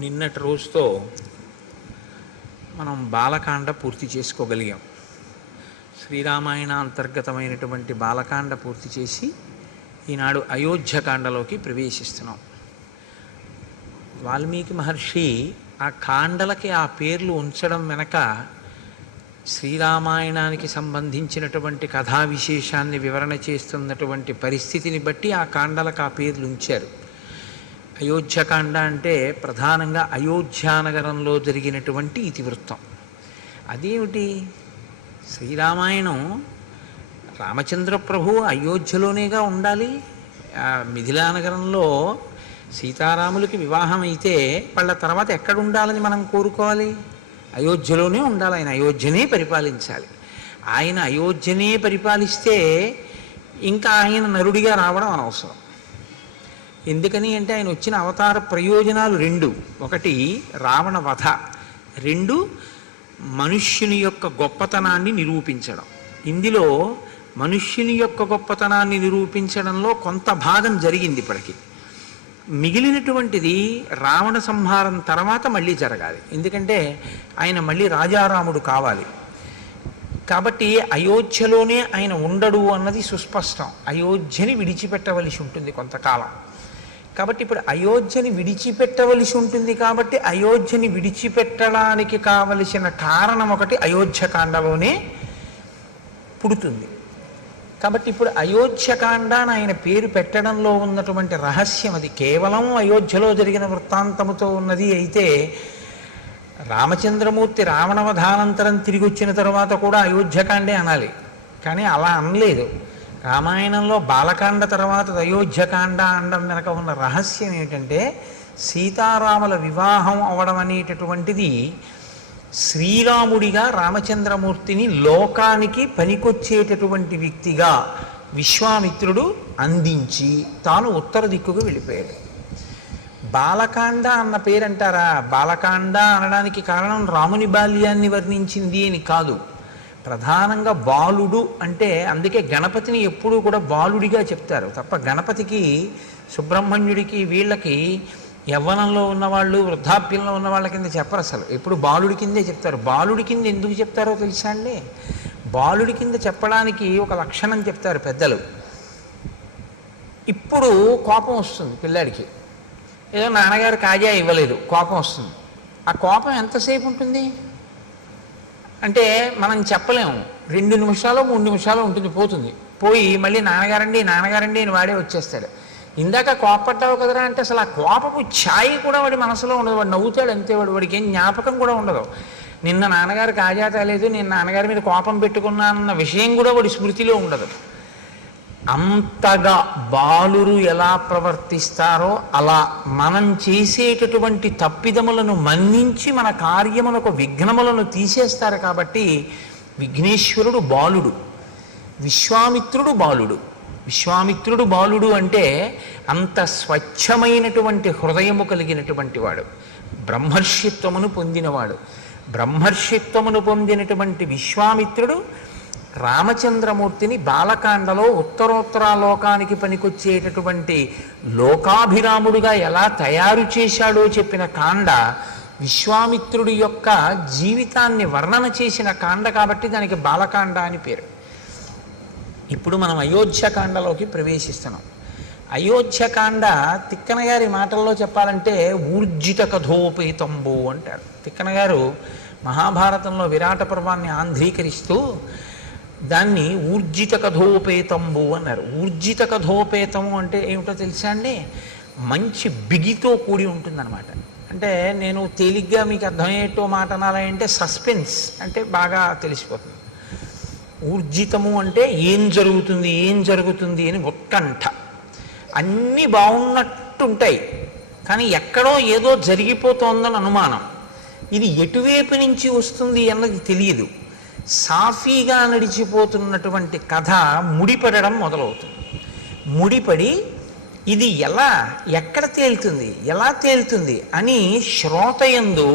నిన్నటి రోజుతో మనం బాలకాండ పూర్తి చేసుకోగలిగాం. శ్రీరామాయణ అంతర్గతమైనటువంటి బాలకాండ పూర్తి చేసి ఈనాడు అయోధ్యకాండలోకి ప్రవేశిస్తున్నాం. వాల్మీకి మహర్షి ఆ కాండలకి ఆ పేర్లు ఉంచడం వెనక శ్రీరామాయణానికి సంబంధించినటువంటి కథా విశేషాన్ని వివరణ చేస్తున్నటువంటి పరిస్థితిని బట్టి ఆ కాండలకు ఆ పేర్లు ఉంచారు. అయోధ్యకాండ అంటే ప్రధానంగా అయోధ్యానగరంలో జరిగినటువంటి ఇతివృత్తం. అదేమిటి? శ్రీరామాయణం రామచంద్ర ప్రభు అయోధ్యలోనేగా ఉండాలి. మిథిలానగరంలో సీతారాములకి వివాహం అయితే వాళ్ళ తర్వాత ఎక్కడ ఉండాలని మనం కోరుకోవాలి? అయోధ్యలోనే ఉండాలి. ఆయన అయోధ్యనే పరిపాలించాలి. ఆయన అయోధ్యనే పరిపాలిస్తే ఇంకా ఆయన నరుడిగా రావడం అనవసరం. ఎందుకని అంటే ఆయన వచ్చిన అవతార ప్రయోజనాలు రెండు: ఒకటి రావణ వధ, రెండు మనుష్యుని యొక్క గొప్పతనాన్ని నిరూపించడం. ఇందులో మనుష్యుని యొక్క గొప్పతనాన్ని నిరూపించడంలో కొంత భాగం జరిగింది ఇప్పటికీ. మిగిలినటువంటిది రావణ సంహారం తర్వాత మళ్ళీ జరగాలి. ఎందుకంటే ఆయన మళ్ళీ రాజారాముడు కావాలి. కాబట్టి అయోధ్యలోనే ఆయన ఉండడు అన్నది సుస్పష్టం. అయోధ్యని విడిచిపెట్టవలసి ఉంటుంది కొంతకాలం. కాబట్టి ఇప్పుడు అయోధ్యని విడిచిపెట్టవలసి ఉంటుంది. కాబట్టి అయోధ్యని విడిచిపెట్టడానికి కావలసిన కారణం ఒకటి అయోధ్యకాండలోనే పుడుతుంది. కాబట్టి ఇప్పుడు అయోధ్యకాండ అని ఆయన పేరు పెట్టడంలో ఉన్నటువంటి రహస్యం అది. కేవలం అయోధ్యలో జరిగిన వృత్తాంతముతో ఉన్నది అయితే రామచంద్రమూర్తి రావణవధానంతరం తిరిగి వచ్చిన తర్వాత కూడా అయోధ్యకాండే అనాలి. కానీ అలా అనలేదు. రామాయణంలో బాలకాండ తర్వాత అయోధ్యకాండ అనడం వెనక ఉన్న రహస్యం ఏంటంటే సీతారాముల వివాహం అవడం అనేటటువంటిది శ్రీరాముడిగా రామచంద్రమూర్తిని లోకానికి పనికొచ్చేటటువంటి వ్యక్తిగా విశ్వామిత్రుడు అందించి తాను ఉత్తర దిక్కుకు వెళ్ళిపోయాడు. బాలకాండ అన్న పేరంటారా? బాలకాండ అనడానికి కారణం రాముని బాల్యాన్ని వర్ణించింది అని కాదు. ప్రధానంగా బాలుడు అంటే అందుకే గణపతిని ఎప్పుడూ కూడా బాలుడిగా చెప్తారు తప్ప గణపతికి, సుబ్రహ్మణ్యుడికి, వీళ్ళకి యవ్వనంలో ఉన్నవాళ్ళు, వృద్ధాప్యంలో ఉన్న వాళ్ళ కింద చెప్పరు. అసలు ఎప్పుడు బాలుడి కిందే చెప్తారు. బాలుడి కింద ఎందుకు చెప్తారో తెలుసా అండి? బాలుడి కింద చెప్పడానికి ఒక లక్షణం చెప్తారు పెద్దలు. ఇప్పుడు కోపం వస్తుంది పిల్లాడికి, ఏదో నాన్నగారు కాజా ఇవ్వలేదు, కోపం వస్తుంది. ఆ కోపం ఎంతసేపు ఉంటుంది అంటే మనం చెప్పలేము. 2 నిమిషాలు 3 నిమిషాలు ఉంటుంది, పోతుంది. పోయి మళ్ళీ నాన్నగారండి నాన్నగారండి అని వాడే వచ్చేస్తాడు. ఇందాక కోపపడ్డావు కదరా అంటే అసలు ఆ కోపపు ఛాయి కూడా వాడి మనసులో ఉండదు. వాడు నవ్వుతాడు అంతే. వాడికి ఏం జ్ఞాపకం కూడా ఉండదు. నిన్న నాన్నగారు కాజా తేలేదు, నేను నాన్నగారి మీద కోపం పెట్టుకున్నానన్న విషయం కూడా వాడి స్మృతిలో ఉండదు. అంతగా బాలురు ఎలా ప్రవర్తిస్తారో అలా మనం చేసేటటువంటి తప్పిదములను మన్నించి మన కార్యములకు విఘ్నములను తీసేస్తారు. కాబట్టి విఘ్నేశ్వరుడు బాలుడు, విశ్వామిత్రుడు బాలుడు. విశ్వామిత్రుడు బాలుడు అంటే అంత స్వచ్ఛమైనటువంటి హృదయము కలిగినటువంటి వాడు, బ్రహ్మర్షిత్వమును పొందినవాడు. బ్రహ్మర్షిత్వమును పొందినటువంటి విశ్వామిత్రుడు రామచంద్రమూర్తిని బాలకాండలో ఉత్తరోత్తరాలోకానికి పనికొచ్చేటటువంటి లోకాభిరాముడుగా ఎలా తయారు చేశాడో చెప్పిన కాండ విశ్వామిత్రుడి యొక్క జీవితాన్ని వర్ణన చేసిన కాండ. కాబట్టి దానికి బాలకాండ అని పేరు. ఇప్పుడు మనం అయోధ్యకాండలోకి ప్రవేశిస్తున్నాం. అయోధ్యకాండ తిక్కన గారి మాటల్లో చెప్పాలంటే ఊర్జిత కథోపేతంబు అంటారు. తిక్కన గారు మహాభారతంలో విరాట పర్వాన్ని ఆంధ్రీకరిస్తూ దాన్ని ఊర్జిత కథోపేతంబు అన్నారు. ఊర్జిత కథోపేతము అంటే ఏమిటో తెలుసా అండి? మంచి బిగితో కూడి ఉంటుందన్నమాట. అంటే నేను తేలిగ్గా మీకు అర్థమయ్యేటో మాట అనాలంటే సస్పెన్స్ అంటే బాగా తెలిసిపోతుంది. ఊర్జితము అంటే ఏం జరుగుతుంది ఏం జరుగుతుంది అని ఉత్కంఠ. అన్నీ బాగున్నట్టుంటాయి కానీ ఎక్కడో ఏదో జరిగిపోతోందని అనుమానం. ఇది ఎటువైపు నుంచి వస్తుంది అన్నది తెలియదు. సాఫీగా నడిచిపోతున్నటువంటి కథ ముడిపడడం మొదలవుతుంది. ముడిపడి ఇది ఎలా ఎక్కడ తేలుతుంది ఎలా తేలుతుంది అని శ్రోతయందు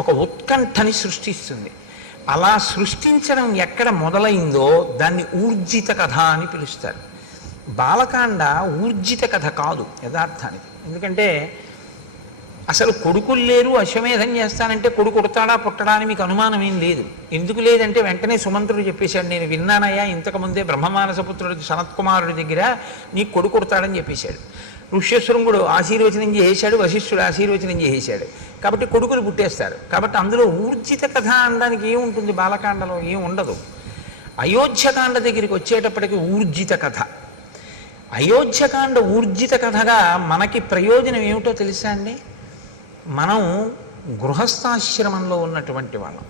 ఒక ఉత్కంఠని సృష్టిస్తుంది. అలా సృష్టించడం ఎక్కడ మొదలైందో దాన్ని ఊర్జిత కథ అని పిలుస్తారు. బాలకాండ ఊర్జిత కథ కాదు యథార్థానికి. ఎందుకంటే అసలు కొడుకులు లేరు, అశ్వమేధం చేస్తానంటే కొడుకు పుడతాడా పుట్టడా అని మీకు అనుమానం ఏం లేదు. ఎందుకు లేదంటే వెంటనే సుమంత్రుడు చెప్పేశాడు, నేను విన్నానయ్యా ఇంతకుముందే బ్రహ్మమానసపుత్రుడు సనత్కుమారుడి దగ్గర నీకు కొడుకు పుడతాడని చెప్పేశాడు. ఋష్యశృంగుడు ఆశీర్వచనం చేసేశాడు, వశిష్ఠుడు ఆశీర్వచనం చేసేశాడు. కాబట్టి కొడుకులు పుట్టేస్తారు. కాబట్టి అందులో ఊర్జిత కథ అనడానికి ఏముంటుంది? బాలకాండలో ఏం ఉండదు. అయోధ్యకాండ దగ్గరికి వచ్చేటప్పటికి ఊర్జిత కథ. అయోధ్యకాండ ఊర్జిత కథగా మనకి ప్రయోజనం ఏమిటో తెలుసా అండి? మనం గృహస్థాశ్రమంలో ఉన్నటువంటి వాళ్ళం.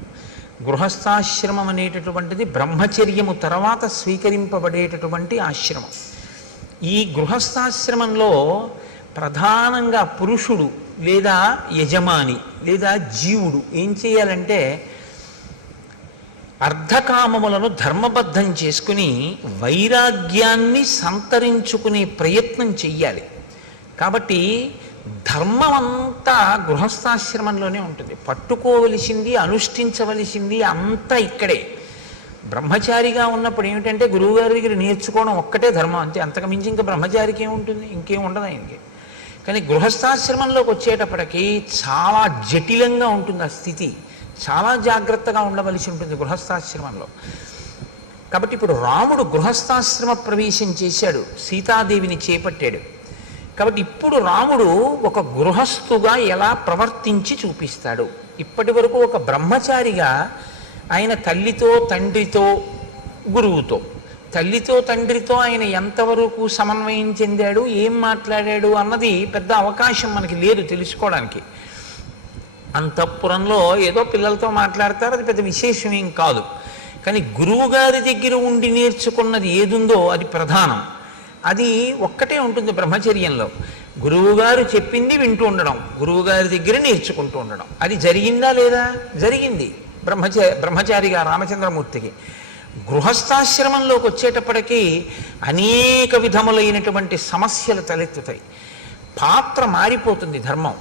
గృహస్థాశ్రమం అనేటటువంటిది బ్రహ్మచర్యము తర్వాత స్వీకరింపబడేటటువంటి ఆశ్రమం. ఈ గృహస్థాశ్రమంలో ప్రధానంగా పురుషుడు లేదా యజమాని లేదా జీవుడు ఏం చేయాలంటే అర్ధకామములను ధర్మబద్ధం చేసుకుని వైరాగ్యాన్ని సంతరించుకునే ప్రయత్నం చెయ్యాలి. కాబట్టి ధర్మం అంతా గృహస్థాశ్రమంలోనే ఉంటుంది. పట్టుకోవలసింది, అనుష్ఠించవలసింది అంతా ఇక్కడే. బ్రహ్మచారిగా ఉన్నప్పుడు ఏమిటంటే గురువుగారి దగ్గర నేర్చుకోవడం ఒక్కటే ధర్మం, అంతే. అంతకుమించి ఇంకా బ్రహ్మచారికి ఏముంటుంది? ఇంకేం ఉండదు ఆయనకి. కానీ గృహస్థాశ్రమంలోకి వచ్చేటప్పటికి చాలా జటిలంగా ఉంటుంది ఆ స్థితి. చాలా జాగ్రత్తగా ఉండవలసి ఉంటుంది గృహస్థాశ్రమంలో. కాబట్టి ఇప్పుడు రాముడు గృహస్థాశ్రమ ప్రవేశం చేశాడు, సీతాదేవిని చేపట్టాడు. కాబట్టి ఇప్పుడు రాముడు ఒక గృహస్థుగా ఎలా ప్రవర్తించి చూపిస్తాడు. ఇప్పటి వరకు ఒక బ్రహ్మచారిగా ఆయన తల్లితో తండ్రితో గురువుతో, తల్లితో తండ్రితో ఆయన ఎంతవరకు సమన్వయం చెందాడు, ఏం మాట్లాడాడు అన్నది పెద్ద అవకాశం మనకి లేదు తెలుసుకోవడానికి. అంతఃపురంలో ఏదో పిల్లలతో మాట్లాడతారు, అది పెద్ద విశేషం ఏం కాదు. కానీ గురువుగారి దగ్గర ఉండి నేర్చుకున్నది ఏదుందో అది ప్రధానం. అది ఒక్కటే ఉంటుంది బ్రహ్మచర్యంలో. గురువుగారు చెప్పింది వింటూ ఉండడం, గురువుగారి దగ్గర నేర్చుకుంటూ ఉండడం. అది జరిగిందా లేదా? జరిగింది బ్రహ్మచారిగా రామచంద్రమూర్తికి. గృహస్థాశ్రమంలోకి వచ్చేటప్పటికీ అనేక విధములైనటువంటి సమస్యలు తలెత్తుతాయి. పాత్ర మారిపోతుంది. ధర్మం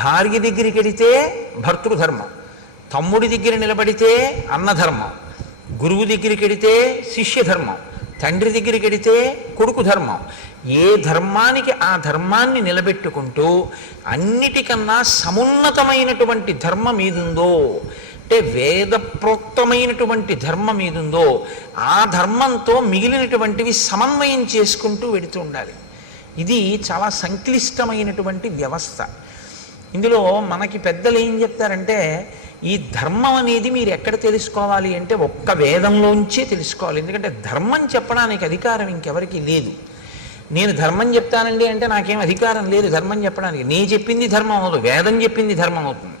భార్య దగ్గరికి వెడితే భర్తృధర్మం, తమ్ముడి దగ్గర నిలబడితే అన్నధర్మం, గురువు దగ్గరికి వెడితే శిష్యధర్మం, తండ్రి దగ్గరికి వెడితే కొడుకు ధర్మం. ఏ ధర్మానికి ఆ ధర్మాన్ని నిలబెట్టుకుంటూ అన్నిటికన్నా సమున్నతమైనటువంటి ధర్మం ఏదుందో, అంటే వేద ప్రోక్తమైనటువంటి ధర్మం ఏదుందో ఆ ధర్మంతో మిగిలినటువంటివి సమన్వయం చేసుకుంటూ వెడుతూ ఉండాలి. ఇది చాలా సంక్లిష్టమైనటువంటి వ్యవస్థ. ఇందులో మనకి పెద్దలు ఏం చెప్తారంటే ఈ ధర్మం అనేది మీరు ఎక్కడ తెలుసుకోవాలి అంటే ఒక్క వేదంలోంచే తెలుసుకోవాలి. ఎందుకంటే ధర్మం చెప్పడానికి అధికారం ఇంకెవరికి లేదు. నేను ధర్మం చెప్తానండి అంటే నాకేం అధికారం లేదు ధర్మం చెప్పడానికి. నేను చెప్పింది ధర్మం అవదు, వేదం చెప్పింది ధర్మం అవుతుంది.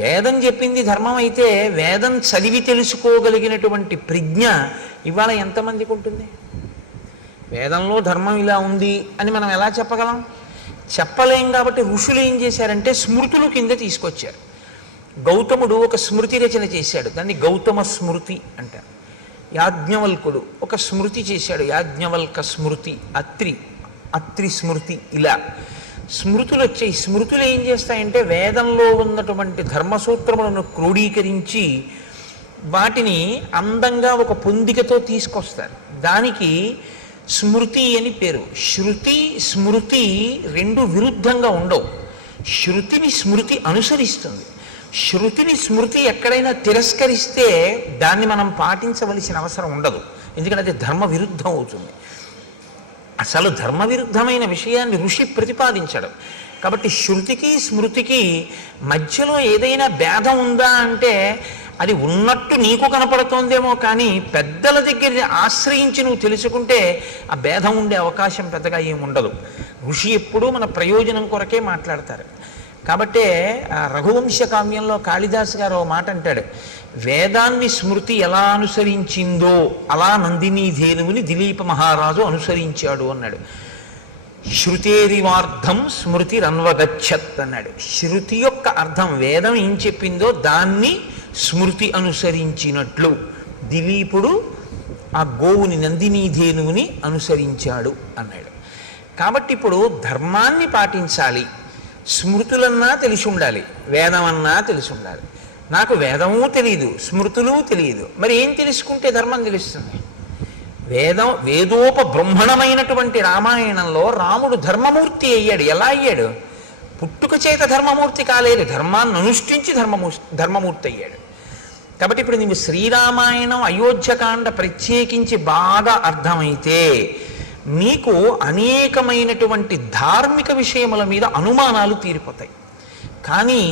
వేదం చెప్పింది ధర్మం అయితే వేదం చదివి తెలుసుకోగలిగినటువంటి ప్రజ్ఞ ఇవాళ ఎంతమందికి ఉంటుంది? వేదంలో ధర్మం ఇలా ఉంది అని మనం ఎలా చెప్పగలం? చెప్పలేం. కాబట్టి ఋషులు ఏం చేశారంటే స్మృతులు కింద తీసుకొచ్చారు. గౌతముడు ఒక స్మృతి రచన చేశాడు, దాన్ని గౌతమ స్మృతి అంటారు. యాజ్ఞవల్కుడు ఒక స్మృతి చేశాడు, యాజ్ఞవల్క స్మృతి, అత్రి స్మృతి. ఇలా స్మృతులు వచ్చాయి. స్మృతులు ఏం చేస్తాయంటే వేదంలో ఉన్నటువంటి ధర్మసూత్రములను క్రోడీకరించి వాటిని అందంగా ఒక పొందికతో తీసుకొస్తారు. దానికి స్మృతి అని పేరు. శృతి స్మృతి రెండు విరుద్ధంగా ఉండవు. శృతిని స్మృతి అనుసరిస్తుంది. శృతిని స్మృతి ఎక్కడైనా తిరస్కరిస్తే దాన్ని మనం పాటించవలసిన అవసరం ఉండదు, ఎందుకంటే అది ధర్మ విరుద్ధం అవుతుంది. అసలు ధర్మ విరుద్ధమైన విషయాన్ని ఋషి ప్రతిపాదించడం. కాబట్టి శృతికి స్మృతికి మధ్యలో ఏదైనా భేదం ఉందా అంటే అది ఉన్నట్టు నీకు కనపడుతోందేమో, కానీ పెద్దల దగ్గర ఆశ్రయించి నువ్వు తెలుసుకుంటే ఆ భేదం ఉండే అవకాశం పెద్దగా ఏమి ఉండదు. ఋషి ఎప్పుడూ మన ప్రయోజనం కొరకే మాట్లాడతారు. కాబట్టే రఘువంశ కావ్యంలో కాళిదాసు గారు ఓ మాట అంటాడు, వేదాన్ని స్మృతి ఎలా అనుసరించిందో అలా నందినీ ధేనువుని దిలీప మహారాజు అనుసరించాడు అన్నాడు. శృతేరివార్థం స్మృతి రన్వగచ్చత్ అన్నాడు. శృతి యొక్క అర్థం వేదం ఏం చెప్పిందో దాన్ని స్మృతి అనుసరించినట్లు దిలీపుడు ఆ గోవుని నందినీ ధేనువుని అనుసరించాడు అన్నాడు. కాబట్టి ఇప్పుడు ధర్మాన్ని పాటించాలి, స్మృతులన్నా తెలిసి ఉండాలి, వేదమన్నా తెలిసి ఉండాలి. నాకు వేదము తెలియదు, స్మృతులు తెలియదు, మరి ఏం తెలుసుకుంటే ధర్మం తెలుస్తుంది? వేదోపబ్రహ్మణమైనటువంటి రామాయణంలో రాముడు ధర్మమూర్తి అయ్యాడు. ఎలా అయ్యాడు? పుట్టుక చేత ధర్మమూర్తి కాలేదు, ధర్మాన్ని అనుష్ఠించి ధర్మమూర్తి అయ్యాడు. కాబట్టి ఇప్పుడు నీవు శ్రీరామాయణం అయోధ్యకాండ ప్రత్యేకించి బాగా అర్థమైతే నీకు అనేకమైనటువంటి ధార్మిక విషయముల మీద అనుమానాలు తీరిపోతాయి. కానీ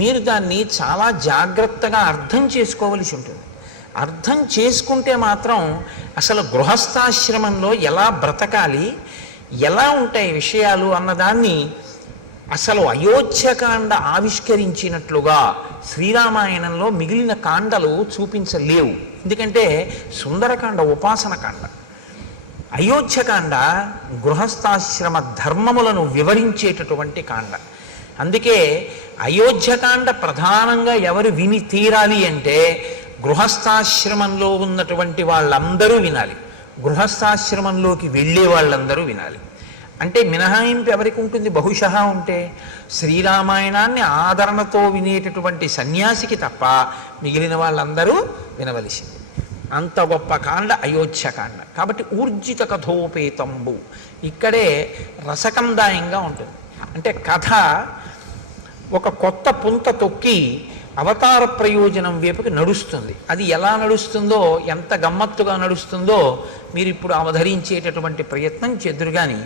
మీరు దాన్ని చాలా జాగ్రత్తగా అర్థం చేసుకోవలసి ఉంటుంది. అర్థం చేసుకుంటే మాత్రం అసలు గృహస్థాశ్రమంలో ఎలా బ్రతకాలి, ఎలా ఉంటాయి విషయాలు అన్నదాన్ని అసలు అయోధ్యకాండ ఆవిష్కరించినట్లుగా శ్రీరామాయణంలో మిగిలిన కాండలు చూపించలేవు. ఎందుకంటే సుందరకాండ ఉపాసన కాండ, అయోధ్యకాండ గృహస్థాశ్రమ ధర్మములను వివరించేటటువంటి కాండ. అందుకే అయోధ్యకాండ ప్రధానంగా ఎవరు విని తీరాలి అంటే గృహస్థాశ్రమంలో ఉన్నటువంటి వాళ్ళందరూ వినాలి, గృహస్థాశ్రమంలోకి వెళ్ళే వాళ్ళందరూ వినాలి. అంటే మినహాయింపు ఎవరికి ఉంటుంది? బహుశా ఉంటే శ్రీరామాయణాన్ని ఆదరణతో వినేటటువంటి సన్యాసికి తప్ప మిగిలిన వాళ్ళందరూ వినవలసింది. అంత గొప్ప కాండ అయోధ్యకాండ. కాబట్టి ఊర్జిత కథోపేతంబు ఇక్కడే రసకందాయంగా ఉంటుంది. అంటే కథ ఒక కొత్త పుంత తొక్కి అవతార ప్రయోజనం వైపుకి నడుస్తుంది. అది ఎలా నడుస్తుందో, ఎంత గమ్మత్తుగా నడుస్తుందో మీరు ఇప్పుడు అవధరించేటటువంటి ప్రయత్నం చేద్దురు. కానీ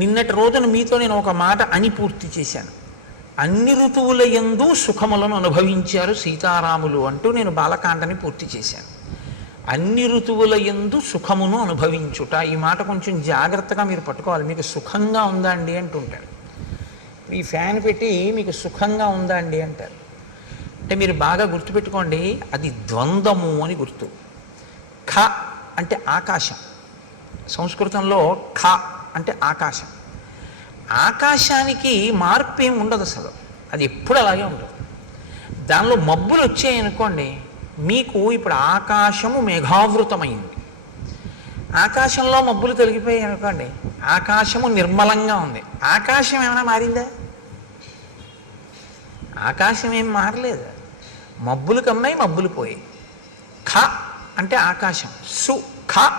నిన్నటి రోజున మీతో నేను ఒక మాట అని పూర్తి చేశాను. అన్ని ఋతువుల యందు సుఖములను అనుభవించారు సీతారాములు అంటూ నేను బాలకాండని పూర్తి చేశాను. అన్ని ఋతువుల యందు సుఖమును అనుభవించుట, ఈ మాట కొంచెం జాగ్రత్తగా మీరు పట్టుకోవాలి. మీకు సుఖంగా ఉందా అండి అంటుంటారు. ఈ ఫ్యాన్ పెట్టి మీకు సుఖంగా ఉందా అండి అంటారు. అంటే మీరు బాగా గుర్తుపెట్టుకోండి, అది ద్వంద్వము అని గుర్తు. ఖ అంటే ఆకాశం, సంస్కృతంలో ఖ అంటే ఆకాశం. ఆకాశానికి మార్పు ఏమి ఉండదు అసలు, అది ఎప్పుడు అలాగే ఉంటుంది. దానిలో మబ్బులు వచ్చాయనుకోండి, మీకు ఇప్పుడు ఆకాశము మేఘావృతమైంది, ఆకాశంలో మబ్బులు తొలగిపోయాయి అనుకోండి, ఆకాశము నిర్మలంగా ఉంది. ఆకాశం ఏమైనా మారిందా? ఆకాశం ఏం మారలేదు. మబ్బులు కమ్మాయి, మబ్బులు పోయాయి. ఖ అంటే ఆకాశం, సు ఖ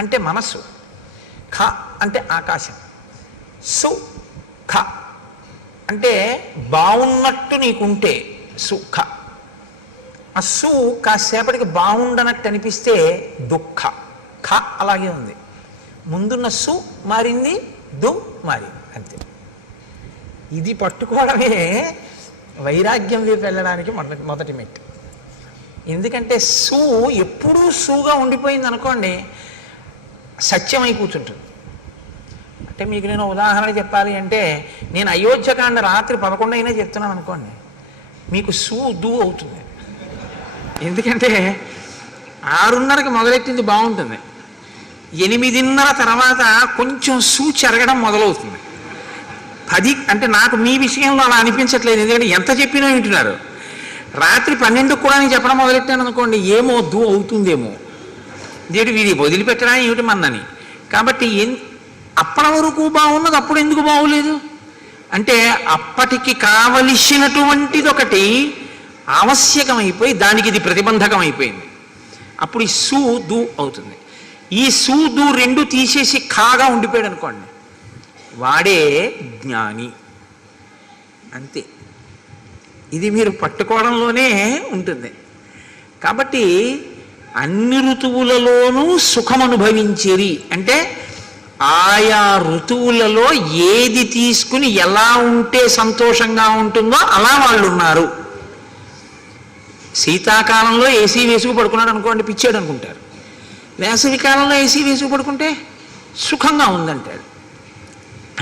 అంటే మనస్సు, ఖ అంటే ఆకాశం, సు ఖ అంటే బాగున్నట్టు నీకుంటే సుఖ. ఆ సు కాసేపటికి బాగుండనట్టు అనిపిస్తే దుఃఖ. ఖ అలాగే ఉంది, ముందున్న సు మారింది, దు మారింది, అంతే. ఇది పట్టుకోవడమే వైరాగ్యం వైపు వెళ్ళడానికి మొదటి మెట్టు. ఎందుకంటే సు ఎప్పుడూ సుగా ఉండిపోయింది అనుకోండి, సత్యమై కూర్చుంటుంది. అంటే మీకు నేను ఉదాహరణ చెప్పాలి అంటే, నేను అయోధ్యకాండ రాత్రి 11 అయినా చెప్తున్నాను అనుకోండి, మీకు సు దు అవుతుంది. ఎందుకంటే 6:30కి మొదలెట్టింది బాగుంటుంది, 8:30 తర్వాత కొంచెం సు చెరగడం మొదలవుతుంది. 10 అంటే నాకు మీ విషయంలో అలా అనిపించట్లేదు, ఎందుకంటే ఎంత చెప్పినా వింటున్నారు. రాత్రి 12కు కూడా నేను చెప్పడం మొదలెట్టాను అనుకోండి, ఏమో దు అవుతుందేమో, దేవుడు వీడి వదిలిపెట్టడా ఏమిటి మన్నని. కాబట్టి అప్పటి వరకు బాగున్నది అప్పుడు ఎందుకు బాగోలేదు అంటే, అప్పటికి కావలసినటువంటిది ఒకటి ఆవశ్యకమైపోయి దానికి ఇది ప్రతిబంధకం అయిపోయింది. అప్పుడు ఈ సు దు అవుతుంది. ఈ సు దు రెండు తీసేసి ఖాగా ఉండిపోయాడు అనుకోండి, వాడే జ్ఞాని, అంతే. ఇది మీరు పట్టుకోవడంలోనే ఉంటుంది. కాబట్టి అన్ని ఋతువులలోనూ సుఖం అనుభవించేది అంటే, ఆయా ఋతువులలో ఏది తీసుకుని ఎలా ఉంటే సంతోషంగా ఉంటుందో అలా వాళ్ళు ఉన్నారు. శీతాకాలంలో ఏసీ వేసుకు పడుకున్నాడు అనుకోండి, పిచ్చాడు అనుకుంటారు. వేసవి కాలంలో ఏసీ వేసుకు పడుకుంటే సుఖంగా ఉందంటాడు.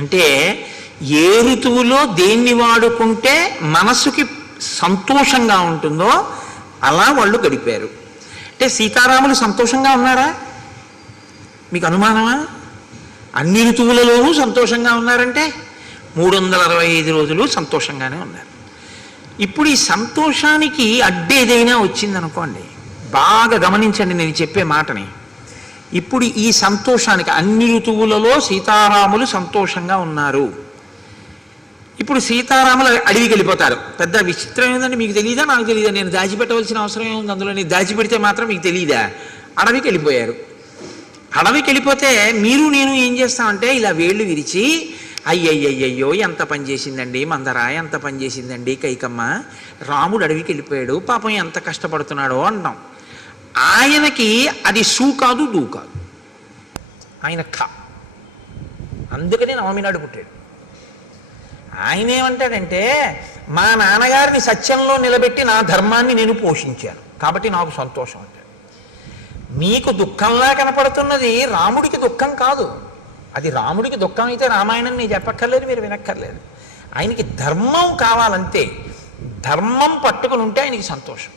అంటే ఏ ఋతువులో దేన్ని వాడుకుంటే మనసుకి సంతోషంగా ఉంటుందో అలా వాళ్ళు గడిపారు. అంటే సీతారాములు సంతోషంగా ఉన్నారా? మీకు అనుమానమా? అన్ని ఋతువులలోనూ సంతోషంగా ఉన్నారంటే 365 రోజులు సంతోషంగానే ఉన్నారు. ఇప్పుడు ఈ సంతోషానికి అడ్డేదైనా వచ్చిందనుకోండి, బాగా గమనించండి నేను చెప్పే మాటని. ఇప్పుడు ఈ సంతోషానికి అన్ని ఋతువులలో సీతారాములు సంతోషంగా ఉన్నారు. ఇప్పుడు సీతారాములు అడవికి వెళ్ళిపోతారు. పెద్ద విచిత్రం ఏంటంటే, మీకు తెలియదా నాకు తెలియదా, నేను దాచిపెట్టవలసిన అవసరం ఏముంది అందులో, నేను దాచిపెడితే మాత్రం మీకు తెలియదా? అడవికి వెళ్ళిపోయారు. అడవికి వెళ్ళిపోతే మీరు నేను ఏం చేస్తామంటే ఇలా వేళ్ళు విరిచి అయ్యయ్యయ్యో ఎంత పని చేసిందండి మందర, ఎంత పని చేసిందండి కైకమ్మ, రాముడు అడవికి వెళ్ళిపోయాడు, పాపం ఎంత కష్టపడుతున్నాడో అంటాం. ఆయనకి అది సూ కాదు, దూ కాదు, ఆయన అందుకని నవమి నాడు పుట్టాడు. ఆయన ఏమంటాడంటే, మా నాన్నగారిని సత్యంలో నిలబెట్టి నా ధర్మాన్ని నేను పోషించాను కాబట్టి నాకు సంతోషం అంటాడు. మీకు దుఃఖంలా కనపడుతున్నది రాముడికి దుఃఖం కాదు. అది రాముడికి దుఃఖం అయితే రామాయణం నేను చెప్పక్కర్లేదు, మీరు వినక్కర్లేదు. ఆయనకి ధర్మం కావాలంతే. ధర్మం పట్టుకుని ఉంటే ఆయనకి సంతోషం.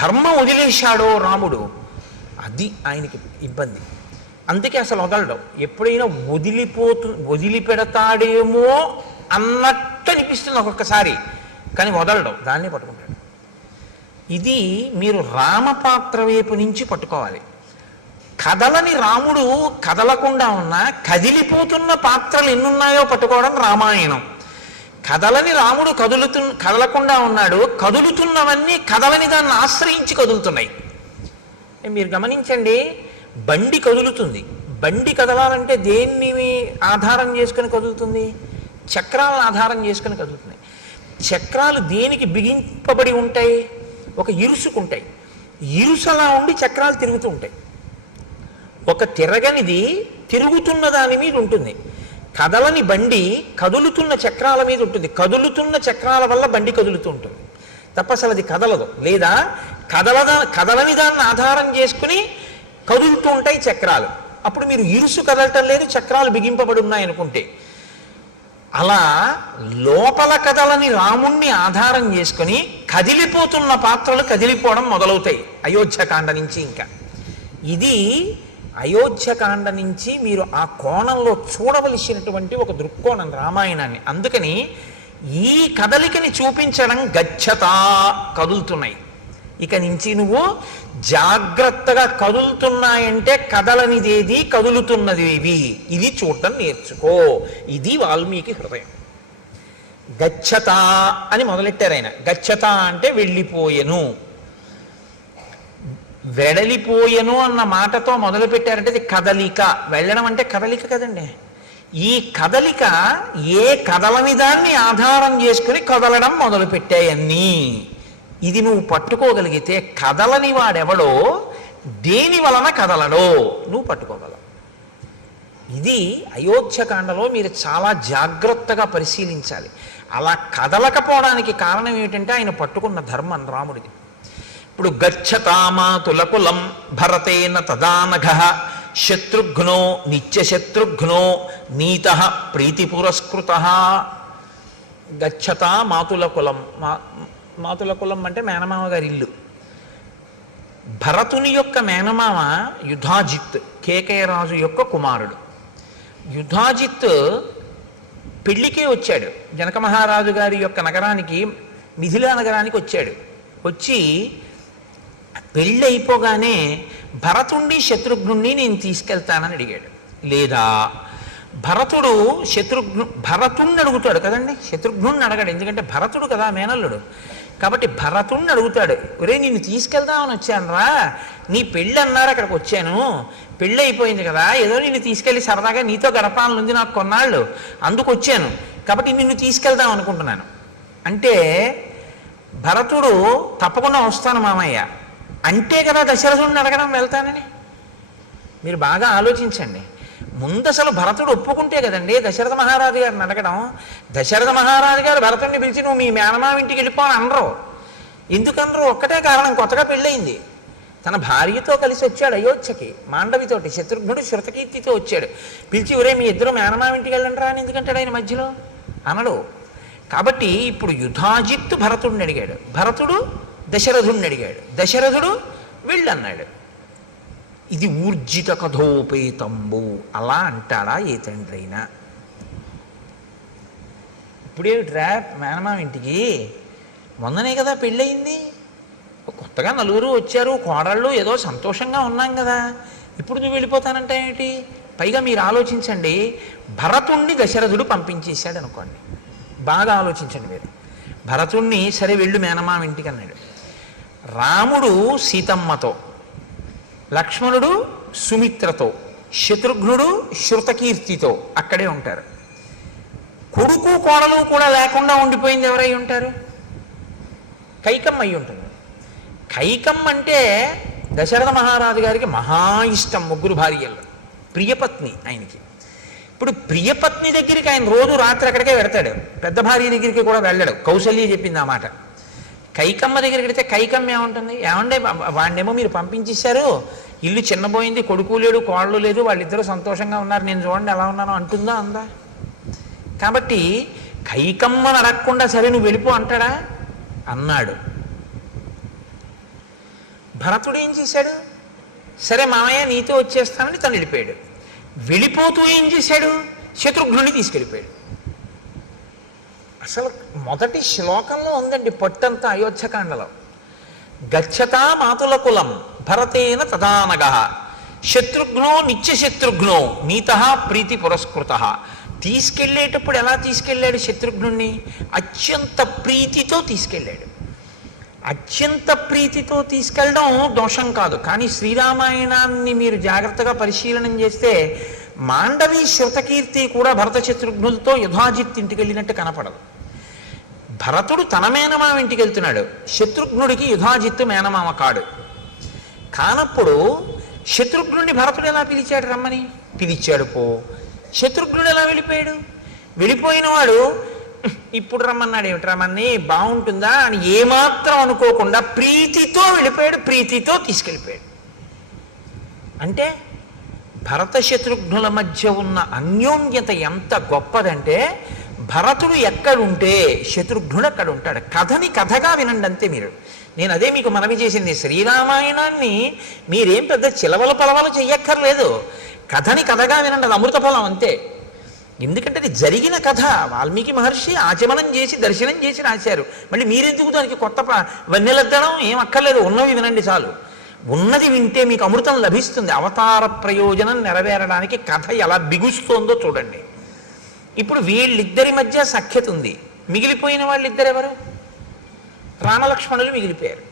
ధర్మం వదిలేశాడో రాముడు, అది ఆయనకి ఇబ్బంది. అందుకే అసలు వదలడం. ఎప్పుడైనా వదిలిపెడతాడేమో అన్నట్టు అనిపిస్తుంది ఒక్కొక్కసారి, కానీ వదలడం, దాన్ని పట్టుకుంటాడు. ఇది మీరు రామపాత్ర వైపు నుంచి పట్టుకోవాలి. కదలని రాముడు కదలకుండా ఉన్నా కదిలిపోతున్న పాత్రలు ఎన్నున్నాయో పట్టుకోవడం రామాయణం. కదలని రాముడు కదలకుండా ఉన్నాడు, కదులుతున్నవన్నీ కదలని దాన్ని ఆశ్రయించి కదులుతున్నాయి. మీరు గమనించండి, బండి కదులుతుంది. బండి కదలాలంటే దేన్ని ఆధారం చేసుకుని కదులుతుంది? చక్రాలను ఆధారం చేసుకుని కదులుతున్నాయి. చక్రాలు దేనికి బిగింపబడి ఉంటాయి? ఒక ఇరుసుకుంటాయి. ఇరుసలా ఉండి చక్రాలు తిరుగుతూ ఉంటాయి. ఒక తిరగనిది తిరుగుతున్న దాని మీద ఉంటుంది. కదలని బండి కదులుతున్న చక్రాల మీద ఉంటుంది. కదులుతున్న చక్రాల వల్ల బండి కదులుతూ ఉంటుంది తప్ప అసలు అది కదలదు. లేదా కదలని దాన్ని ఆధారం చేసుకుని కదులుతూ ఉంటాయి చక్రాలు. అప్పుడు మీరు ఇరుసు కదలటం లేదు, చక్రాలు బిగింపబడి ఉన్నాయి అనుకుంటే. అలా లోపల కదలని రాముణ్ణి ఆధారం చేసుకుని కదిలిపోతున్న పాత్రలు కదిలిపోవడం మొదలవుతాయి అయోధ్యకాండ నుంచి. ఇంకా ఇది అయోధ్యకాండ నుంచి మీరు ఆ కోణంలో చూడవలసినటువంటి ఒక దృక్కోణం రామాయణాన్ని. అందుకని ఈ కదలికని చూపించడం గచ్చతా, కదులుతున్నాయి. ఇక నుంచి నువ్వు జాగ్రత్తగా కదులుతున్నాయంటే కదలనిదేది, కదులుతున్నదేవి, ఇది చూడటం నేర్చుకో. ఇది వాల్మీకి హృదయం. గచ్చత అని మొదలెట్టారు ఆయన. గచ్చత అంటే వెళ్ళిపోయెను, వెడలిపోయెను అన్న మాటతో మొదలు పెట్టారంటే ఇది కదలిక. వెళ్ళడం అంటే కదలిక కదండి. ఈ కదలిక ఏ కదలని దాన్ని ఆధారం చేసుకుని కదలడం మొదలు పెట్టాయన్నీ. ఇది నువ్వు పట్టుకోగలిగితే కదలని వాడెవడో, దేని వలన కదలడో నువ్వు పట్టుకోగలవు. ఇది అయోధ్యకాండలో మీరు చాలా జాగ్రత్తగా పరిశీలించాలి. అలా కదలకపోవడానికి కారణం ఏమిటంటే ఆయన పట్టుకున్న ధర్మం రాముడిది. ఇప్పుడు గచ్చతామాతులకులం భరతేన తదానఘ శత్రుఘ్నో నిత్యశత్రుఘ్నో నీత ప్రీతి పురస్కృత. గచ్చత మాతుల కులం. మాతుల కులం అంటే మేనమామ గారి ఇల్లు. భరతుని యొక్క మేనమామ యుధాజిత్, కేకయరాజు యొక్క కుమారుడు. యుధాజిత్ పెళ్లికే వచ్చాడు. జనక మహారాజు గారి యొక్క నగరానికి, మిథిలా నగరానికి వచ్చాడు. వచ్చి పెళ్ళి అయిపోగానే భరతుణ్ణి శత్రుఘ్నుణ్ణి నేను తీసుకెళ్తానని అడిగాడు. లేదా భరతుణ్ణి అడుగుతాడు కదండి, శత్రుఘ్నుణ్ణి అడగాడు. ఎందుకంటే భరతుడు కదా మేనల్లుడు. కాబట్టి భరతుణ్ణి అడుగుతాడు, ఒరే నిన్ను తీసుకెళ్దామని వచ్చాను రా, నీ పెళ్ళి అన్నారు అక్కడికి వచ్చాను, పెళ్ళి అయిపోయింది కదా, ఏదో నిన్ను తీసుకెళ్ళి సరదాగా నీతో గడపాలనుంది నాకు కొన్నాళ్ళు, అందుకు వచ్చాను, కాబట్టి నిన్ను తీసుకెళ్దాం అనుకుంటున్నాను అంటే భరతుడు తప్పకుండా వస్తాను మామయ్య అంటే కదా దశరథుడిని అడగడం వెళ్తానని. మీరు బాగా ఆలోచించండి. ముందు అసలు భరతుడు ఒప్పుకుంటే కదండి దశరథ మహారాజు గారిని అడగడం. దశరథ మహారాజు గారు భరతుడిని పిలిచి నువ్వు మీ మేనమామ ఇంటికి వెళ్ళిపోని అనరు. ఎందుకనరు? ఒక్కటే కారణం, కొత్తగా పెళ్ళయింది. తన భార్యతో కలిసి వచ్చాడు అయోధ్యకి, మాండవితోటి. శత్రుఘ్నుడు శృతకీర్తితో వచ్చాడు. పిలిచి ఒరే మీ ఇద్దరు మేనమామ ఇంటికి వెళ్ళండి రా అని ఎందుకంటాడు ఆయన మధ్యలో? అనడు. కాబట్టి ఇప్పుడు యుధాజిత్తు భరతుడిని అడిగాడు, భరతుడు దశరథుడిని అడిగాడు, దశరథుడు వెళ్ళన్నాడు. ఇది ఊర్జిత కథోపేతంబు. అలా అంటాడా ఏ తండ్రి అయినా? ఇప్పుడేమిట్రా మేనమామ ఇంటికి, మొన్ననే కదా పెళ్ళయింది, కొత్తగా నలుగురు వచ్చారు, కోడళ్ళు, ఏదో సంతోషంగా ఉన్నాం కదా, ఇప్పుడు నువ్వు వెళ్ళిపోతానంటే ఏమిటి? పైగా మీరు ఆలోచించండి, భరతుణ్ణి దశరథుడు పంపించేశాడు అనుకోండి. బాగా ఆలోచించండి మీరు. భరతుణ్ణి సరే వెళ్ళు మేనమామ ఇంటికి అన్నాడు. రాముడు సీతమ్మతో, లక్ష్మణుడు సుమిత్రతో, శత్రుఘ్నుడు శృతకీర్తితో అక్కడే ఉంటారు. కొడుకు కోడలు కూడా లేకుండా ఉండిపోయింది ఎవరై ఉంటారు? కైకమ్మ అయి ఉంటుంది. కైకమ్మ అంటే దశరథ మహారాజు గారికి మహా ఇష్టం, ముగ్గురు భార్యల్లో ప్రియపత్ని ఆయనకి. ఇప్పుడు ప్రియపత్ని దగ్గరికి ఆయన రోజు రాత్రి అక్కడికే వెడతాడు, పెద్ద భార్య దగ్గరికి కూడా వెళ్ళాడు. కౌసల్య చెప్పింది ఆ మాట. కైకమ్మ దగ్గరికి వెడితే కైకమ్మ ఏముంటుంది, ఏమండే వాడినేమో మీరు పంపించేశారు, ఇల్లు చిన్నపోయింది, కొడుకు లేడు కోళ్ళు లేదు, వాళ్ళిద్దరూ సంతోషంగా ఉన్నారు, నేను చూడండి ఎలా ఉన్నానో అంటుందా? అందా? కాబట్టి కైకమ్మను అడగకుండా సరే నువ్వు వెళ్ళిపో అంటాడా? అన్నాడు. భరతుడు ఏం చేశాడు? సరే మామయ్య నీతో వచ్చేస్తానని తను వెళ్ళిపోయాడు. వెళ్ళిపోతూ ఏం చేశాడు? శత్రుఘ్నుని తీసుకెళ్ళిపోయాడు. అసలు మొదటి శ్లోకంలో ఉందండి పట్టంతా అయోధ్యకాండలో. గచ్చతా మాతుల కులం భరతేన తదానగ శత్రుఘ్నో నిత్యశత్రుఘ్నో నీత ప్రీతి పురస్కృత. తీసుకెళ్ళేటప్పుడు ఎలా తీసుకెళ్ళాడు? శత్రుఘ్నుణ్ణి అత్యంత ప్రీతితో తీసుకెళ్ళాడు. అత్యంత ప్రీతితో తీసుకెళ్ళడం దోషం కాదు, కానీ శ్రీరామాయణాన్ని మీరు జాగ్రత్తగా పరిశీలనం చేస్తే మాండవి శృతకీర్తి కూడా భరత శత్రుఘ్నులతో యుధాజిత్ ఇంటికి వెళ్ళినట్టు కనపడదు. భరతుడు తన మేనమామ ఇంటికి వెళ్తున్నాడు, శత్రుఘ్నుడికి యుధాజిత్తు మేనమామ కాడు. కానప్పుడు శత్రుఘ్నుడిని భరతుడు ఎలా పిలిచాడు? రమ్మని పిలిచాడు. శత్రుఘ్నుడు ఎలా వెళ్ళిపోయాడు? వెళ్ళిపోయిన వాడు ఇప్పుడు రమ్మన్నాడు, ఏమిటి రమ్మని బాగుంటుందా అని ఏమాత్రం అనుకోకుండా ప్రీతితో వెళ్ళిపోయాడు, ప్రీతితో తీసుకెళ్ళిపోయాడు. అంటే భరత శత్రుఘ్నుల మధ్య ఉన్న అన్యోన్యత ఎంత గొప్పదంటే, భరతుడు ఎక్కడుంటే శత్రుఘ్నుడు అక్కడ ఉంటాడు. కథని కథగా వినండి అంతే మీరు. నేను అదే మీకు మనవి చేసింది, శ్రీరామాయణాన్ని మీరేం పెద్ద చిలవల పలవలు చెయ్యక్కర్లేదు, కథని కథగా వినండి, అది అమృత ఫలం అంతే. ఎందుకంటే అది జరిగిన కథ, వాల్మీకి మహర్షి ఆచమనం చేసి దర్శనం చేసి రాశారు. మళ్ళీ మీరెందుకు దానికి కొత్త వన్నెలద్దడం ఏం అక్కర్లేదు, ఉన్నవి వినండి చాలు. ఉన్నది వింటే మీకు అమృతం లభిస్తుంది. అవతార ప్రయోజనం నెరవేరడానికి కథ ఎలా బిగుస్తోందో చూడండి. ఇప్పుడు వీళ్ళిద్దరి మధ్య సఖ్యత ఉంది. మిగిలిపోయిన వాళ్ళిద్దరు ఎవరు? రామలక్ష్మణులు మిగిలిపోయారు.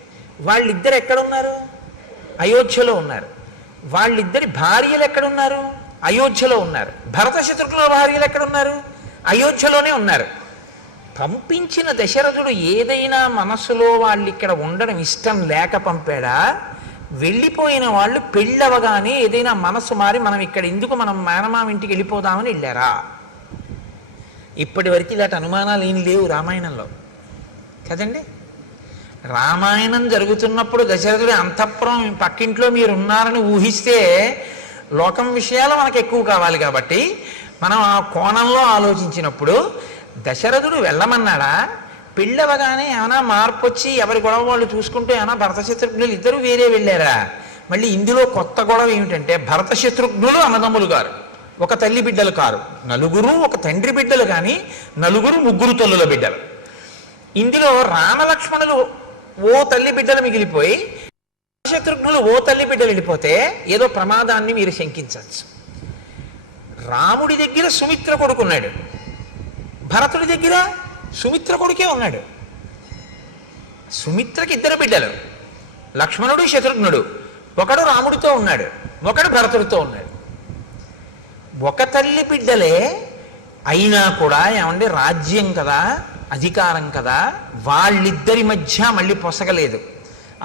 వాళ్ళిద్దరు ఎక్కడున్నారు? అయోధ్యలో ఉన్నారు. వాళ్ళిద్దరి భార్యలు ఎక్కడున్నారు? అయోధ్యలో ఉన్నారు. భరత శత్రుఘ్నుల భార్యలు ఎక్కడున్నారు? అయోధ్యలోనే ఉన్నారు. పంపించిన దశరథుడు ఏదైనా మనసులో వాళ్ళు ఇక్కడ ఉండడం ఇష్టం లేక పంపాడా? వెళ్ళిపోయిన వాళ్ళు పెళ్ళవగానే ఏదైనా మనసు మారి మనం ఇక్కడ ఎందుకు, మనం మేనమామ ఇంటికి వెళ్ళిపోదామని వెళ్ళారా? ఇప్పటి వరకు ఇలాంటి అనుమానాలు ఏం లేవు రామాయణంలో కదండి. రామాయణం జరుగుతున్నప్పుడు దశరథుడి అంతఃపురం పక్కింట్లో మీరు ఉన్నారని ఊహిస్తే లోకం విషయాలు మనకు ఎక్కువ కావాలి కాబట్టి మనం ఆ కోణంలో ఆలోచించినప్పుడు దశరథుడు వెళ్ళమన్నాడా? పెళ్ళవగానే ఏమైనా మార్పు వచ్చి ఎవరి గొడవ వాళ్ళు చూసుకుంటూ ఏమైనా భరత శత్రుఘ్నులు ఇద్దరు వేరే వెళ్ళారా? మళ్ళీ ఇందులో కొత్త గొడవ ఏమిటంటే, భరత శత్రుఘ్నులు అన్నదమ్ములు గారు, ఒక తల్లి బిడ్డలు కారు, నలుగురు ఒక తండ్రి బిడ్డలు, కానీ నలుగురు ముగ్గురు తల్లుల బిడ్డలు. ఇందులో రామలక్ష్మణులు ఓ తల్లి బిడ్డలు మిగిలిపోయి శత్రుఘ్నులు ఓ తల్లి బిడ్డలు వెళ్ళిపోతే ఏదో ప్రమాదాన్ని మీరు శంకించవచ్చు. రాముడి దగ్గర సుమిత్ర కొడుకున్నాడు, భరతుడి దగ్గర సుమిత్ర కొడుకే ఉన్నాడు. సుమిత్రకి ఇద్దరు బిడ్డలు, లక్ష్మణుడు శత్రుఘ్నుడు. ఒకడు రాముడితో ఉన్నాడు, ఒకడు భరతుడితో ఉన్నాడు. ఒక తల్లి బిడ్డలే అయినా కూడా ఏమంటే రాజ్యం కదా, అధికారం కదా, వాళ్ళిద్దరి మధ్య మళ్ళీ పొసగలేదు.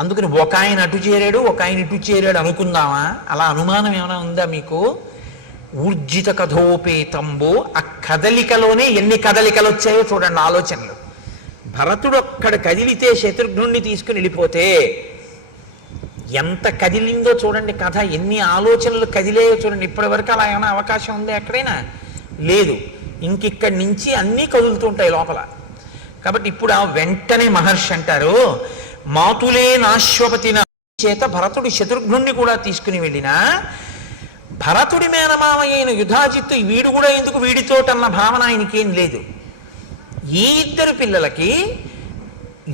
అందుకని ఒక ఆయన అటు చేరాడు, ఒక ఆయన ఇటు చేరాడు అనుకుందామా? అలా అనుమానం ఏమైనా ఉందా మీకు? ఊర్జిత కథోపేతంబో, ఆ కదలికలోనే ఎన్ని కదలికలు వచ్చాయో చూడండి ఆలోచనలు. భరతుడు అక్కడ కదిలితే శత్రుఘ్నుణ్ణి తీసుకుని వెళ్ళిపోతే ఎంత కదిలిందో చూడండి కథ, ఎన్ని ఆలోచనలు కదిలేయో చూడండి. ఇప్పటి వరకు అలా ఏమైనా అవకాశం ఉందా ఎక్కడైనా? లేదు. ఇంకిక్కడి నుంచి అన్నీ కదులుతుంటాయి లోపల. కాబట్టి ఇప్పుడు ఆ వెంటనే మహర్షి అంటారు, మాతులే నాశ్వపతిన చేత భరతుడు శత్రుఘ్నుణ్ణి కూడా తీసుకుని వెళ్ళినా భరతుడి మేనమామ అయిన యుధాజిత్తు వీడు కూడా ఎందుకు వీడితోటన్న భావన ఆయనకేం లేదు. ఈ ఇద్దరు పిల్లలకి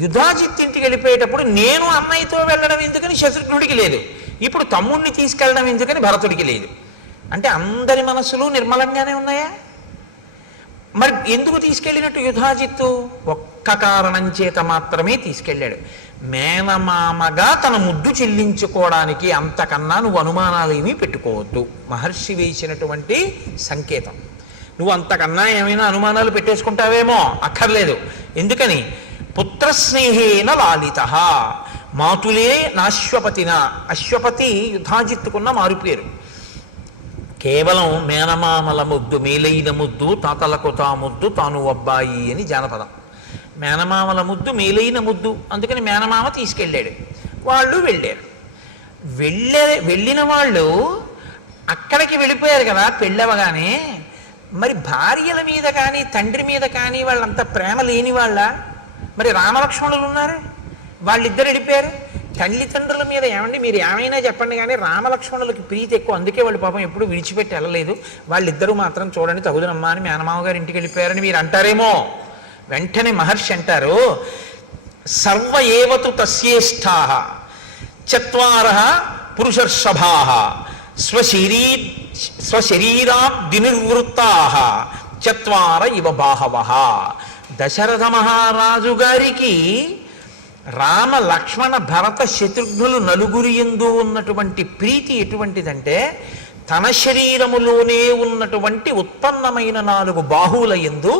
యుధాజిత్ ఇంటికి వెళ్ళిపోయేటప్పుడు నేను అన్నయ్యతో వెళ్ళడం ఎందుకని శత్రుఘ్నుడికి లేదు, ఇప్పుడు తమ్ముడిని తీసుకెళ్ళడం ఎందుకని భరతుడికి లేదు. అంటే అందరి మనసులు నిర్మలంగానే ఉన్నాయా? మరి ఎందుకు తీసుకెళ్ళినట్టు యుధాజిత్తు? ఒక్క కారణం చేత మాత్రమే తీసుకెళ్ళాడు, మేనమామగా తన ముద్దు చెల్లించుకోవడానికి. అంతకన్నా నువ్వు అనుమానాలు ఏమీ పెట్టుకోవద్దు. మహర్షి వేసినటువంటి సంకేతం. నువ్వు అంతకన్నా ఏమైనా అనుమానాలు పెట్టేసుకుంటావేమో, అక్కర్లేదు. ఎందుకని? పుత్రస్నేహేన లాలిత, మాతులే నాశ్వపతిన. అశ్వపతి యుధాజిత్తుకున్న మారుపేరు. కేవలం మేనమామల ముద్దు, మేలైన ముద్దు, తాతలకు తా ముద్దు, తాను అబ్బాయి అని జానపదం. మేనమామల ముద్దు మేలైన ముద్దు, అందుకని మేనమామ తీసుకెళ్ళాడు. వాళ్ళు వెళ్ళారు. వెళ్ళిన వాళ్ళు అక్కడికి వెళ్ళిపోయారు కదా పెళ్ళవగానే. మరి భార్యల మీద కానీ తండ్రి మీద కానీ వాళ్ళంత ప్రేమ లేని వాళ్ళ? మరి రామలక్ష్మణులు ఉన్నారు, వాళ్ళిద్దరు వెళ్ళిపోయారు. తల్లిదండ్రుల మీద ఏమండి మీరు ఏమైనా చెప్పండి కానీ రామలక్ష్మణులకి ప్రీతి ఎక్కువ, అందుకే వాళ్ళు పాపం ఎప్పుడు విడిచిపెట్టి వెళ్ళలేదు. వాళ్ళిద్దరూ మాత్రం చూడండి తగుదనమ్మా అని మేనమామ గారి ఇంటికి వెళ్ళిపోయారని మీరు అంటారేమో. వెంటనే మహర్షి అంటారు, సర్వ ఏవతు తస్యేష్టా చత్వారః పురుషర్షభాః స్వశరీరాబ్దినిర్వృత్తాః చత్వార ఇవ బాహవః. దశరథ మహారాజు గారికి రామ లక్ష్మణ భరత శత్రుఘ్నులు నలుగురి యందు ఉన్నటువంటి ప్రీతి ఎటువంటిదంటే, తన శరీరములోనే ఉన్నటువంటి ఉత్పన్నమైన 4 బాహువుల యందు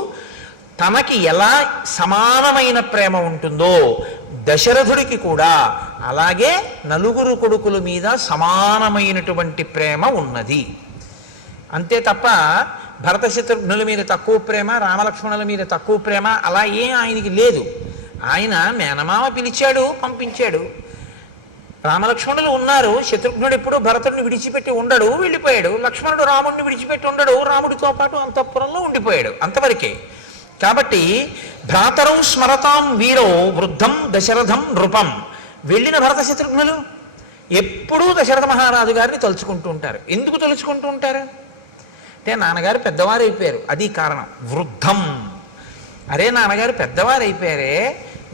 తనకి ఎలా సమానమైన ప్రేమ ఉంటుందో దశరథుడికి కూడా అలాగే నలుగురు కొడుకుల మీద సమానమైనటువంటి ప్రేమ ఉన్నది. అంతే తప్ప భరత శత్రుఘ్నుల మీద తక్కువ ప్రేమ, రామలక్ష్మణుల మీద తక్కువ ప్రేమ అలా ఏం ఆయనకి లేదు. ఆయన మేనమామ పిలిచాడు, పంపించాడు. రామలక్ష్మణులు ఉన్నారు. శత్రుఘ్నుడు ఎప్పుడు భరతుడిని విడిచిపెట్టి ఉండడు, వెళ్ళిపోయాడు. లక్ష్మణుడు రాముడిని విడిచిపెట్టి ఉండడు, రాముడితో పాటు అంతఃపురంలో ఉండిపోయాడు. అంతవరకే. కాబట్టి భ్రాతరం స్మరతాం వీరో వృద్ధం దశరథం నృపం. వెళ్ళిన భరత శత్రుఘ్నులు ఎప్పుడూ దశరథ మహారాజు గారిని తలుచుకుంటూ ఉంటారు. ఎందుకు తలుచుకుంటూ ఉంటారు అంటే, నాన్నగారు పెద్దవారు అయిపోయారు, అది కారణం. వృద్ధం, అరే నాన్నగారు పెద్దవారు అయిపోయారే,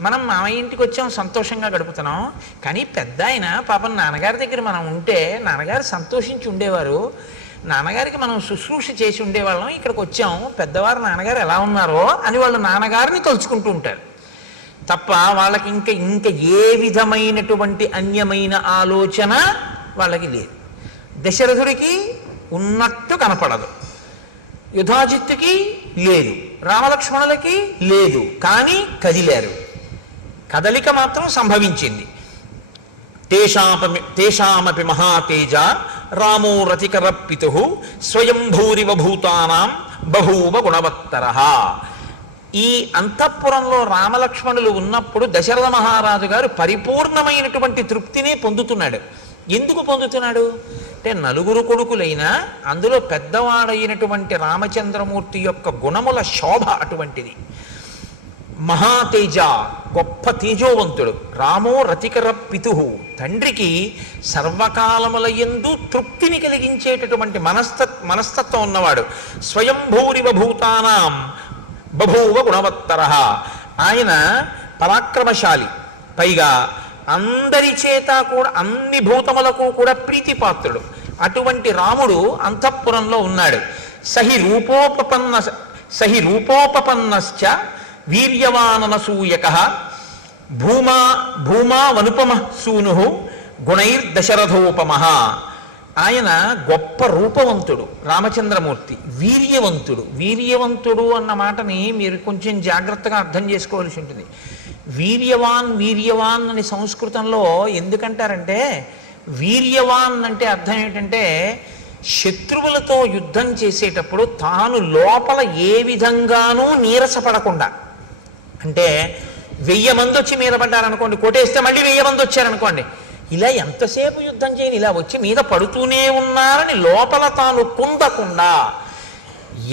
మనం మామయ్య ఇంటికి వచ్చాం, సంతోషంగా గడుపుతున్నాం. కానీ పెద్ద ఆయన పాపం నాన్నగారి దగ్గర మనం ఉంటే నాన్నగారు సంతోషించి ఉండేవారు, నాన్నగారికి మనం శుశ్రూష చేసి ఉండేవాళ్ళం, ఇక్కడికి వచ్చాం, పెద్దవారు నాన్నగారు ఎలా ఉన్నారో అని వాళ్ళు నాన్నగారిని తలుచుకుంటూ ఉంటారు తప్ప వాళ్ళకి ఇంకా ఏ విధమైనటువంటి అన్యమైన ఆలోచన వాళ్ళకి లేదు. దశరథుడికి ఉన్నట్టు కనపడదు, యుధాజిత్తుకి లేదు, రామలక్ష్మణులకి లేదు, కానీ కదిలారు. కదలిక మాత్రం సంభవించింది. తేషామపి మహాతేజ రామో రతికరపితు స్వయంభూరివ భూతానాం బభూవ గుణవత్తరః. ఈ అంతఃపురంలో రామలక్ష్మణులు ఉన్నప్పుడు దశరథ మహారాజు గారు పరిపూర్ణమైనటువంటి తృప్తినే పొందుతున్నాడు. ఎందుకు పొందుతున్నాడు అంటే, నలుగురు కొడుకులైనా అందులో పెద్దవాడైనటువంటి రామచంద్రమూర్తి యొక్క గుణముల శోభ అటువంటిది. మహాతేజ, గొప్ప తేజోవంతుడు. రామో రతికర పితు, తండ్రికి సర్వకాలముల యందు తృప్తిని కలిగించేటటువంటి మనస్తత్వం ఉన్నవాడు. స్వయంభూరివ భూతానాం బభూవ గుణవత్తరః. ఆయన పరాక్రమశాలి, పైగా అందరి చేత కూడా అన్ని భూతములకు కూడా ప్రీతిపాత్రుడు. అటువంటి రాముడు అంతఃపురంలో ఉన్నాడు. సహి రూపోపపన్నశ్చ వీర్యవాననసూయకః భూమా వనుపమ సూను గుణైర్దశరథోపమః. ఆయన గొప్ప రూపవంతుడు రామచంద్రమూర్తి, వీర్యవంతుడు. వీర్యవంతుడు అన్న మాటని మీరు కొంచెం జాగ్రత్తగా అర్థం చేసుకోవాల్సి ఉంటుంది. వీర్యవాన్ అని సంస్కృతంలో ఎందుకంటారంటే, వీర్యవాన్ అంటే అర్థం ఏంటంటే, శత్రువులతో యుద్ధం చేసేటప్పుడు తాను లోపల ఏ విధంగానూ నీరసపడకుండా, అంటే 1000 మంది వచ్చి మీద పడ్డారనుకోండి, కొట్టేస్తే మళ్ళీ 1000 మంది వచ్చారనుకోండి, ఇలా ఎంతసేపు యుద్ధం చేయని, ఇలా వచ్చి మీద పడుతూనే ఉన్నారని లోపల తాను కుందకుండా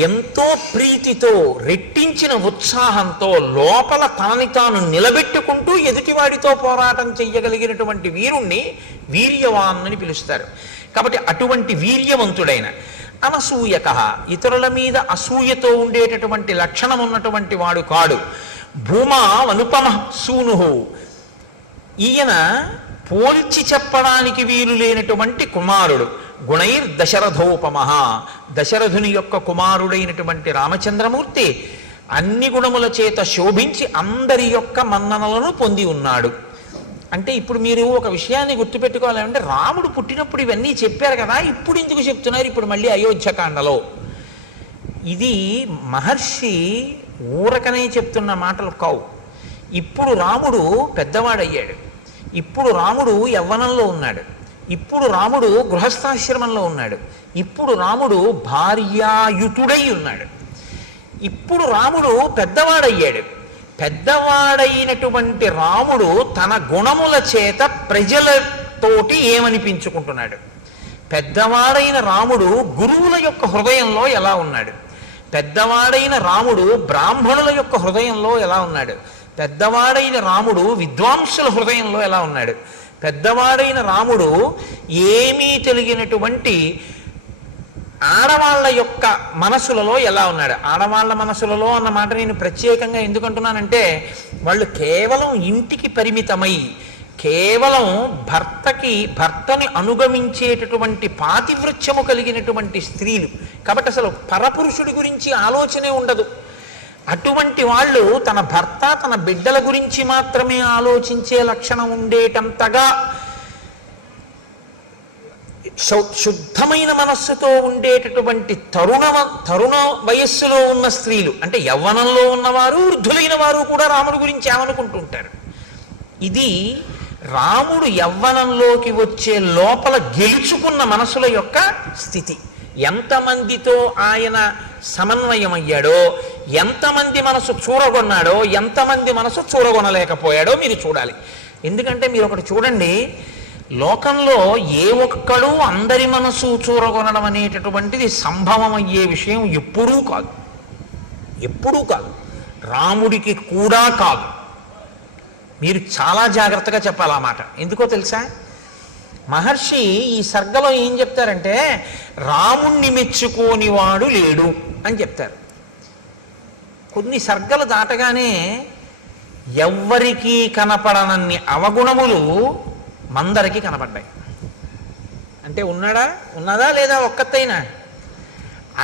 ఎంతో ప్రీతితో రెట్టించిన ఉత్సాహంతో లోపల తనని తాను నిలబెట్టుకుంటూ ఎదుటివాడితో పోరాటం చెయ్యగలిగినటువంటి వీరుణ్ణి వీర్యవాన్ అని పిలుస్తారు. కాబట్టి అటువంటి వీర్యవంతుడైన, అనసూయక, ఇతరుల మీద అసూయతో ఉండేటటువంటి లక్షణం ఉన్నటువంటి వాడు కాడు. భూమా అనుపమ సూను, ఈయన పోల్చి చెప్పడానికి వీలు లేనటువంటి కుమారుడు. గుణైర్ దశరథోపమః, దశరథుని యొక్క కుమారుడైనటువంటి రామచంద్రమూర్తి అన్ని గుణముల చేత శోభించి అందరి యొక్క మన్ననలను పొంది ఉన్నాడు. అంటే ఇప్పుడు మీరు ఒక విషయాన్ని గుర్తుపెట్టుకోవాలంటే, రాముడు పుట్టినప్పుడు ఇవన్నీ చెప్పారు కదా, ఇప్పుడు ఎందుకు చెప్తున్నారు ఇప్పుడు మళ్ళీ అయోధ్యకాండలో? ఇది మహర్షి ఊరకనే చెప్తున్న మాటలు కావు. ఇప్పుడు రాముడు పెద్దవాడయ్యాడు, ఇప్పుడు రాముడు యవ్వనంలో ఉన్నాడు, ఇప్పుడు రాముడు గృహస్థాశ్రమంలో ఉన్నాడు, ఇప్పుడు రాముడు భార్యాయుతుడై ఉన్నాడు, ఇప్పుడు రాముడు పెద్దవాడయ్యాడు. పెద్దవాడైనటువంటి రాముడు తన గుణముల చేత ప్రజలతోటి ఏమనిపించుకుంటున్నాడు? పెద్దవాడైన రాముడు గురువుల యొక్క హృదయంలో ఎలా ఉన్నాడు? పెద్దవాడైన రాముడు బ్రాహ్మణుల యొక్క హృదయంలో ఎలా ఉన్నాడు? పెద్దవాడైన రాముడు విద్వాంసుల హృదయంలో ఎలా ఉన్నాడు? పెద్దవాడైన రాముడు ఏమీ తెలియనటువంటి ఆడవాళ్ళ యొక్క మనసులలో ఎలా ఉన్నాడు? ఆడవాళ్ళ మనసులలో అన్న మాట నేను ప్రత్యేకంగా ఎందుకంటున్నానంటే, వాళ్ళు కేవలం ఇంటికి పరిమితమై కేవలం భర్తని అనుగమించేటటువంటి పాతివృత్యము కలిగినటువంటి స్త్రీలు కాబట్టి అసలు పరపురుషుడి గురించి ఆలోచనే ఉండదు. అటువంటి వాళ్ళు తన భర్త తన బిడ్డల గురించి మాత్రమే ఆలోచించే లక్షణం ఉండేటంతగా శుద్ధమైన మనస్సుతో ఉండేటటువంటి తరుణ వయస్సులో ఉన్న స్త్రీలు, అంటే యవ్వనంలో ఉన్నవారు వృద్ధులైన వారు కూడా రాముడి గురించి ఏమనుకుంటుంటారు. ఇది రాముడు యవ్వనంలోకి వచ్చే లోపల గెలుచుకున్న మనసుల యొక్క స్థితి. ఎంతమందితో ఆయన సమన్వయమయ్యాడో, ఎంతమంది మనసు చూరగొన్నాడో, ఎంతమంది మనసు చూరగొనలేకపోయాడో మీరు చూడాలి. ఎందుకంటే మీరు ఒకటి చూడండి, లోకంలో ఏ ఒక్కడు అందరి మనసు చూరగొనడం అనేటటువంటిది సంభవం అయ్యే విషయం ఎప్పుడూ కాదు, ఎప్పుడూ కాదు, రాముడికి కూడా కాదు. మీరు చాలా జాగ్రత్తగా చెప్పాలి ఆ మాట. ఎందుకో తెలుసా? మహర్షి ఈ సర్గలో ఏం చెప్తారంటే, రాముణ్ణి మెచ్చుకోని వాడు లేడు అని చెప్తారు. కొన్ని సర్గలు దాటగానే ఎవ్వరికీ కనపడనన్ని అవగుణములు మందరికి కనపడ్డాయి. అంటే ఉన్నదా లేదా ఒక్కతైనా?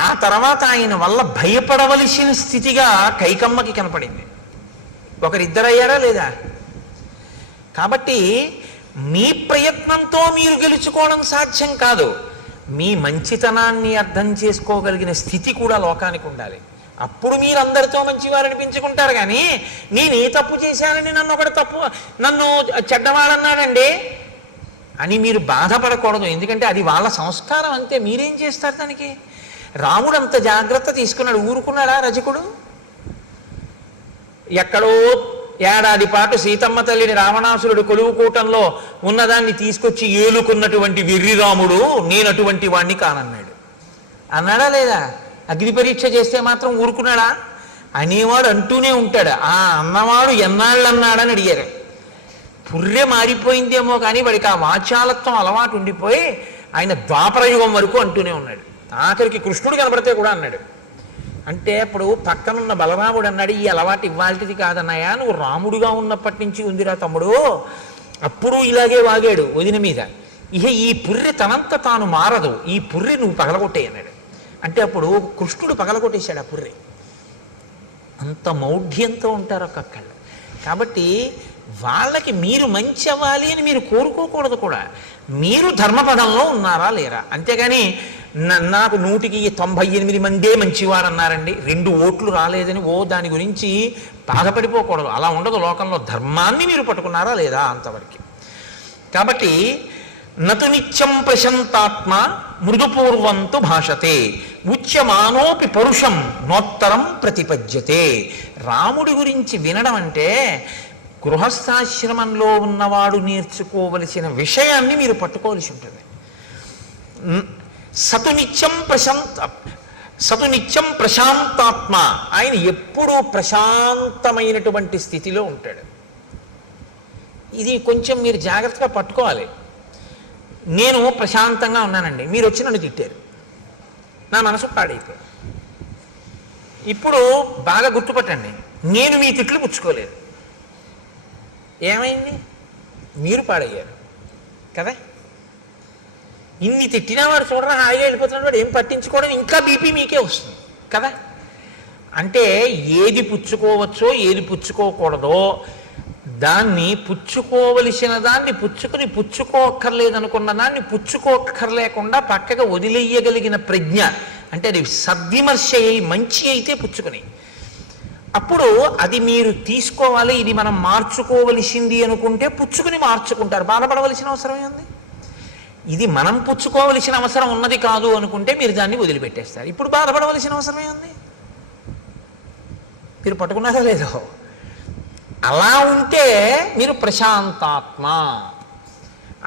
ఆ తర్వాత ఆయన వల్ల భయపడవలసిన స్థితిగా కైకమ్మకి కనపడింది. ఒకరిద్దరయ్యారా లేదా? కాబట్టి మీ ప్రయత్నంతో మీరు గెలుచుకోవడం సాధ్యం కాదు. మీ మంచితనాన్ని అర్థం చేసుకోగలిగిన స్థితి కూడా లోకానికి ఉండాలి. అప్పుడు మీరు అందరితో మంచివారు అనిపించుకుంటారు. కానీ నేను ఏ తప్పు చేశానని నన్ను చెడ్డవాడన్నాడండి అని మీరు బాధపడకూడదు. ఎందుకంటే అది వాళ్ళ సంస్కారం, అంతే. మీరేం చేస్తారు దానికి? రాముడు అంత జాగ్రత్త తీసుకున్నాడు. ఊరుకున్నాడా రజకుడు? ఎక్కడో ఏడాది పాటు సీతమ్మ తల్లిని రావణాసురుడు కొలువుకూటంలో ఉన్నదాన్ని తీసుకొచ్చి ఏలుకున్నటువంటి వెర్రి రాముడు నేను అటువంటి వాణ్ణి కానన్నాడు. అన్నాడా లేదా? అగ్ని పరీక్ష చేస్తే మాత్రం ఊరుకున్నాడా? అనేవాడు అంటూనే ఉంటాడు. ఆ అన్నవాడు ఎన్నాళ్ళు అన్నాడని అడిగారు. పుర్రె మారిపోయిందేమో కానీ వాడికి ఆ వాచాలత్వం అలవాటు ఉండిపోయి ఆయన ద్వాపరయుగం వరకు అంటూనే ఉన్నాడు. ఆఖరికి కృష్ణుడు కనబడితే కూడా అన్నాడు. అంటే అప్పుడు పక్కనున్న బలరాముడు అన్నాడు, ఈ అలవాటు ఇవ్వాల్టిది కాదన్నాయా, నువ్వు రాముడుగా ఉన్నప్పటి నుంచి ఉందిరా తమ్ముడు, అప్పుడు ఇలాగే వాగాడు వదిన మీద. ఇక ఈ పుర్రె తనంత తాను మారదు, ఈ పుర్రె నువ్వు పగలగొట్టే అన్నాడు. అంటే అప్పుడు కృష్ణుడు పగలగొట్టేశాడు ఆ పుర్రె. అంత మౌఢ్యంతో ఉంటారు ఒక్కొక్కళ్ళు. కాబట్టి వాళ్ళకి మీరు మంచి అవ్వాలి అని మీరు కోరుకోకూడదు కూడా. మీరు ధర్మపదంలో ఉన్నారా లేరా? అంతేగాని నాకు 198 మందే మంచివారు అన్నారండి, 2 ఓట్లు రాలేదని దాని గురించి బాధపడిపోకూడదు. అలా ఉండదు లోకంలో. ధర్మాన్ని మీరు పట్టుకున్నారా లేదా అంతవరకు. కాబట్టి నతు నిత్యం ప్రశంతాత్మ మృదుపూర్వంతు భాషతే ఉచ్యమానోపి పరుషం నోత్తరం ప్రతిపద్యతే. రాముడి గురించి వినడం అంటే గృహస్థాశ్రమంలో ఉన్నవాడు నేర్చుకోవలసిన విషయాన్ని మీరు పట్టుకోవలసి ఉంటుంది. సతునిత్యం ప్రశాంతాత్మ, ఆయన ఎప్పుడూ ప్రశాంతమైనటువంటి స్థితిలో ఉంటాడు. ఇది కొంచెం మీరు జాగ్రత్తగా పట్టుకోవాలి. నేను ప్రశాంతంగా ఉన్నానండి, మీరు వచ్చి నన్ను తిట్టారు, నా మనసు పాడైపోయింది. ఇప్పుడు బాగా గుర్తుపట్టండి, నేను మీ తిట్లు పుచ్చుకోలేదు. ఏమైంది? మీరు పాడయ్యారు కదా. ఇన్ని తిట్టినా వాడు చూడరా హాయిగా వెళ్ళిపోతున్నాడు, వాడు ఏం పట్టించుకోవడం, ఇంకా బీపీ మీకే వస్తుంది కదా. అంటే ఏది పుచ్చుకోవచ్చో ఏది పుచ్చుకోకూడదో దాన్ని, పుచ్చుకోవలసిన దాన్ని పుచ్చుకోక్కర్లేదనుకున్న దాన్ని పుచ్చుకోక్కర్లేకుండా పక్కగా వదిలేయగలిగిన ప్రజ్ఞ అంటే అది సద్విమర్శ అయి మంచి అయితే పుచ్చుకుని, అప్పుడు అది మీరు తీసుకోవాలి, ఇది మనం మార్చుకోవలసింది అనుకుంటే పుచ్చుకుని మార్చుకుంటారు, బాధపడవలసిన అవసరం ఉంది. ఇది మనం పుచ్చుకోవలసిన అవసరం ఉన్నది కాదు అనుకుంటే మీరు దాన్ని వదిలిపెట్టేస్తారు. ఇప్పుడు బాధపడవలసిన అవసరమే ఉంది. మీరు పట్టుకున్నారో లేదో. అలా ఉంటే మీరు ప్రశాంతాత్మ.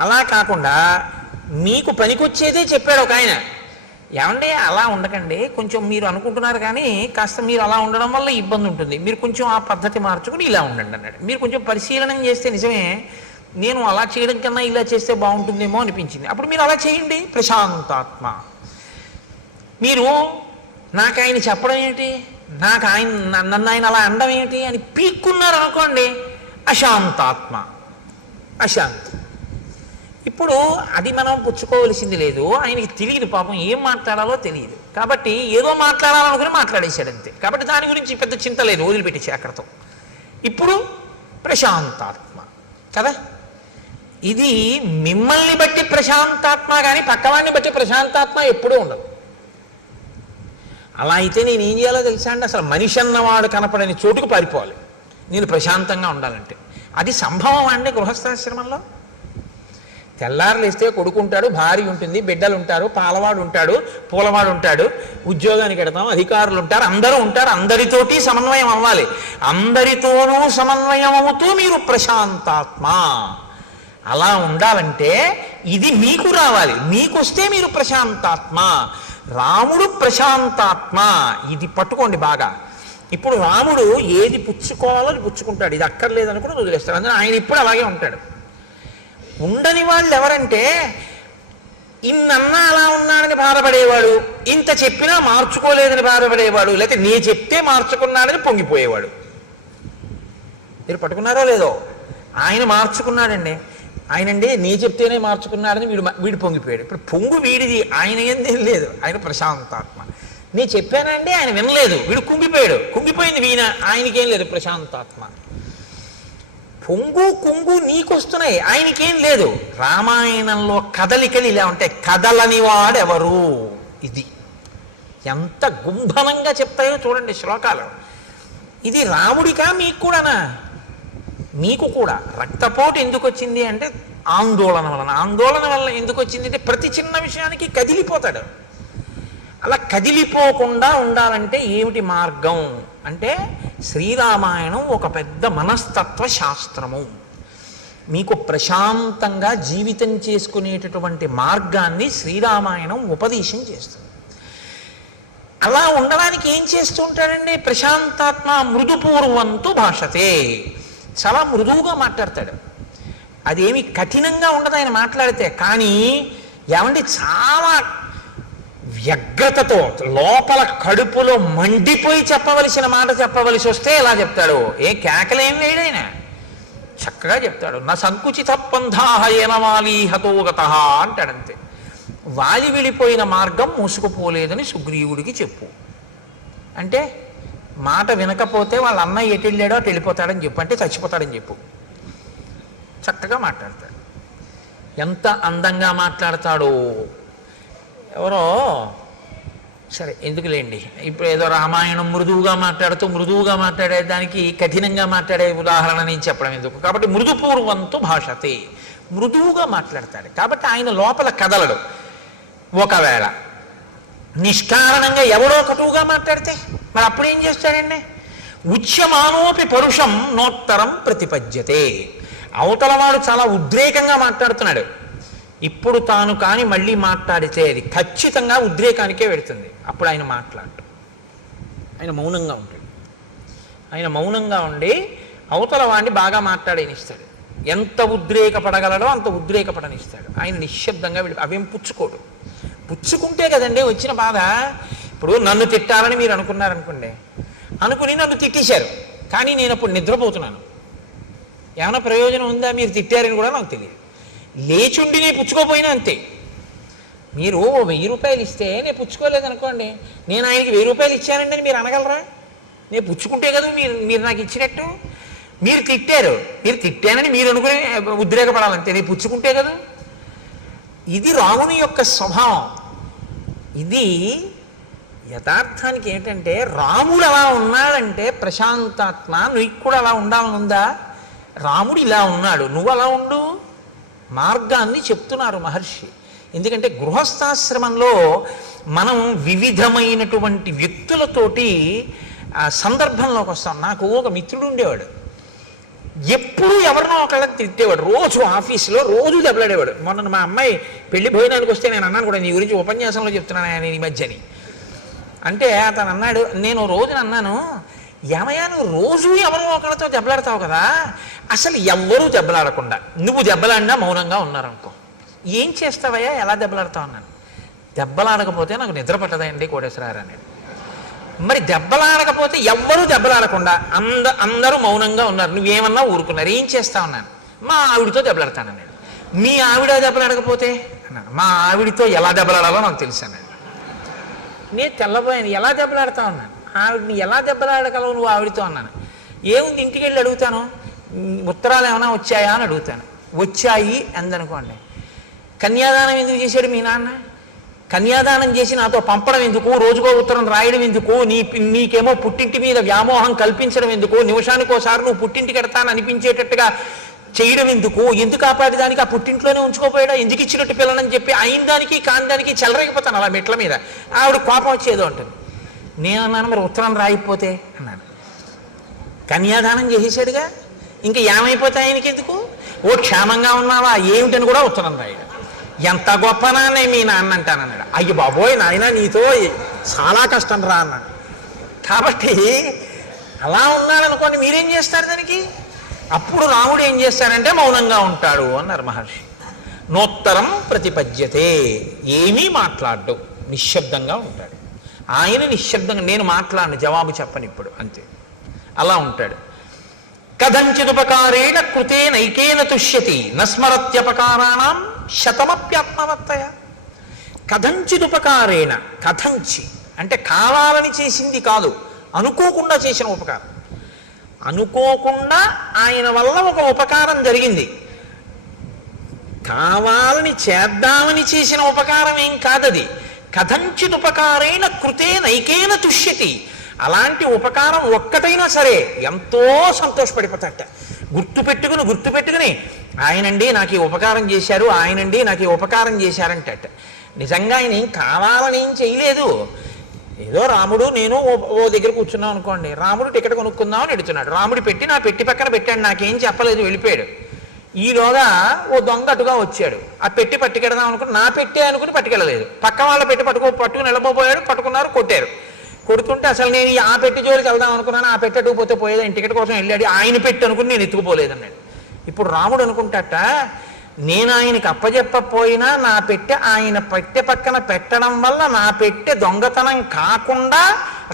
అలా కాకుండా మీకు పనికొచ్చేదే చెప్పాడు ఒక ఆయన, ఏమండి అలా ఉండకండి, కొంచెం మీరు అనుకుంటున్నారు కానీ కాస్త మీరు అలా ఉండడం వల్ల ఇబ్బంది ఉంటుంది, మీరు కొంచెం ఆ పద్ధతి మార్చుకుని ఇలా ఉండండి అన్నాడు. మీరు కొంచెం పరిశీలనం చేస్తే నిజమే, నేను అలా చేయడం కన్నా ఇలా చేస్తే బాగుంటుందేమో అనిపించింది, అప్పుడు మీరు అలా చేయండి, ప్రశాంతాత్మ. మీరు నాకు ఆయన చెప్పడం ఏంటి, నాకు ఆయన నన్ను ఆయన అలా అనడం ఏంటి అని పీక్కున్నారు అనుకోండి, అశాంతాత్మ, అశాంతి. ఇప్పుడు అది మనం పుచ్చుకోవలసింది లేదు, ఆయనకి తెలియదు పాపం, ఏం మాట్లాడాలో తెలియదు, కాబట్టి ఏదో మాట్లాడాలనుకుని మాట్లాడేశాడు అంతే. కాబట్టి దాని గురించి పెద్ద చింత లేదు, వదిలిపెట్టేసి అక్కడతో. ఇప్పుడు ప్రశాంతాత్మ కదా. ఇది మిమ్మల్ని బట్టి ప్రశాంతాత్మ కానీ పక్కవాడిని బట్టి ప్రశాంతాత్మ ఎప్పుడూ ఉండదు. అలా అయితే నేను ఏం చేయాలో తెలుసా అండి, అసలు మనిషి అన్నవాడు కనపడని చోటుకు పారిపోవాలి నేను ప్రశాంతంగా ఉండాలంటే. అది సంభవం అండి గృహస్థాశ్రమంలో. తెల్లారులేస్తే కొడుకుంటాడు, భార్య ఉంటుంది, బిడ్డలు ఉంటారు, పాలవాడు ఉంటాడు, పూలవాడు ఉంటాడు, ఉద్యోగానికి వెడతాం, అధికారులు ఉంటారు, అందరూ ఉంటారు, అందరితోటి సమన్వయం అవ్వాలి. అందరితోనూ సమన్వయం అవుతూ మీరు ప్రశాంతాత్మ. అలా ఉండాలంటే ఇది మీకు రావాలి, మీకు వస్తే మీరు ప్రశాంతాత్మ. రాముడు ప్రశాంతాత్మ, ఇది పట్టుకోండి బాగా. ఇప్పుడు రాముడు ఏది పుచ్చుకోవాలో అది పుచ్చుకుంటాడు, ఇది అక్కర్లేదని కూడా వదిలేస్తాడు. అందుకని ఆయన ఇప్పుడు అలాగే ఉంటాడు. ఉండని వాళ్ళు ఎవరంటే ఇన్నన్నా అలా ఉన్నాడని బాధపడేవాడు, ఇంత చెప్పినా మార్చుకోలేదని బాధపడేవాడు, లేకపోతే నీ చెప్తే మార్చుకున్నాడని పొంగిపోయేవాడు. మీరు పట్టుకున్నారో లేదో. ఆయన మార్చుకున్నాడండి, ఆయనండి నీ చెప్తేనే మార్చుకున్నాడని వీడు పొంగిపోయాడు. ఇప్పుడు పొంగు వీడిది, ఆయన ఏం లేదు, ఆయన ప్రశాంతాత్మ. నీ చెప్పానండి, ఆయన వినలేదు, వీడు కుంగిపోయాడు, కుంగిపోయింది వీణ, ఆయనకేం లేదు, ప్రశాంతాత్మ. పొంగు కుంగు నీకొస్తున్నాయి, ఆయనకేం లేదు. రామాయణంలో కదలికలు ఇలా ఉంటాయి, కదలని వాడెవరు, ఇది ఎంత గుంభనంగా చెప్తాయో చూడండి శ్లోకాలు. ఇది రాముడికా మీకు కూడానా? మీకు కూడా. రక్తపోటు ఎందుకు వచ్చింది అంటే ఆందోళన వలన. ఆందోళన వలన ఎందుకు వచ్చింది అంటే ప్రతి చిన్న విషయానికి కదిలిపోతాడు. అలా కదిలిపోకుండా ఉండాలంటే ఏమిటి మార్గం అంటే శ్రీరామాయణం ఒక పెద్ద మనస్తత్వ శాస్త్రము. మీకు ప్రశాంతంగా జీవితం చేసుకునేటటువంటి మార్గాన్ని శ్రీరామాయణం ఉపదేశం చేస్తుంది. అలా ఉండడానికి ఏం చేస్తూ ఉంటాడండి ప్రశాంతాత్మ? మృదుపూర్వంతు భాషతే, చాలా మృదువుగా మాట్లాడతాడు. అదేమి కఠినంగా ఉండదు ఆయన మాట్లాడితే. కానీ ఏమండి చాలా వ్యగ్రతతో లోపల కడుపులో మండిపోయి చెప్పవలసిన మాట చెప్పవలసి వస్తే ఎలా చెప్తాడు, ఏ కేకలేం వేయడైనా చక్కగా చెప్తాడు. నా సంకుచిత పంథాహ ఏనవాలి హతోగత అంటాడంతే. వాలి విడిపోయిన మార్గం మూసుకుపోలేదని సుగ్రీవుడికి చెప్పు అంటే, మాట వినకపోతే వాళ్ళ అన్నయ్య ఎటు వెళ్ళాడో అటు వెళ్ళిపోతాడని చెప్పు అంటే చచ్చిపోతాడని చెప్పు. చక్కగా మాట్లాడతాడు. ఎంత అందంగా మాట్లాడతాడో. ఎవరో సరే ఎందుకులేండి, ఇప్పుడు ఏదో రామాయణం మృదువుగా మాట్లాడేదానికి కఠినంగా మాట్లాడే ఉదాహరణ నేను చెప్పడం ఎందుకు. కాబట్టి మృదుపూర్వంతో భాషతే, మృదువుగా మాట్లాడతాడు. కాబట్టి ఆయన లోపల కదలడు. ఒకవేళ నిష్కారణంగా ఎవడో కటువుగా మాట్లాడితే మరి అప్పుడు ఏం చేస్తాడండి? ఉచ్యమానోపి పరుషం నోత్తరం ప్రతిపద్యతే. అవతలవాడు చాలా ఉద్రేకంగా మాట్లాడుతున్నాడు, ఇప్పుడు తాను కానీ మళ్ళీ మాట్లాడితే అది ఖచ్చితంగా ఉద్రేకానికే వెడుతుంది. అప్పుడు ఆయన మాట్లాడు, ఆయన మౌనంగా ఉంటాడు. ఆయన మౌనంగా ఉండి అవతల వాడిని బాగా మాట్లాడనిస్తాడు. ఎంత ఉద్రేకపడగలడో అంత ఉద్రేకపడనిస్తాడు. ఆయన నిశ్శబ్దంగా అవేం పుచ్చుకోడు. పుచ్చుకుంటే కదండి వచ్చిన బాధ. ఇప్పుడు నన్ను తిట్టాలని మీరు అనుకున్నారనుకోండి, అనుకుని నన్ను తిట్టేశారు, కానీ నేను అప్పుడు నిద్రపోతున్నాను. ఏమైనా ప్రయోజనం ఉందా? మీరు తిట్టారని కూడా నాకు తెలియదు. లేచుండి నేను పుచ్చుకోపోయినా అంతే. మీరు 1000 రూపాయలు ఇస్తే నేను పుచ్చుకోలేదనుకోండి, నేను ఆయనకి 1000 రూపాయలు ఇచ్చానండి అని మీరు అనగలరా? నేను పుచ్చుకుంటే కదా మీరు నాకు ఇచ్చినట్టు. మీరు తిట్టారు, మీరు తిట్టానని మీరు అనుకుని ఉద్రేకపడాలంతే, నేను పుచ్చుకుంటే కదా. ఇది రాముని యొక్క స్వభావం. ఇది యథార్థానికి ఏంటంటే రాముడు అలా ఉన్నాడంటే ప్రశాంతాత్మ, నువ్వు కూడా అలా ఉండాలనుందా? రాముడు ఇలా ఉన్నాడు, నువ్వు అలా ఉండు. మార్గాన్ని చెప్తున్నారు మహర్షి. ఎందుకంటే గృహస్థాశ్రమంలో మనం వివిధమైనటువంటి వ్యక్తులతోటి సందర్భంలోకి వస్తాం. నాకు ఒక మిత్రుడు ఉండేవాడు, ఎప్పుడూ ఎవరినో ఒకళ్ళని తిట్టేవాడు. రోజు ఆఫీసులో రోజు దెబ్బలాడేవాడు. మొన్న మా అమ్మాయి పెళ్లి భోజనానికి వస్తే నేను అన్నాను కూడా, నీ గురించి ఉపన్యాసంలో చెప్తున్నాను ఆయన ఈ మధ్యని. అంటే అతను అన్నాడు, నేను రోజున అన్నాను, ఏమయ్యా నువ్వు రోజు ఎవరో ఒకరితో దెబ్బలాడతావు కదా, అసలు ఎవ్వరూ దెబ్బలాడకుండా నువ్వు దెబ్బలాడినా మౌనంగా ఉన్నారనుకో, ఏం చేస్తావయ్యా, ఎలా దెబ్బలాడతావు అన్నాను. దెబ్బలాడకపోతే నాకు నిద్ర పట్టదండి కోటేశ్వరారు అనేది. మరి దెబ్బలాడకపోతే ఎవ్వరూ దెబ్బలాడకుండా అందరూ మౌనంగా ఉన్నారు, నువ్వేమన్నా ఊరుకున్నారు, ఏం చేస్తావు అన్నాను. మా ఆవిడితో దెబ్బలాడతానన్నాడు. మీ ఆవిడ దెబ్బలాడకపోతే అన్నాను. మా ఆవిడితో ఎలా దెబ్బలాడాలో నాకు తెలుసు అన్నాడు. నేను తెల్లబోయాను, ఎలా దెబ్బలాడతావు అన్నాను. ఆవిడని ఎలా దెబ్బలాడగలవు నువ్వు ఆవిడితో అన్నాను. ఏముంది, ఇంటికి వెళ్ళి అడుగుతాను, ఉత్తరాలు ఏమైనా వచ్చాయా అని అడుగుతాను. వచ్చాయి అందనుకోండి. కన్యాదానం ఎందుకు చేశాడు మీ నాన్న? కన్యాదానం చేసి నాతో పంపడం ఎందుకు, రోజుకో ఉత్తరం రాయడం ఎందుకు, నీకేమో పుట్టింటి మీద వ్యామోహం కల్పించడం ఎందుకు, నిమిషానికోసారి నువ్వు పుట్టింటికి ఎడతాను అనిపించేటట్టుగా చేయడం ఎందుకు, ఎందుకు ఆపాటి దానికి ఆ పుట్టింట్లోనే ఉంచుకోపోయాడా, ఎందుకు ఇచ్చినట్టు పిల్లలని చెప్పి అయిన దానికి కాని దానికి చెలరైపోతాను అలా మెట్ల మీద. ఆవిడ కోపం వచ్చేదో ఉంటుంది. నేను అన్నాను, మరి ఉత్తరం రాయిపోతే అన్నాను. కన్యాదానం చేసేసాడుగా, ఇంకా ఏమైపోతాయి ఆయనకి ఎందుకు, ఓ క్షేమంగా ఉన్నావా ఏమిటని కూడా ఉత్తరం రాయడు. ఎంత గొప్ప నాన్నే మీ నాన్న అంటానన్నాడు. అయ్యి బాబోయ్ నాయన నీతో చాలా కష్టం రా అన్నాడు. కాబట్టి అలా ఉన్నాడనుకోండి, మీరేం చేస్తారు దానికి? అప్పుడు రాముడు ఏం చేస్తాడంటే మౌనంగా ఉంటాడు అన్నారు మహర్షి. నోత్తరం ప్రతిపద్యతే, ఏమీ మాట్లాడ్డు, నిశ్శబ్దంగా ఉంటాడు. ఆయన నిశ్శబ్దంగా, నేను మాట్లాడను, జవాబు చెప్పను ఇప్పుడు, అంతే, అలా ఉంటాడు. కథంచిదుపకారేణ కృతే నైకేన తుష్యతి నస్మరత్యపకారాణం శతమప్యాత్మవత్తయ. కథంచిదుపకారేణ, కథంచి అంటే కావాలని చేసింది కాదు, అనుకోకుండా చేసిన ఉపకారం. అనుకోకుండా ఆయన వల్ల ఒక ఉపకారం జరిగింది, కావాలని చేద్దామని చేసిన ఉపకారం ఏం కాదది. కథంచిదుపకారేణ కృతే నైకేన తుష్యతి, అలాంటి ఉపకారం ఒక్కటైనా సరే ఎంతో సంతోషపడిపోతాట. గుర్తుపెట్టుకుని ఆయనండి నాకు ఈ ఉపకారం చేశారు, ఆయనండి నాకు ఈ ఉపకారం చేశారంటట. నిజంగా ఆయన ఏం కావాలని ఏం చేయలేదు. ఏదో రాముడు నేను ఓ దగ్గర కూర్చున్నాం అనుకోండి, రాముడు టికెట్ కొనుక్కుందామని ఎడుతున్నాడు, రాముడు పెట్టి నా పెట్టి పక్కన పెట్టాడు, నాకేం చెప్పలేదు, వెళ్ళిపోయాడు. ఈలోగా ఓ దొంగ అటుగా వచ్చాడు, ఆ పెట్టి పట్టుకెడదాం అనుకుని నా పెట్టే అనుకుని పట్టుకెళ్ళలేదు, పక్క వాళ్ళ పెట్టి పట్టుకుని వెళ్ళబోయాడు, పట్టుకున్నారు, కొట్టారు. కొడుతుంటే అసలు నేను ఆ పెట్టి జోలికి వెళ్దాం అనుకున్నాను, ఆ పెట్టి అటుకుపోతే పోయేది, టికెట్ కోసం వెళ్ళాడు, ఆయన పెట్టి అనుకుని నేను ఎత్తుకుపోలేదన్నాడు. ఇప్పుడు రాముడు అనుకుంటాట, నేను ఆయనకి అప్పచెప్పపోయినా నా పెట్టె ఆయన పెట్టె పక్కన పెట్టడం వల్ల నా పెట్టె దొంగతనం కాకుండా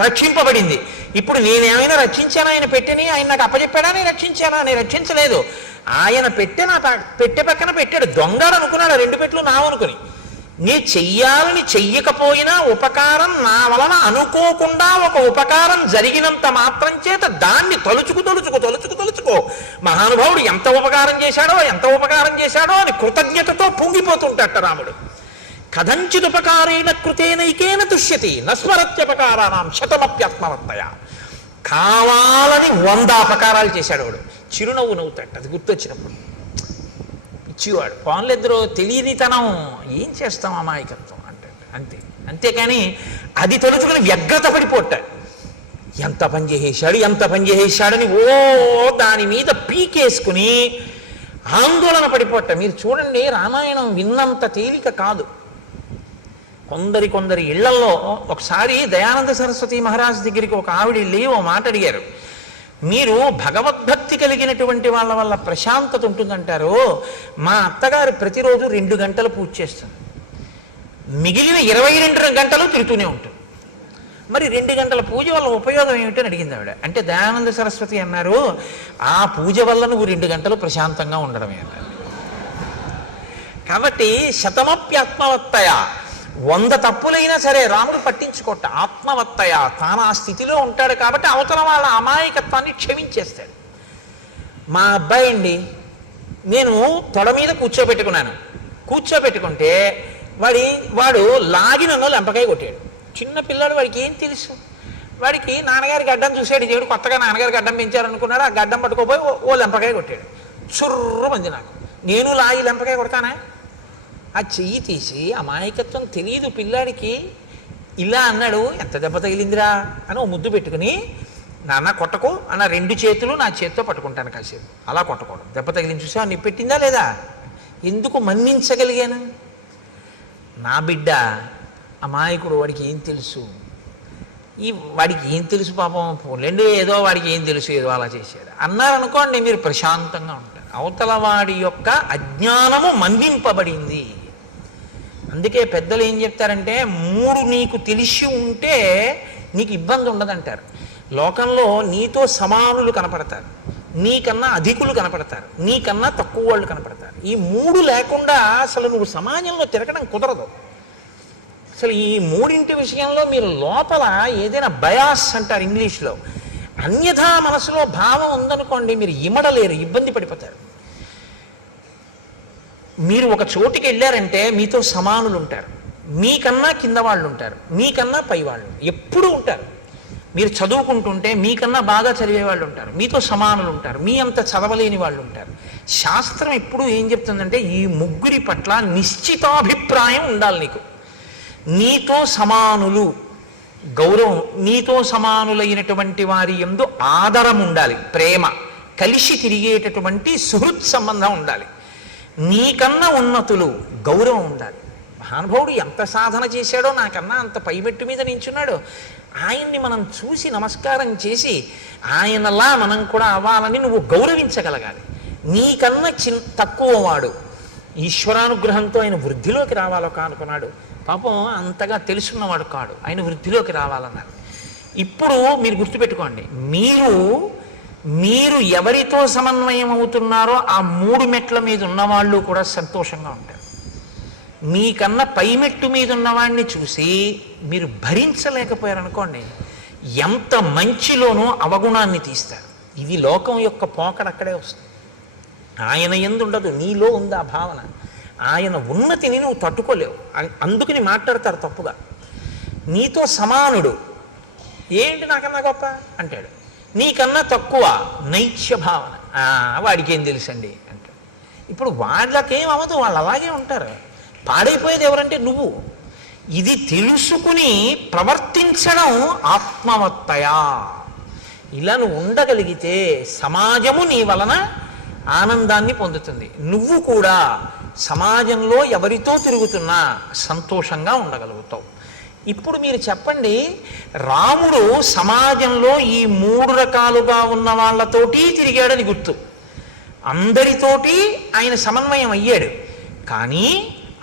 రక్షింపబడింది. ఇప్పుడు నేనేమైనా రక్షించాను ఆయన పెట్టెని, ఆయన నాకు అప్పచెప్పాడా, నేను రక్షించానా? నేను రక్షించలేదు. ఆయన పెట్టె నా పెట్టె పక్కన పెట్టాడు, దొంగడు అనుకున్నాడు, రెండు పెట్లు నావనుకుని. నీ చెయ్యాలని చెయ్యకపోయినా ఉపకారం నా వలన అనుకోకుండా ఒక ఉపకారం జరిగినంత మాత్రం చేత దాన్ని తలుచుకో మహానుభావుడు ఎంత ఉపకారం చేశాడో అని కృతజ్ఞతతో పొంగిపోతుంటాట రాముడు. కథంచిదుపకారేణ కృతేనైకేన తుష్యతి నస్మరత్యపకారాణం శతమప్యాత్మవత్తయ. కావాలని 100 అపకారాలు చేశాడు వాడు, చిరునవ్వు నవ్వుతాడు అది గుర్తొచ్చినప్పుడు. ఇచ్చివాడు పాన్లిద్దరూ తెలియనితనం, ఏం చేస్తాం అమాయకత్వం అంటే అంతే. అంతేకాని అది తలుచుకుని వ్యగ్రత పడిపోతాడు, ఎంత పని చేసేశాడని ఓ దాని మీద పీకేసుకుని ఆందోళన పడిపోట. మీరు చూడండి, రామాయణం విన్నంత తేలిక కాదు. కొందరి ఇళ్లలో ఒకసారి దయానంద సరస్వతి మహారాజ్ దగ్గరికి ఒక ఆవిడ వెళ్ళి ఓ మాట అడిగారు, మీరు భగవద్భక్తి కలిగినటువంటి వాళ్ళ వల్ల ప్రశాంతత ఉంటుందంటారు, మా అత్తగారు ప్రతిరోజు 2 గంటలు పూజ చేస్తుంది, మిగిలిన 22 గంటలు తిరుగుతూనే ఉంటుంది, మరి 2 గంటల పూజ వల్ల ఉపయోగం ఏమిటని అడిగింది ఆవిడ. అంటే దయానంద సరస్వతి అన్నారు, ఆ పూజ వల్ల నువ్వు 2 గంటలు ప్రశాంతంగా ఉండడమే అన్నారు. కాబట్టి శతమప్యాత్మవత్తయ, 100 తప్పులైనా సరే రాముడు పట్టించుకోట, ఆత్మవత్తయ, తాను ఆ స్థితిలో ఉంటాడు కాబట్టి అవతల వాళ్ళ అమాయకత్వాన్ని క్షమించేస్తాడు. మా అబ్బాయి అండి, నేను తొడ మీద కూర్చోబెట్టుకుంటే వాడు లాగి నన్ను లెంపకాయ కొట్టాడు. చిన్న పిల్లాడు, వాడికి ఏం తెలుసు? వాడికి నాన్నగారి గడ్డం చూసాడు, దేవుడు కొత్తగా నాన్నగారి గడ్డం పెంచారనుకున్నాడు, ఆ గడ్డం పట్టుకోపోయి ఓ లెంపకాయ కొట్టాడు. చుర్రమంది నాకు. నేను లాగి లెంపకాయ కొడతానా? ఆ చెయ్యి తీసి, అమాయకత్వం తెలియదు పిల్లాడికి, ఇలా అన్నాడు. ఎంత దెబ్బ తగిలిందిరా అని ఓ ముద్దు పెట్టుకుని, నాన్న కొట్టకు అన్న, 2 చేతులు నా చేతితో పట్టుకుంటాను కాసేపు. అలా కొట్టకూడదు. దెబ్బ తగిలింది చూసా, నీ పెట్టిందా లేదా? ఎందుకు మన్నించగలిగాను? నా బిడ్డ అమాయకుడు, వాడికి ఏం తెలుసు? వాడికి ఏం తెలుసు పాపం, పోలేండి ఏదో వాడికి ఏం తెలుసు, ఏదో అలా చేశాడు అన్నారనుకోండి, మీరు ప్రశాంతంగా ఉంటారు. అవతల వాడి యొక్క అజ్ఞానము మన్నింపబడింది. అందుకే పెద్దలు ఏం చెప్తారంటే, 3 నీకు తెలిసి ఉంటే నీకు ఇబ్బంది ఉండదంటారు. లోకంలో నీతో సమానులు కనపడతారు, నీకన్నా అధికులు కనపడతారు, నీకన్నా తక్కువ వాళ్ళు కనపడతారు. ఈ 3 లేకుండా అసలు నువ్వు సమాజంలో తిరగడం కుదరదు. అసలు ఈ 3 విషయంలో మీరు లోపల ఏదైనా బయాస్ అంటారు ఇంగ్లీష్లో, అన్యథా మనసులో భావం ఉందనుకోండి, మీరు ఇమడలేరు, ఇబ్బంది పడిపోతారు. మీరు ఒక చోటికి వెళ్ళారంటే మీతో సమానులు ఉంటారు, మీకన్నా కింద వాళ్ళు ఉంటారు, మీకన్నా పై వాళ్ళు ఎప్పుడూ ఉంటారు. మీరు చదువుకుంటుంటే మీకన్నా బాగా చదివే వాళ్ళు ఉంటారు, మీతో సమానులు ఉంటారు, మీ అంత చదవలేని వాళ్ళు ఉంటారు. శాస్త్రం ఎప్పుడు ఏం చెప్తుందంటే, ఈ 3 పట్ల నిశ్చితాభిప్రాయం ఉండాలి నీకు. నీతో సమానులు గౌరవం, నీతో సమానులైనటువంటి వారి యందు ఆదరం ఉండాలి, ప్రేమ, కలిసి తిరిగేటటువంటి సుహృత్ సంబంధం ఉండాలి. నీకన్నా ఉన్నతులు గౌరవం ఉండాలి. మహానుభావుడు ఎంత సాధన చేశాడో, నాకన్నా అంత పైమెట్టు మీద నించున్నాడు, ఆయన్ని మనం చూసి నమస్కారం చేసి ఆయనలా మనం కూడా అవ్వాలని నువ్వు గౌరవించగలగాలి. నీకన్నా తక్కువ వాడు ఈశ్వరానుగ్రహంతో ఆయన వృద్ధిలోకి రావాలో కానుకున్నాడు. పాపం అంతగా తెలుసున్నవాడు కాడు, ఆయన వృద్ధిలోకి రావాలన్నారు. ఇప్పుడు మీరు గుర్తుపెట్టుకోండి, మీరు ఎవరితో సమన్వయం అవుతున్నారో ఆ 3 మెట్ల మీద ఉన్నవాళ్ళు కూడా సంతోషంగా ఉంటారు. మీకన్నా పైమెట్టు మీద ఉన్నవాడిని చూసి మీరు భరించలేకపోయారనుకోండి, ఎంత మంచిలోనూ అవగుణాన్ని తీస్తారు. ఇది లోకం యొక్క పోకడ అక్కడే వస్తుంది. ఆయన యందు ఉండదు, నీలో ఉంది ఆ భావన. ఆయన ఉన్నతిని నువ్వు తట్టుకోలేవు, అందుకని మాట్లాడతారు తప్పుగా. నీతో సమానుడు ఏంటి, నాకన్నా గొప్ప అంటాడు, నీకన్నా తక్కువ నైత్య భావన, వాడికి ఏం తెలుసండి అంటాడు. ఇప్పుడు వాళ్ళకేం అవ్వదు, వాళ్ళు అలాగే ఉంటారు. పాడైపోయేది ఎవరంటే నువ్వు. ఇది తెలుసుకుని ప్రవర్తించడం ఆత్మవత్తయా. ఇలా నువ్వు ఉండగలిగితే సమాజము నీ వలన ఆనందాన్ని పొందుతుంది. నువ్వు కూడా సమాజంలో ఎవరితో తిరుగుతున్నా సంతోషంగా ఉండగలుగుతావు. ఇప్పుడు మీరు చెప్పండి, రాముడు సమాజంలో ఈ 3 రకాలుగా ఉన్న వాళ్ళతోటి తిరిగాడని గుర్తు, అందరితోటి ఆయన సమన్వయం అయ్యాడు. కానీ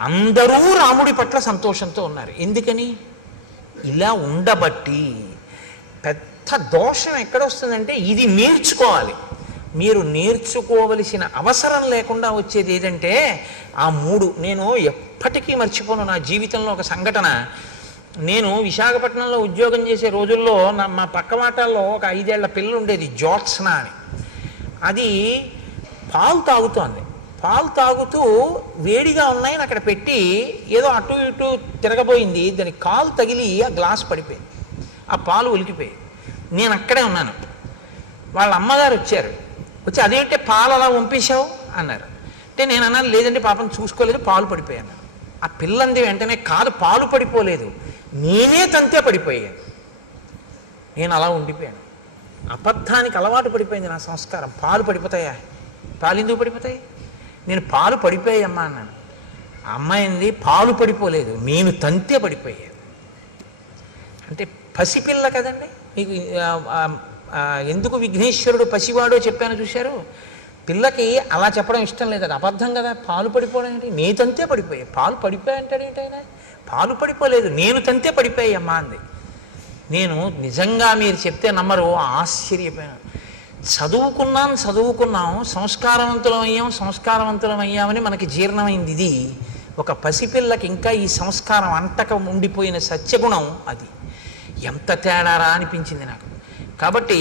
అందరూ రాముడి పట్ల సంతోషంతో ఉన్నారు. ఎందుకని? ఇలా ఉండబట్టి. పెద్ద దోషం ఎక్కడొస్తుందంటే, ఇది నేర్చుకోవాలి. మీరు నేర్చుకోవలసిన అవసరం లేకుండా వచ్చేది ఏదంటే ఆ 3. నేను ఎప్పటికీ మర్చిపోను నా జీవితంలో ఒక సంఘటన. నేను విశాఖపట్నంలో ఉద్యోగం చేసే రోజుల్లో మా పక్క వాటాల్లో ఒక 5 ఏళ్ల పిల్ల ఉండేది, జ్యోత్స్న అని. అది పాలు తాగుతోంది. పాలు తాగుతూ వేడిగా ఉన్నాయని అక్కడ పెట్టి ఏదో అటు ఇటు తిరగబోయింది, దానికి కాలు తగిలి ఆ గ్లాస్ పడిపోయింది, ఆ పాలు ఉలికిపోయాయి. నేను అక్కడే ఉన్నాను. వాళ్ళ అమ్మగారు వచ్చారు, వచ్చి అదేంటే పాలు అలా వంపేశావు అన్నారు. అంటే నేను అన్నాను, లేదంటే పాపం చూసుకోలేదు, పాలు పడిపోయాను. ఆ పిల్లంది వెంటనే, కాదు పాలు పడిపోలేదు, నేనే తంతే పడిపోయాను. నేను అలా ఉండిపోయాను. అబద్ధానికి అలవాటు పడిపోయింది నా సంస్కారం. పాలు పడిపోతాయా? పాలు ఎందుకు పడిపోతాయి? నేను పాలు పడిపోయామ్మా అన్నాను. ఆ అమ్మాయింది, పాలు పడిపోలేదు, నేను తంతే పడిపోయాను. అంటే పసిపిల్ల కదండి. మీకు ఎందుకు విఘ్నేశ్వరుడు పసివాడో చెప్పాను చూశారు. పిల్లకి అలా చెప్పడం ఇష్టం లేదు, అది అబద్ధం కదా. పాలు పడిపోవడం ఏంటి? నేను తంతే పడిపోయాయి. పాలు పడిపోయా అంటాడు ఏంటైనా? పాలు పడిపోలేదు, నేను తంతే పడిపోయామ్మా అంది. నేను నిజంగా మీరు చెప్తే నమ్మరు, ఆశ్చర్యపోయాను. చదువుకున్నాం, సంస్కారవంతులం అయ్యామని మనకి జీర్ణమైంది. ఇది ఒక పసిపిల్లకి ఇంకా ఈ సంస్కారం అంటక ఉండిపోయిన సత్యగుణం, అది ఎంత తేడారా అనిపించింది నాకు. కాబట్టి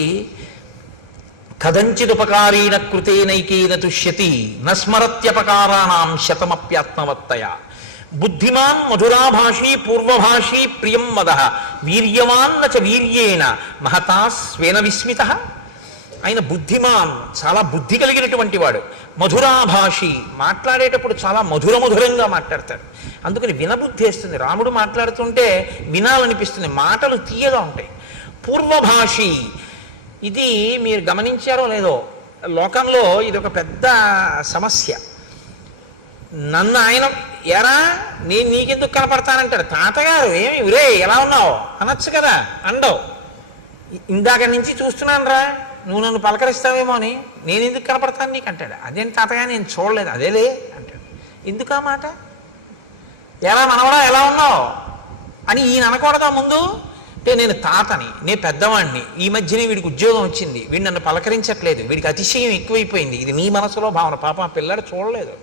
కదంచిదుపకారీణ కృతేనైకేన తుష్యతి నస్మరత్యపకారాణం శతమప్యాత్మవత్తయ. బుద్ధిమాన్ మధురాభాషీ పూర్వభాషీ ప్రియం మద వీర్యవాన్న చ వీర్యేణ మహతా స్వేన విస్మిత. ఆయన బుద్ధిమాన్, చాలా బుద్ధి కలిగినటువంటి వాడు. మధురాభాషి, మాట్లాడేటప్పుడు చాలా మధురంగా మాట్లాడతాడు. అందుకని వినబుద్ధి వేస్తుంది. రాముడు మాట్లాడుతుంటే వినాలనిపిస్తుంది, మాటలు తీయగా ఉంటాయి. పూర్వభాషి, ఇది మీరు గమనించారో లేదో, లోకంలో ఇది ఒక పెద్ద సమస్య. నన్ను ఆయన ఎరా నేను నీకెందుకు కనపడతానంటాడు. తాతగారు ఏమి ఉరే ఎలా ఉన్నావు అనొచ్చు కదా, అండవు. ఇందాక నుంచి చూస్తున్నాను రా, నువ్వు నన్ను పలకరిస్తావేమో అని, నేను ఎందుకు కనపడతాను నీకు అంటాడు. అదేంటి తాతగా నేను చూడలేదు, అదేలే అంటాడు. ఎందుకు ఆ మాట? ఎలా మనవడా ఎలా ఉన్నావు అని ఈయన అనకూడదా ముందు? అంటే నేను తాతని, నేను పెద్దవాడిని, ఈ మధ్యనే వీడికి ఉద్యోగం వచ్చింది, వీడు నన్ను పలకరించట్లేదు, వీడికి అతిశయం ఎక్కువైపోయింది, ఇది నీ మనసులో భావన. పాప ఆ పిల్లాడు చూడలేదు.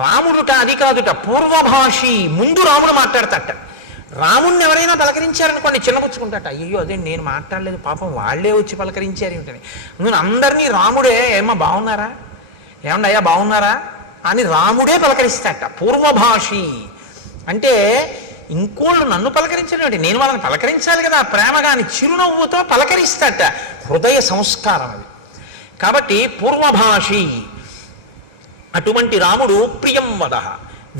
రాముడుట అది కాదుట, పూర్వభాషి. ముందు రాముడు మాట్లాడతాట. రాముడిని ఎవరైనా పలకరించారనుకోండి చిన్నపుచ్చుకుంటాట. అయ్యో అదే నేను మాట్లాడలేదు, పాపం వాళ్ళే వచ్చి పలకరించారు ఏమిటని. నువ్వు అందరినీ రాముడే ఏమో బాగున్నారా, ఏమన్నా అయ్యా బాగున్నారా అని రాముడే పలకరిస్తాట. పూర్వభాషి అంటే ఇంకోళ్ళు నన్ను పలకరించడం, నేను వాళ్ళని పలకరించాలి కదా ప్రేమగా అని చిరునవ్వుతో పలకరిస్తాట. హృదయ సంస్కారం అది. కాబట్టి పూర్వభాషి. అటువంటి రాముడు ప్రియం వద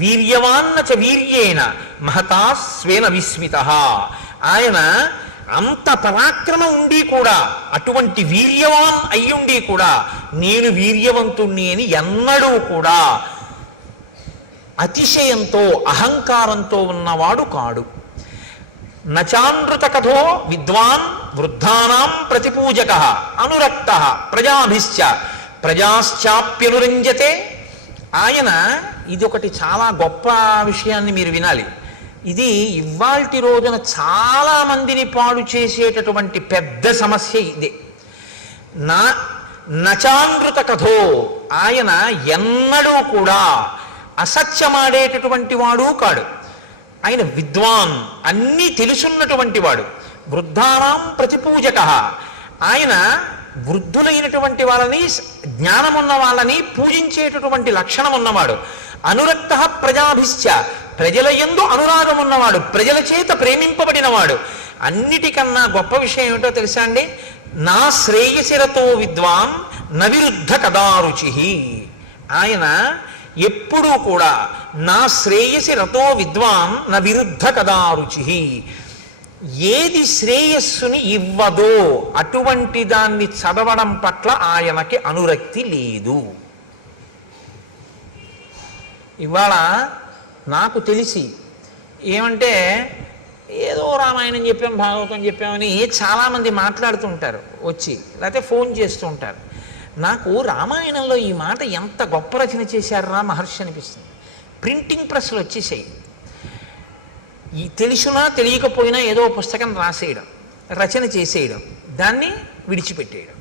వీర్యవాన్న చ వీర్యేణ మహతా స్వేన విస్మిత. ఆయన అంత పరాక్రమం ఉండి కూడా, అటువంటి వీర్యవాన్ అయ్యుండి కూడా నేను వీర్యవంతుణ్ణి అని ఎన్నడూ కూడా అతిశయంతో అహంకారంతో ఉన్నవాడు కాడు. నచానృత కథో విద్వాన్ వృద్ధానాం ప్రతిపూజక అనురక్త ప్రజాభిశ్చ ప్రజాశ్చాప్యనురంజతే. ఆయన ఇదొకటి చాలా గొప్ప విషయాన్ని మీరు వినాలి. ఇది ఇవాల్టి రోజున చాలా మందిని పాడు చేసేటటువంటి పెద్ద సమస్య ఇదే. నచానృత కథో, ఆయన ఎన్నడూ కూడా అసత్యమాడేటటువంటి వాడు కాడు. ఆయన విద్వాన్, అన్నీ తెలుసున్నటువంటి వాడు. వృద్ధానాం ప్రతిపూజక, ఆయన వృద్ధులైనటువంటి వాళ్ళని, జ్ఞానమున్న వాళ్ళని పూజించేటటువంటి లక్షణం ఉన్నవాడు. అనురక్త ప్రజాభిశ్చ, ప్రజల యందు అనురాగం ఉన్నవాడు, ప్రజల చేత ప్రేమింపబడినవాడు. అన్నిటికన్నా గొప్ప విషయం ఏమిటో తెలుసా అండి? నా శ్రేయసిరతో విద్వాన్ నవిరుద్ధ కదారుచి. ఆయన ఎప్పుడూ కూడా నా శ్రేయసి రతో విద్వాన్ న విరుద్ధ కదారుచి. ఏది శ్రేయస్సుని ఇవ్వదో అటువంటి దాన్ని చదవడం పట్ల ఆయనకి అనురక్తి లేదు. ఇవాళ నాకు తెలిసి ఏమంటే ఏదో రామాయణం చెప్పాం, భాగవతం చెప్పామని చాలామంది మాట్లాడుతుంటారు వచ్చి, లేకపోతే ఫోన్ చేస్తూ ఉంటారు. నాకు రామాయణంలో ఈ మాట ఎంత గొప్ప రచన చేశారా మహర్షి అనిపిస్తుంది. ప్రింటింగ్ ప్రెస్లు వచ్చేసాయి. ఈ తెలుసునా తెలియకపోయినా ఏదో పుస్తకం రాసేయడం, రచన చేసేయడం, దాన్ని విడిచిపెట్టేయడం.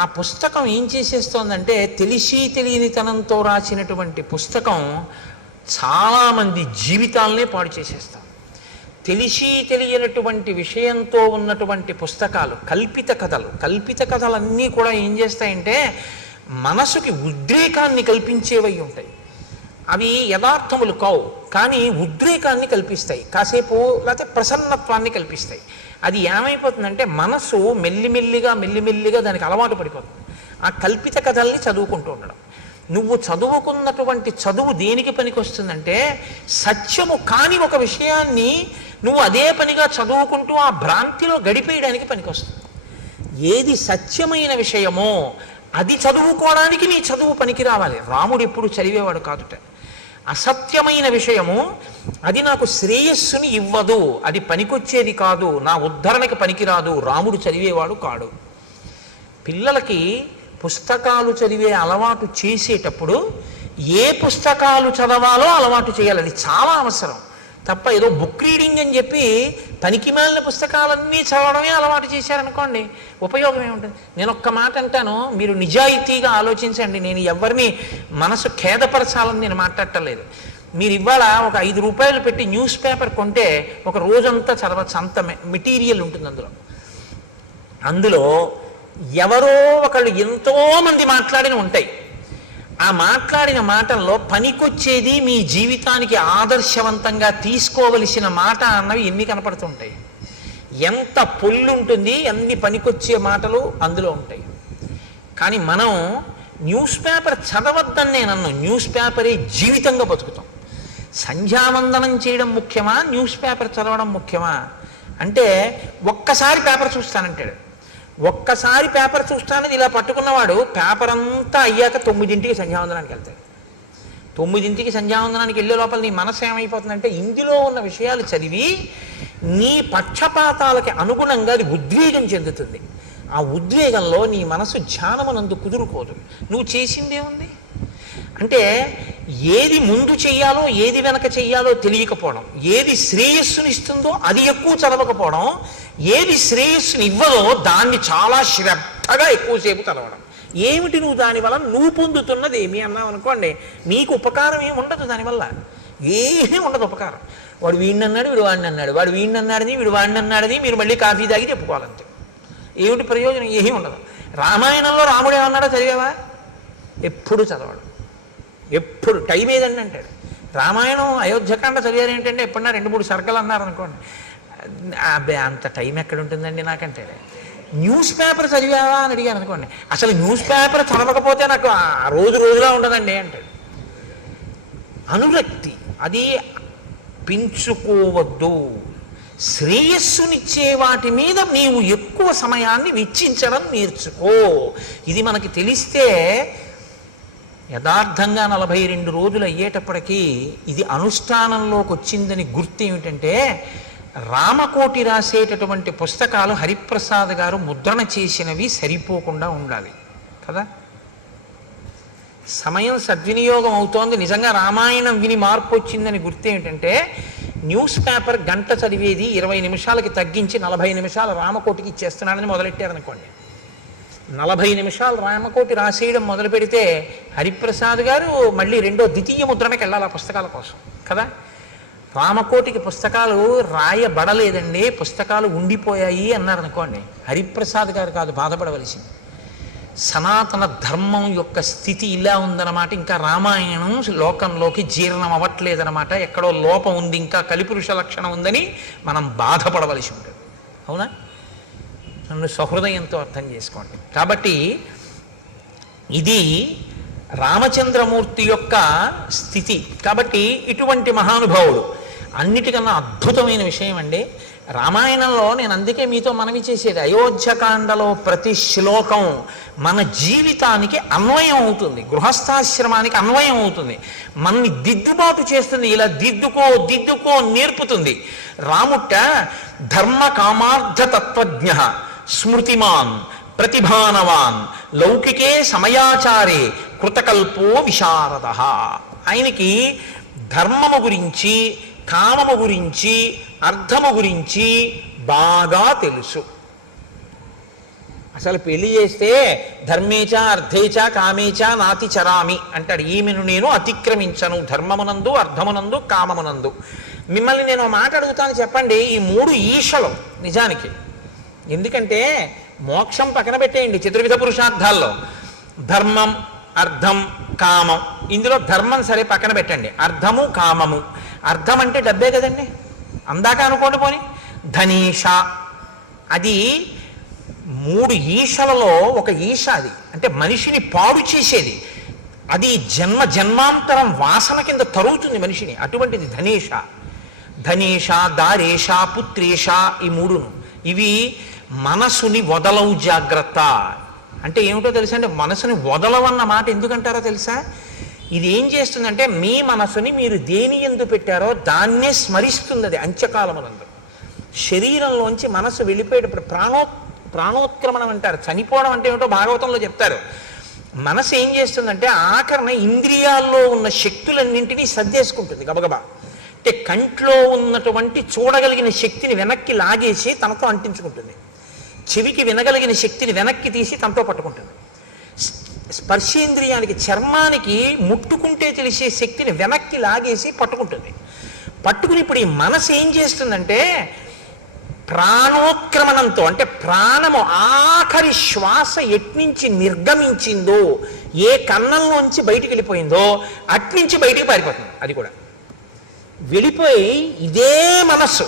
ఆ పుస్తకం ఏం చేసేస్తోందంటే, తెలిసి తెలియనితనంతో రాసినటువంటి పుస్తకం చాలామంది జీవితాలనే పాడు చేసేస్తాం. తెలిసి తెలియనటువంటి విషయంతో ఉన్నటువంటి పుస్తకాలు, కల్పిత కథలన్నీ కూడా ఏం చేస్తాయంటే మనసుకి ఉద్రేకాన్ని కల్పించేవై ఉంటాయి. అవి యథార్థములు కావు, కానీ ఉద్రేకాన్ని కల్పిస్తాయి, కాసేపు లేకపోతే ప్రసన్నత్వాన్ని కల్పిస్తాయి. అది ఏమైపోతుందంటే మనసు మెల్లిమెల్లిగా దానికి అలవాటు పడిపోతుంది. ఆ కల్పిత కథల్ని చదువుకుంటూ ఉండడం. నువ్వు చదువుకున్నటువంటి చదువు దేనికి పనికొస్తుందంటే, సత్యము కాని ఒక విషయాన్ని నువ్వు అదే పనిగా చదువుకుంటూ ఆ భ్రాంతిలో గడిపేయడానికి పనికొస్తుంది. ఏది సత్యమైన విషయమో అది చదువుకోవడానికి నీ చదువు పనికి రావాలి. రాముడు ఎప్పుడు చదివేవాడు కాదుట. అసత్యమైన విషయము అది నాకు శ్రేయస్సుని ఇవ్వదు, అది పనికొచ్చేది కాదు, నా ఉద్ధరణకి పనికిరాదు, రాముడు చదివేవాడు కాడు. పిల్లలకి పుస్తకాలు చదివే అలవాటు చేసేటప్పుడు ఏ పుస్తకాలు చదవాలో అలవాటు చేయాలి. అది చాలా అవసరం. తప్ప ఏదో బుక్ రీడింగ్ అని చెప్పి పనికిమాలిన పుస్తకాలన్నీ చదవడమే అలవాటు చేశారనుకోండి, ఉపయోగం ఏముంటుంది? నేను ఒక్క మాట అంటాను, మీరు నిజాయితీగా ఆలోచించండి. నేను ఎవరిని మనసు ఖేదపరచాలని నేను మాట్లాడటలేదు. మీరు ఇవాళ ఒక 5 రూపాయలు పెట్టి న్యూస్ పేపర్ కొంటే ఒక రోజంతా చదవచ్చు, అంత మెటీరియల్ ఉంటుంది అందులో ఎవరో ఒకళ్ళు ఎంతోమంది మాట్లాడిన ఉంటాయి. ఆ మాట్లాడిన మాటల్లో పనికొచ్చేది, మీ జీవితానికి ఆదర్శవంతంగా తీసుకోవలసిన మాట అన్నవి ఎన్ని కనపడుతుంటాయి. ఎంత పొల్లుంటుంది, ఎన్ని పనికొచ్చే మాటలు అందులో ఉంటాయి. కానీ మనం న్యూస్ పేపర్ చదవద్దని నేను అన్నాను, న్యూస్ పేపరే జీవితంగా బతుకుతాం. సంధ్యావందనం చేయడం ముఖ్యమా, న్యూస్ పేపర్ చదవడం ముఖ్యమా అంటే, ఒక్కసారి పేపర్ చూస్తానంటాడు. ఒక్కసారి పేపర్ చూస్తానని ఇలా పట్టుకున్నవాడు పేపర్ అంతా అయ్యాక 9ంటికి సంధ్యావందనానికి వెళ్తాడు. 9ంటికి సంధ్యావందనానికి వెళ్ళే లోపల నీ మనసు ఏమైపోతుందంటే, ఇందులో ఉన్న విషయాలు చదివి నీ పక్షపాతాలకి అనుగుణంగా అది ఉద్వేగం చెందుతుంది. ఆ ఉద్వేగంలో నీ మనసు ధ్యానమునందు కుదురుకోదు. నువ్వు చేసిందేముంది అంటే, ఏది ముందు చెయ్యాలో ఏది వెనక చెయ్యాలో తెలియకపోవడం, ఏది శ్రేయస్సునిస్తుందో అది ఎక్కువ చదవకపోవడం, ఏది శ్రేయస్సుని ఇవ్వదో దాన్ని చాలా శ్రద్ధగా ఎక్కువసేపు చదవడం. ఏమిటి నువ్వు దానివల్ల నువ్వు పొందుతున్నది ఏమి అన్నావు అనుకోండి, నీకు ఉపకారం ఏమి ఉండదు దానివల్ల, ఏమీ ఉండదు ఉపకారం. వాడు వీడిని అన్నాడు, వీడు వాడిని అన్నాడు, వాడు వీడిని అన్నాడని వీడు వాడిని అన్నాడని మీరు మళ్ళీ కాఫీ తాగి చెప్పుకోవాలంతే. ఏమిటి ప్రయోజనం? ఏమీ ఉండదు. రామాయణంలో రాముడు ఏమన్నాడో చదివావా? ఎప్పుడు చదవడం, ఎప్పుడు టైం ఏదండి అంటాడు. రామాయణం అయోధ్యకాండ చదివారు ఏంటంటే, ఎప్పుడన్నా 2-3 సర్గలు అన్నారనుకోండి, అబ్బే అంత టైం ఎక్కడ ఉంటుందండి నాకంటే. న్యూస్ పేపర్ చదివావా అని అడిగాను అనుకోండి, అసలు న్యూస్ పేపర్ చదవకపోతే నాకు ఆ రోజులా ఉండదండి అంటాడు. అనురక్తి అది పెంచుకోవద్దు. శ్రేయస్సునిచ్చే వాటి మీద నీవు ఎక్కువ సమయాన్ని వెచ్చించడం నేర్చుకో. ఇది మనకి తెలిస్తే యథార్థంగా 42 రోజులు అయ్యేటప్పటికీ ఇది అనుష్ఠానంలోకి వచ్చిందని గుర్తు ఏమిటంటే, రామకోటి రాసేటటువంటి పుస్తకాలు హరిప్రసాద్ గారు ముద్రణ చేసినవి సరిపోకుండా ఉండాలి కదా. సమయం సద్వినియోగం అవుతోంది. నిజంగా రామాయణం విని మార్పు వచ్చిందని గుర్తు ఏమిటంటే, న్యూస్ పేపర్ గంట చదివేది 20 నిమిషాలకి తగ్గించి 40 నిమిషాలు రామకోటికి ఇచ్చేస్తున్నాడని మొదలెట్టారనుకోండి. 40 నిమిషాలు రామకోటి రాసేయడం మొదలు పెడితే హరిప్రసాద్ గారు మళ్ళీ రెండో ద్వితీయ ముద్రణకి వెళ్ళాలి ఆ పుస్తకాల కోసం కదా. రామకోటికి పుస్తకాలు రాయబడలేదండి, పుస్తకాలు ఉండిపోయాయి అన్నారనుకోండి, హరిప్రసాద్ గారు కాదు బాధపడవలసింది. సనాతన ధర్మం యొక్క స్థితి ఇలా ఉందన్నమాట, ఇంకా రామాయణం లోకంలోకి జీర్ణం అవ్వట్లేదన్నమాట, ఎక్కడో లోపం ఉంది, ఇంకా కలిపురుష లక్షణం ఉందని మనం బాధపడవలసి ఉంటుంది. అవునా? నన్ను సహృదయంతో అర్థం చేసుకోండి. కాబట్టి ఇది రామచంద్రమూర్తి యొక్క స్థితి. కాబట్టి ఇటువంటి మహానుభావుడు. అన్నిటికన్నా అద్భుతమైన విషయం అండి రామాయణంలో, నేను అందుకే మీతో మనవి చేసేది, అయోధ్యకాండలో ప్రతి శ్లోకం మన జీవితానికి అన్వయం అవుతుంది, గృహస్థాశ్రమానికి అన్వయం అవుతుంది, మనని దిద్దుబాటు చేస్తుంది, ఇలా దిద్దుకో నేర్పుతుంది. రాముట్ట ధర్మ కామార్థ తత్వజ్ఞ స్మృతిమాన్ ప్రతిభానవాన్ లౌకికే సమయాచారే కృతకల్పో విశారద. ఆయనకి ధర్మము గురించి, కామము గురించి, అర్థము గురించి బాగా తెలుసు. అసలు పెళ్లి చేస్తే ధర్మేచ అర్థేచ కామేచ నాతి చరామి అంటాడు. ఈమెను నేను అతిక్రమించను ధర్మమునందు, అర్థమునందు, కామమునందు. మిమ్మల్ని నేను మాట అడుగుతాను, చెప్పండి, ఈ 3 ఈశలు నిజానికి, ఎందుకంటే మోక్షం పక్కన పెట్టేయండి, చతుర్విధ పురుషార్థాల్లో ధర్మం, అర్థం, కామం. ఇందులో ధర్మం సరే పక్కన పెట్టండి, అర్థము, కామము. అర్థం అంటే డబ్బే కదండి, అందాక అనుకోండి. పోని ధనీష, అది 3 ఈశలలో ఒక ఈశ. అది అంటే మనిషిని పాడు చేసేది, అది జన్మాంతరం వాసన కింద తరుగుతుంది మనిషిని, అటువంటిది ధనేష. ధనేష, దారేష, పుత్రేష, ఈ 3ను ఇవి మనసుని వదలవు జాగ్రత్త. అంటే ఏమిటో తెలుసా అంటే, మనసుని వదలవన్న మాట ఎందుకంటారో తెలుసా? ఇది ఏం చేస్తుందంటే, మీ మనసుని మీరు దేని యందు పెట్టారో దాన్నే స్మరిస్తుంది. అది అంత్యకాలమునందు శరీరంలోంచి మనసు వెళ్ళిపోయేటప్పుడు ప్రాణోత్క్రమణం అంటారు. చనిపోవడం అంటే ఏమిటో భాగవతంలో చెప్తారు. మనసు ఏం చేస్తుందంటే, ఆఖరణ ఇంద్రియాల్లో ఉన్న శక్తులన్నింటినీ సర్దేసుకుంటుంది గబగబా. అంటే కంట్లో ఉన్నటువంటి చూడగలిగిన శక్తిని వెనక్కి లాగేసి తనతో అంటించుకుంటుంది, చెవికి వినగలిగిన శక్తిని వెనక్కి తీసి తనతో పట్టుకుంటుంది, స్పర్శేంద్రియానికి, చర్మానికి ముట్టుకుంటే తెలిసే శక్తిని వెనక్కి లాగేసి పట్టుకుంటుంది. పట్టుకుని ఇప్పుడు ఈ మనసు ఏం చేస్తుందంటే, ప్రాణోత్క్రమణంతో, అంటే ప్రాణము ఆఖరి శ్వాస ఎట్నుంచి నిర్గమించిందో, ఏ కన్నంలోంచి బయటికి వెళ్ళిపోయిందో అట్నుంచి బయటికి పారిపోతుంది. అది కూడా వెళ్ళిపోయి ఇదే మనస్సు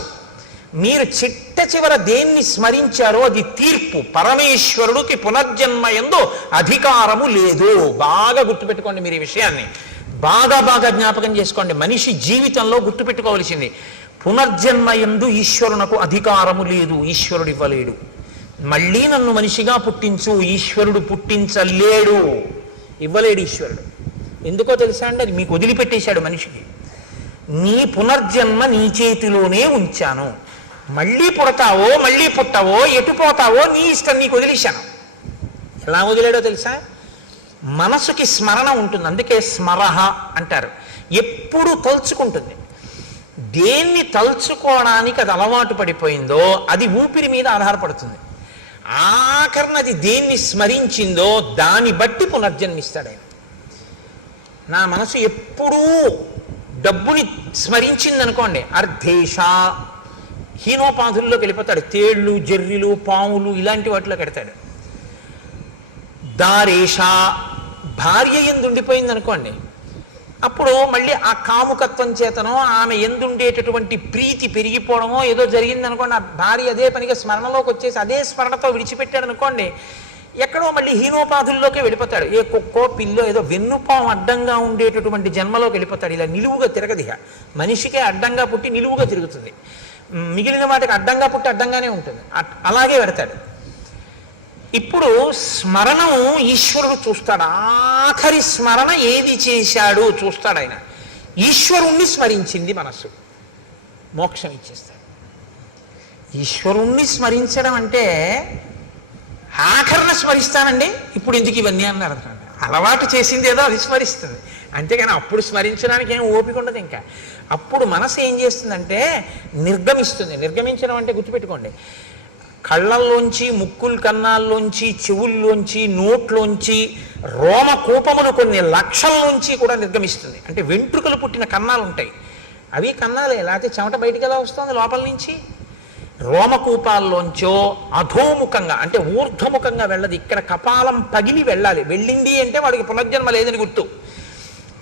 మీరు చిట్ట చివర దేన్ని స్మరించారో అది తీర్పు. పరమేశ్వరుడికి పునర్జన్మ యందు అధికారము లేదు. బాగా గుర్తుపెట్టుకోండి మీరు ఈ విషయాన్ని, బాగా బాగా జ్ఞాపకం చేసుకోండి. మనిషి జీవితంలో గుర్తుపెట్టుకోవలసింది, పునర్జన్మ యందు ఈశ్వరునకు అధికారము లేదు, ఈశ్వరుడు ఇవ్వలేడు. మళ్ళీ నన్ను మనిషిగా పుట్టించు, ఈశ్వరుడు పుట్టించలేడు, ఇవ్వలేడు ఈశ్వరుడు. ఎందుకో తెలుసా అండి, అది మీకు వదిలిపెట్టేశాడు మనిషికి. నీ పునర్జన్మ నీ చేతిలోనే ఉంచాను, మళ్ళీ పుడతావో మళ్ళీ పుట్టవో ఎటు పోతావో నీ ఇష్టం, నీకు వదిలేశాను. ఎలా వదిలేడో తెలుసా, మనసుకి స్మరణ ఉంటుంది, అందుకే స్మరహ అంటారు. ఎప్పుడు తలుచుకుంటుంది. దేన్ని తలుచుకోవడానికి అది అలవాటు పడిపోయిందో అది ఊపిరి మీద ఆధారపడుతుంది. ఆఖరణ అది దేన్ని స్మరించిందో దాన్ని బట్టి పునర్జన్మిస్తాడు ఆయన. నా మనసు ఎప్పుడూ డబ్బుని స్మరించిందనుకోండి, అర్ధేశ హీనోపాధుల్లోకి వెళ్ళిపోతాడు. తేళ్ళు, జర్రిలు, పాములు ఇలాంటి వాటిలో పెడతాడు. దారేష భార్య ఎందు ఉండిపోయింది అనుకోండి, అప్పుడు మళ్ళీ ఆ కాముకత్వం చేతనో ఆమె ఎందుండేటటువంటి ప్రీతి పెరిగిపోవడమో ఏదో జరిగింది అనుకోండి, ఆ భార్య అదే పనిగా స్మరణలోకి వచ్చేసి అదే స్మరణతో విడిచిపెట్టాడు అనుకోండి, ఎక్కడో మళ్ళీ హీనోపాధుల్లోకి వెళ్ళిపోతాడు. ఏ కుక్కో పిల్లో ఏదో వెన్నుపాము అడ్డంగా ఉండేటటువంటి జన్మలోకి వెళ్ళిపోతాడు. ఇలా నిలువుగా తిరగదిహ. మనిషికే అడ్డంగా పుట్టి నిలువుగా తిరుగుతుంది, మిగిలిన వాటికి అడ్డంగా పుట్టి అడ్డంగానే ఉంటుంది. అలాగే పెడతాడు. ఇప్పుడు స్మరణం ఈశ్వరుడు చూస్తాడు. ఆఖరి స్మరణ ఏది చేశాడు చూస్తాడు ఆయన. ఈశ్వరుణ్ణి స్మరించింది మనస్సు, మోక్షం ఇచ్చేస్తాడు. ఈశ్వరుణ్ణి స్మరించడం అంటే ఆఖరణ స్మరిస్తానండి, ఇప్పుడు ఎందుకు ఇవన్నీ అన్నారు. అలవాటు చేసింది ఏదో అది స్మరిస్తుంది, అంతేగాని అప్పుడు స్మరించడానికి ఏం ఓపిక ఉండదు. ఇంకా అప్పుడు మనసు ఏం చేస్తుందంటే నిర్గమిస్తుంది. నిర్గమించడం అంటే గుర్తుపెట్టుకోండి, కళ్ళల్లోంచి, ముక్కుల కన్నాల్లోంచి, చెవుల్లోంచి, నోట్లోంచి, రోమకూపములు కొన్ని లక్షల్లోంచి కూడా నిర్గమిస్తుంది. అంటే వెంట్రుకలు పుట్టిన కన్నాలు ఉంటాయి, అవి కన్నాలే, లేకపోతే చెమట బయటికి ఎలా వస్తుంది లోపల నుంచి. రోమకూపాల్లోంచో అధోముఖంగా అంటే ఊర్ధ్వముఖంగా వెళ్ళదు, ఇక్కడ కపాలం పగిలి వెళ్ళాలి. వెళ్ళింది అంటే వాడికి పునర్జన్మ లేదని గుర్తు.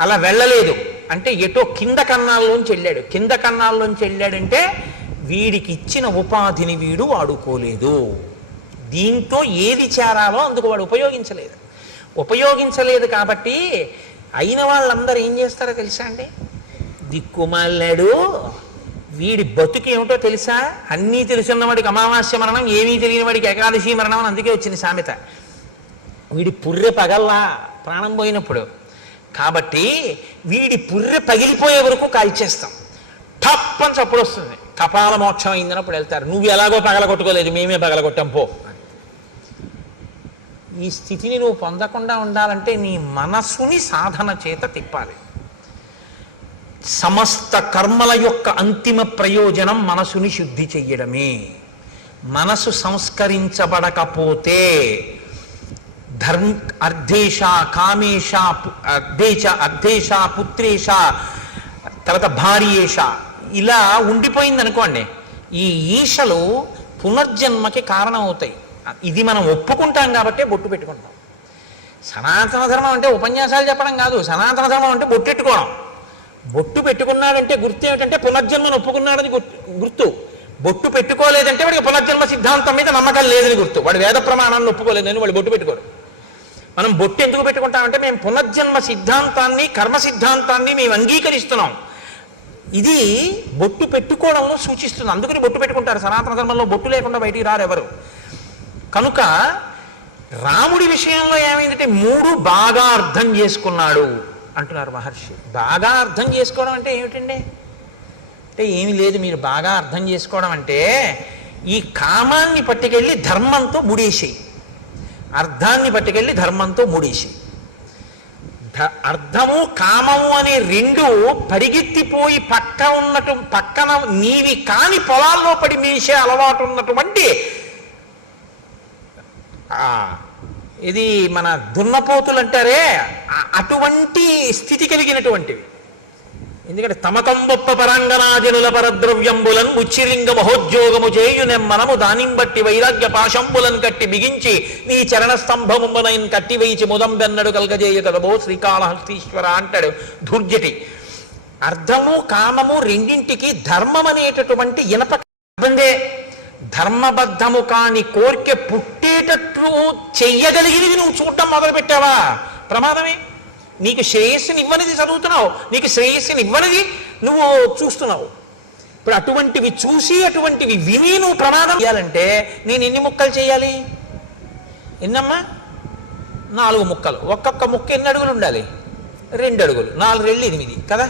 అలా వెళ్ళలేదు అంటే ఎటో కింద కన్నాల్లోంచి వెళ్ళాడు. కింద కన్నాల్లోంచి వెళ్ళాడంటే వీడికి ఇచ్చిన ఉపాధిని వీడు వాడుకోలేదు. దీంతో ఏది చేరాలో అందుకు వాడు ఉపయోగించలేదు కాబట్టి అయిన వాళ్ళందరూ ఏం చేస్తారో తెలుసా అండి, దిక్కుమాలాడు, వీడి బతుకు ఏమిటో తెలుసా, అన్నీ తెలుసున్న వాడికి అమావాస్య మరణం, ఏమీ తెలియని వాడికి ఏకాదశి మరణం అని అందుకే వచ్చింది సామెత. వీడి పుర్రె పగల్లా ప్రాణం పోయినప్పుడు, కాబట్టి వీడి పుర్రె పగిలిపోయే వరకు కాల్చేస్తాం. టప్ అని చప్పుడు వస్తుంది, కపాల మోక్షం అయిందన్నప్పుడు వెళ్తారు. నువ్వు ఎలాగో పగలగొట్టుకోలేదు, మేమే పగలగొట్టాం పో. ఈ స్థితిని నువ్వు పొందకుండా ఉండాలంటే నీ మనసుని సాధన చేత తిప్పాలి. సమస్త కర్మల యొక్క అంతిమ ప్రయోజనం మనసుని శుద్ధి చెయ్యడమే. మనసు సంస్కరించబడకపోతే అర్ధేశ, కామేశ, అర్ధేశ, పుత్రేశ, తర్వాత భార్యేశ ఇలా ఉండిపోయింది అనుకోండి, ఈ ఈశలు పునర్జన్మకి కారణం అవుతాయి. ఇది మనం ఒప్పుకుంటాం కాబట్టే బొట్టు పెట్టుకుంటాం. సనాతన ధర్మం అంటే ఉపన్యాసాలు చెప్పడం కాదు, సనాతన ధర్మం అంటే బొట్టెట్టుకోవడం. బొట్టు పెట్టుకున్నాడంటే గుర్తు ఏమిటంటే పునర్జన్మను ఒప్పుకున్నాడని గుర్తు. బొట్టు పెట్టుకోలేదంటే వాడికి పునర్జన్మ సిద్ధాంతం మీద నమ్మకం లేదని గుర్తు. వాడు వేద ప్రమాణాలను ఒప్పుకోలేదని వాడు బొట్టు పెట్టుకోడు. మనం బొట్టు ఎందుకు పెట్టుకుంటామంటే మేము పునర్జన్మ సిద్ధాంతాన్ని, కర్మ సిద్ధాంతాన్ని మేము అంగీకరిస్తున్నాం. ఇది బొట్టు పెట్టుకోవడంలో సూచిస్తుంది. అందుకని బొట్టు పెట్టుకుంటారు. సనాతన ధర్మంలో బొట్టు లేకుండా బయటికి రారు ఎవరు. కనుక రాముడి విషయంలో ఏమైందంటే 3 బాగా అర్థం చేసుకున్నాడు అంటున్నారు మహర్షి. బాగా అర్థం చేసుకోవడం అంటే ఏమిటండి అంటే ఏమి లేదు. మీరు బాగా అర్థం చేసుకోవడం అంటే ఈ కామాన్ని పట్టుకెళ్ళి ధర్మంతో ముడేసేయి, అర్థాన్ని పట్టుకెళ్ళి ధర్మంతో ముడేసేయి. అర్థము కామము అనే రెండు పరిగెత్తిపోయి పక్కన నీవి కాని పొలాల్లో పడి మేసే అలవాటు ఉన్నటువంటి ఇది మన దున్నపోతులు అంటారే, అటువంటి స్థితి కలిగినటువంటివి. ఎందుకంటే తమకంబొప్ప పరాంగనాజనుల పరద్రవ్యంబులన్ ముచ్చిలింగ మహోద్యోగము చేయునెం మనము దానిం బట్టి వైరాగ్య పాశంబులను కట్టి బిగించి నీ చరణ స్తంభమునైన్ కట్టి వేయిచి ముదంబెన్నడు కలగజేయ కదబో శ్రీకాళహస్తీశ్వర అంటాడు ధూర్జటి. అర్థము కామము రెండింటికి ధర్మం అనేటటువంటి ఇనప ఇబ్బందే. ధర్మబద్ధము కాని కోరిక పుట్టేటట్లు చెయ్యగలిగినవి నువ్వు చూడటం మొదలుపెట్టావా ప్రమాదమే. నీకు శ్రేయస్సుని ఇవ్వనిది చదువుతున్నావు, నీకు శ్రేయస్సుని ఇవ్వనిది నువ్వు చూస్తున్నావు. ఇప్పుడు అటువంటివి చూసి అటువంటివి విని నువ్వు ప్రమాదం చేయాలంటే నేను ఎన్ని ముక్కలు చేయాలి? ఎన్నమ్మా? 4 ముక్కలు. ఒక్కొక్క ముక్క ఎన్ని అడుగులు ఉండాలి? 2 అడుగులు. 4 రెళ్ళు 8 కదా.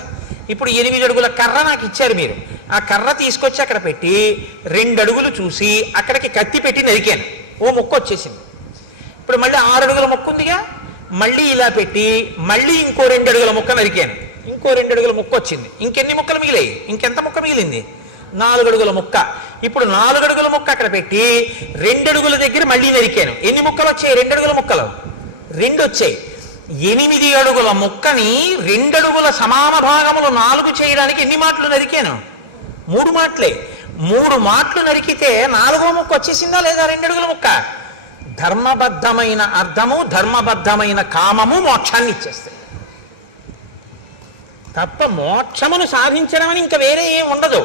ఇప్పుడు 8 అడుగుల కర్ర నాకు ఇచ్చారు మీరు. ఆ కర్ర తీసుకొచ్చి అక్కడ పెట్టి 2 అడుగులు చూసి అక్కడికి కత్తి పెట్టి నరికాను, ఓ ముక్క వచ్చేసింది. ఇప్పుడు మళ్ళీ 6 అడుగుల ముక్క ఉందిగా, మళ్ళీ ఇలా పెట్టి మళ్ళీ ఇంకో 2 అడుగుల ముక్క నరికాను, ఇంకో 2 అడుగుల ముక్క వచ్చింది. ఇంకెన్ని ముక్కలు మిగిలాయి? ఇంకెంత ముక్క మిగిలింది? 4 అడుగుల ముక్క. ఇప్పుడు 4 అడుగుల ముక్క అక్కడ పెట్టి 2 అడుగుల దగ్గర మళ్ళీ నరికాను. ఎన్ని ముక్కలు వచ్చాయి? 2 అడుగుల ముక్కలు 2 వచ్చాయి. 8 అడుగుల ముక్కని 2 అడుగుల సమాన భాగములు 4 చేయడానికి ఎన్ని మాటలు నరికాను? 3 మాటలే. 3 మాటలు నరికితే 4వ ముక్క వచ్చేసిందా లేదా? 2 అడుగుల ముక్క. ధర్మబద్ధమైన అర్థము, ధర్మబద్ధమైన కామము మోక్షాన్ని ఇచ్చేస్తాయి తప్ప మోక్షమును సాధించడం అని ఇంకా వేరే ఏం ఉండదు.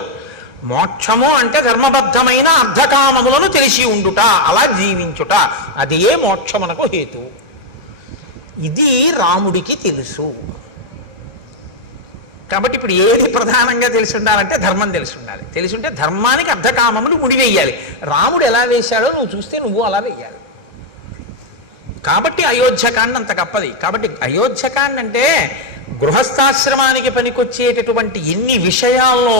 మోక్షము అంటే ధర్మబద్ధమైన అర్ధకామములను తెలిసి ఉండుట, అలా జీవించుట, అదే మోక్షమునకు హేతు. ఇది రాముడికి తెలుసు. కాబట్టి ఇప్పుడు ఏది ప్రధానంగా తెలిసి ఉండాలంటే ధర్మం తెలిసి ఉండాలి. తెలిసి ఉంటే ధర్మానికి అర్ధకామములు ముడివేయాలి. రాముడు ఎలా వేశాడో నువ్వు చూస్తే నువ్వు అలా వేయాలి. కాబట్టి అయోధ్యకాండ అంత గొప్పది. కాబట్టి అయోధ్యకాండ అంటే గృహస్థాశ్రమానికి పనికొచ్చేటటువంటి ఎన్ని విషయాల్లో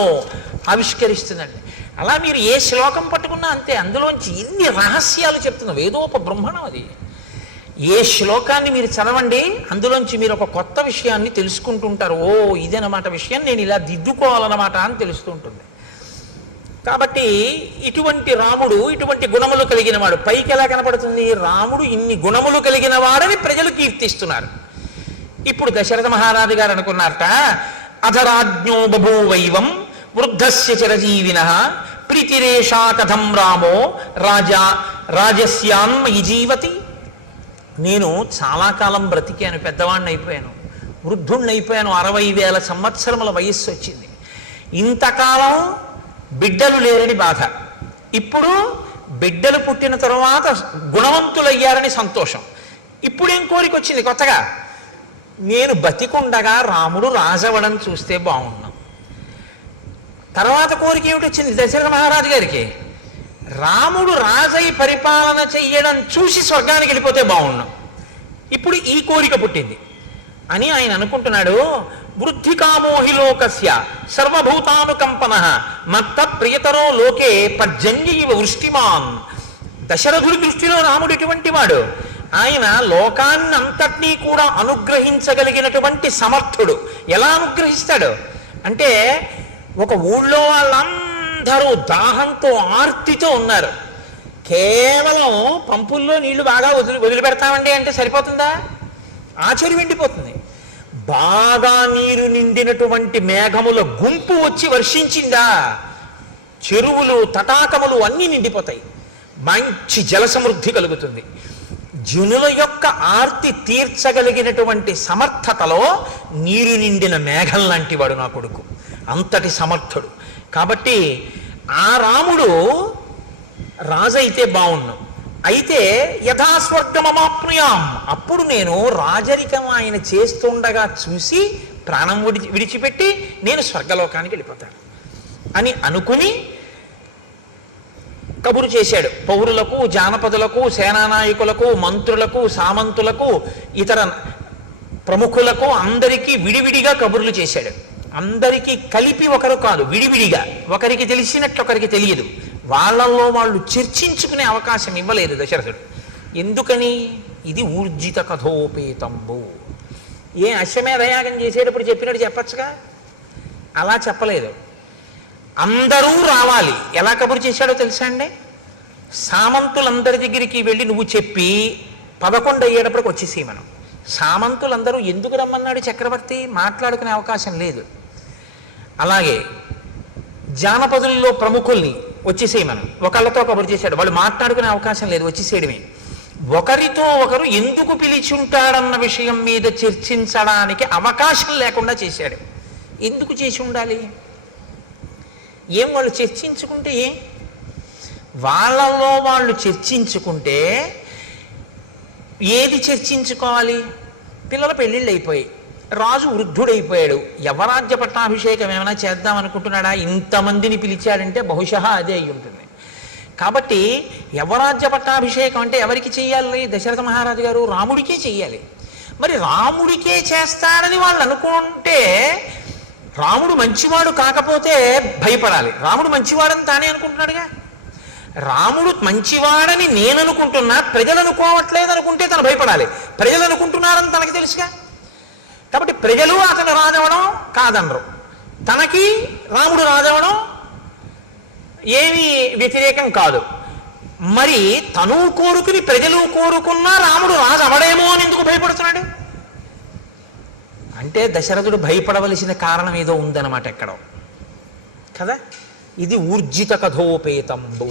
ఆవిష్కరిస్తుందండి. అలా మీరు ఏ శ్లోకం పట్టుకున్నా అంతే, అందులోంచి ఎన్ని రహస్యాలు చెప్తున్నా. వేదోప బ్రహ్మణం అది. ఏ శ్లోకాన్ని మీరు చదవండి, అందులోంచి మీరు ఒక కొత్త విషయాన్ని తెలుసుకుంటుంటారు. ఓ ఇదన్నమాట విషయం, నేను ఇలా దిద్దుకోవాలన్నమాట అని తెలుస్తుంటుంది. కాబట్టి ఇటువంటి రాముడు ఇటువంటి గుణములు కలిగిన వాడు. పైకి ఎలా కనపడుతుంది? రాముడు ఇన్ని గుణములు కలిగిన వాడని ప్రజలు కీర్తిస్తున్నారు. ఇప్పుడు దశరథ మహారాజు గారు అనుకున్నారట, అధరాజ్ఞో బభూవైవం వృద్ధస్య చిరజీవిన ప్రీతిరేషా కథం రామో రాజా రాజస్యాన్మయి జీవతి. నేను చాలా కాలం బ్రతికాను, పెద్దవాడిని అయిపోయాను, వృద్ధుణ్ణి అయిపోయాను, 60,000 సంవత్సరముల వయస్సు వచ్చింది. ఇంతకాలం బిడ్డలు లేరని బాధ, ఇప్పుడు బిడ్డలు పుట్టిన తరువాత గుణవంతులయ్యారని సంతోషం. ఇప్పుడేం కోరిక వచ్చింది కొత్తగా? నేను బతికుండగా రాముడు రాజవడం చూస్తే బాగున్నాం. తర్వాత కోరిక ఏమిటి వచ్చింది దశరథ మహారాజు గారికి? రాముడు రాజై పరిపాలన చెయ్యడం చూసి స్వర్గానికి వెళ్ళిపోతే బాగున్నాం. ఇప్పుడు ఈ కోరిక పుట్టింది అని ఆయన అనుకుంటున్నాడు. వృద్ధికామోహి లోకస్య సర్వభూతానుకంపన మత్త ప్రియతరో లోకే పర్జన్య ఇవ వృష్టిమాన్. దశరథుడి దృష్టిలో రాముడు ఎటువంటి వాడు? ఆయన లోకాన్నంతటినీ కూడా అనుగ్రహించగలిగినటువంటి సమర్థుడు. ఎలా అనుగ్రహిస్తాడు అంటే, ఒక ఊళ్ళో వాళ్ళందరూ దాహంతో ఆర్తితో ఉన్నారు. కేవలం పంపుల్లో నీళ్లు బాగా వదిలిపెడతామండి అంటే సరిపోతుందా? ఆచరి వెండిపోతుంది. బాగా నీరు నిండినటువంటి మేఘముల గుంపు వచ్చి వర్షించిందా, చెరువులు తటాకములు అన్నీ నిండిపోతాయి, మంచి జల సమృద్ధి కలుగుతుంది. జనుల యొక్క ఆర్తి తీర్చగలిగినటువంటి సమర్థతలో నీరు నిండిన మేఘం లాంటి వాడు నా కొడుకు, అంతటి సమర్థుడు. కాబట్టి ఆ రాముడు రాజు అయితే బాగున్నాం. అయితే యథాస్వర్గమమాప్నుయాం, అప్పుడు నేను రాజరికం ఆయన చేస్తుండగా చూసి ప్రాణం విడిచిపెట్టి నేను స్వర్గలోకానికి వెళ్ళిపోతాను అని అనుకుని కబురు చేశాడు. పౌరులకు, జానపదులకు, సేనానాయకులకు, మంత్రులకు, సామంతులకు, ఇతర ప్రముఖులకు అందరికీ విడివిడిగా కబుర్లు చేశాడు. అందరికీ కలిపి ఒకరు కాదు, విడివిడిగా. ఒకరికి తెలిసినట్లు ఒకరికి తెలియదు. వాళ్ళల్లో వాళ్ళు చర్చించుకునే అవకాశం ఇవ్వలేదు దశరథుడు. ఎందుకని? ఇది ఊర్జిత కథోపేతంబు. ఏ అశ్వమేధయాగం చేసేటప్పుడు చెప్పినట్టు చెప్పచ్చుగా, అలా చెప్పలేదు. అందరూ రావాలి. ఎలా కబురు చేశాడో తెలుసా అండి? సామంతులందరి దగ్గరికి వెళ్ళి నువ్వు చెప్పి 11 అయ్యేటప్పటికి వచ్చేసి మనం. సామంతులందరూ ఎందుకు రమ్మన్నాడు చక్రవర్తి? మాట్లాడుకునే అవకాశం లేదు. అలాగే జానపదుల్లో ప్రముఖుల్ని వచ్చేసేయమను, ఒకళ్ళతో కబురు చేశాడు, వాళ్ళు మాట్లాడుకునే అవకాశం లేదు, వచ్చేసేయడమే. ఒకరితో ఒకరు ఎందుకు పిలిచుంటాడన్న విషయం మీద చర్చించడానికి అవకాశం లేకుండా చేశాడు. ఎందుకు చేసి ఉండాలి? ఏం వాళ్ళు చర్చించుకుంటే వాళ్ళలో వాళ్ళు చర్చించుకుంటే ఏది చర్చించుకోవాలి? పిల్లల పెళ్ళిళ్ళు అయిపోయాయి, రాజు వృద్ధుడైపోయాడు, యవరాజ్య పట్టాభిషేకం ఏమైనా చేద్దాం అనుకుంటున్నాడా? ఇంతమందిని పిలిచాడంటే బహుశా అదే అయి ఉంటుంది. కాబట్టి యవరాజ్య పట్టాభిషేకం అంటే ఎవరికి చెయ్యాలి? దశరథ మహారాజు గారు రాముడికే చెయ్యాలి. మరి రాముడికే చేస్తాడని వాళ్ళు అనుకుంటే రాముడు మంచివాడు కాకపోతే భయపడాలి. రాముడు మంచివాడని తానే అనుకుంటున్నాడుగా. రాముడు మంచివాడని నేను అనుకుంటున్నా, ప్రజలు అనుకోవట్లేదు అనుకుంటే తను భయపడాలి. ప్రజలు అనుకుంటున్నారని తనకి తెలుసుగా. కాబట్టి ప్రజలు అతను రాజవడం కాదనరు, తనకి రాముడు రాజవడం ఏమీ వ్యతిరేకం కాదు. మరి తను కోరుకుని ప్రజలు కోరుకున్నా రాముడు రాజు అవడేమో అని ఎందుకు భయపడుతున్నాడు? అంటే దశరథుడు భయపడవలసిన కారణం ఏదో ఉందన్నమాట ఎక్కడో కదా. ఇది ఊర్జిత కథోపేతంబు,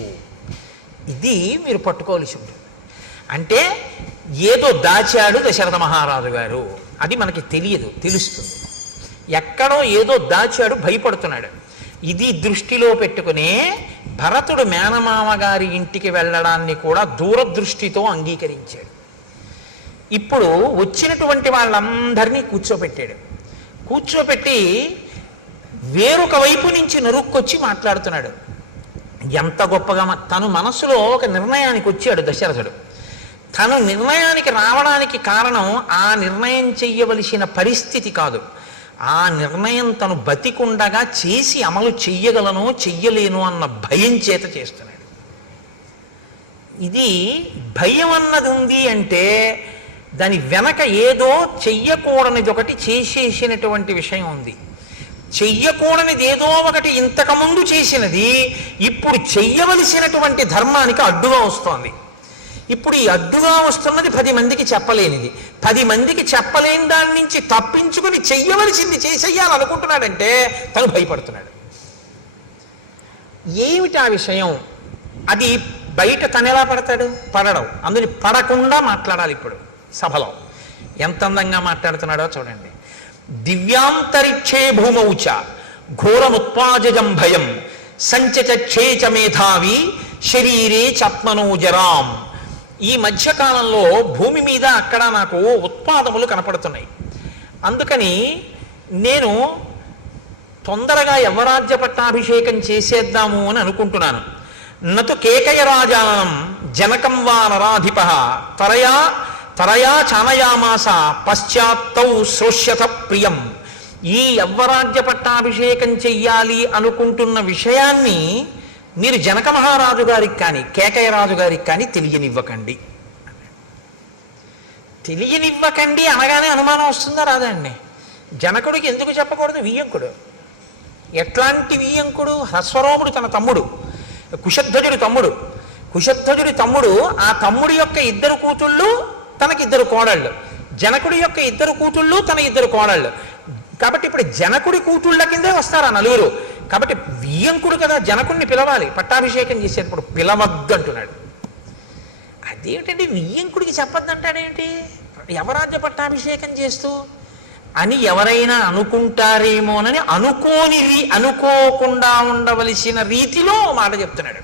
ఇది మీరు పట్టుకోవలసి ఉంటుంది. అంటే ఏదో దాచాడు దశరథ మహారాజు గారు, అది మనకి తెలియదు, తెలుస్తుంది. ఎక్కడో ఏదో దాచాడు, భయపడుతున్నాడు. ఇది దృష్టిలో పెట్టుకునే భరతుడు మేనమామ గారి ఇంటికి వెళ్ళడాన్ని కూడా దూరదృష్టితో అంగీకరించాడు. ఇప్పుడు వచ్చినటువంటి వాళ్ళందరినీ కూర్చోపెట్టాడు. కూర్చోపెట్టి వేరొక వైపు నుంచి నరుక్కొచ్చి మాట్లాడుతున్నాడు. ఎంత గొప్పగా తను మనసులో ఒక నిర్ణయానికి వచ్చాడు దశరథుడు. తను నిర్ణయానికి రావడానికి కారణం ఆ నిర్ణయం చెయ్యవలసిన పరిస్థితి కాదు, ఆ నిర్ణయం తను బతికుండగా చేసి అమలు చెయ్యగలను చెయ్యలేను అన్న భయం చేత చేస్తున్నాడు. ఇది భయం అన్నది ఉంది అంటే దాని వెనక ఏదో చెయ్యకూడనిది ఒకటి చేసేసినటువంటి విషయం ఉంది. చెయ్యకూడనిది ఏదో ఒకటి ఇంతకుముందు చేసినది ఇప్పుడు చెయ్యవలసినటువంటి ధర్మానికి అడ్డుగా వస్తోంది. ఇప్పుడు ఈ అడ్డుగా వస్తున్నది 10 మందికి చెప్పలేనిది. 10 మందికి చెప్పలేని దాని నుంచి తప్పించుకుని చెయ్యవలసింది చేసేయాలనుకుంటున్నాడంటే తను భయపడుతున్నాడు. ఏమిటి ఆ విషయం? అది బయట తను ఎలా పడతాడు? పడడం. అందుని పడకుండా మాట్లాడాలి. ఇప్పుడు సభలో ఎంత అందంగా మాట్లాడుతున్నాడో చూడండి. దివ్యాంతరిక్షే భూమౌచ ఘోరముత్పాజం భయం సంచచే చ మేధావి శరీరే చత్మనోజరాం. ఈ మధ్యకాలంలో భూమి మీద అక్కడ నాకు ఉత్పాదములు కనపడుతున్నాయి. అందుకని నేను తొందరగా యవరాజ్య పట్టాభిషేకం చేసేద్దాము అని అనుకుంటున్నాను. నతు కేకయ రాజానం జనకం వా నరాధిప తరయా చానయామాస పశ్చాత్తౌ శ్రోష్యత ప్రియం. ఈ యవ్వరాజ్య పట్టాభిషేకం చెయ్యాలి అనుకుంటున్న విషయాన్ని మీరు జనక మహారాజు గారికి కానీ కేకయ రాజు గారికి కానీ తెలియనివ్వకండి. తెలియనివ్వకండి అనగానే అనుమానం వస్తుందా రాదా అండి? జనకుడికి ఎందుకు చెప్పకూడదు? వియ్యంకుడు. ఎట్లాంటి వియ్యంకుడు? హ్రస్వరోముడు తన తమ్ముడు, కుశధ్వజుడి తమ్ముడు. కుశధ్వజుడి తమ్ముడు, ఆ తమ్ముడి యొక్క 2 కూతుళ్ళు తనకి 2 కోడళ్ళు, జనకుడి యొక్క 2 కూతుళ్ళు తన 2 కోడళ్ళు. కాబట్టి ఇప్పుడు జనకుడి కూతుళ్ళ కిందే వస్తారు ఆ 4. కాబట్టి వియ్యంకుడు కదా, జనకుడిని పిలవాలి. పట్టాభిషేకం చేసేటప్పుడు పిలవద్దంటున్నాడు. అదేమిటంటే వియ్యంకుడికి చెప్పొద్దంటాడేంటి? యవరాజ్య పట్టాభిషేకం చేస్తూ అని ఎవరైనా అనుకుంటారేమోనని అనుకోకుండా ఉండవలసిన రీతిలో మాట చెప్తున్నాడు.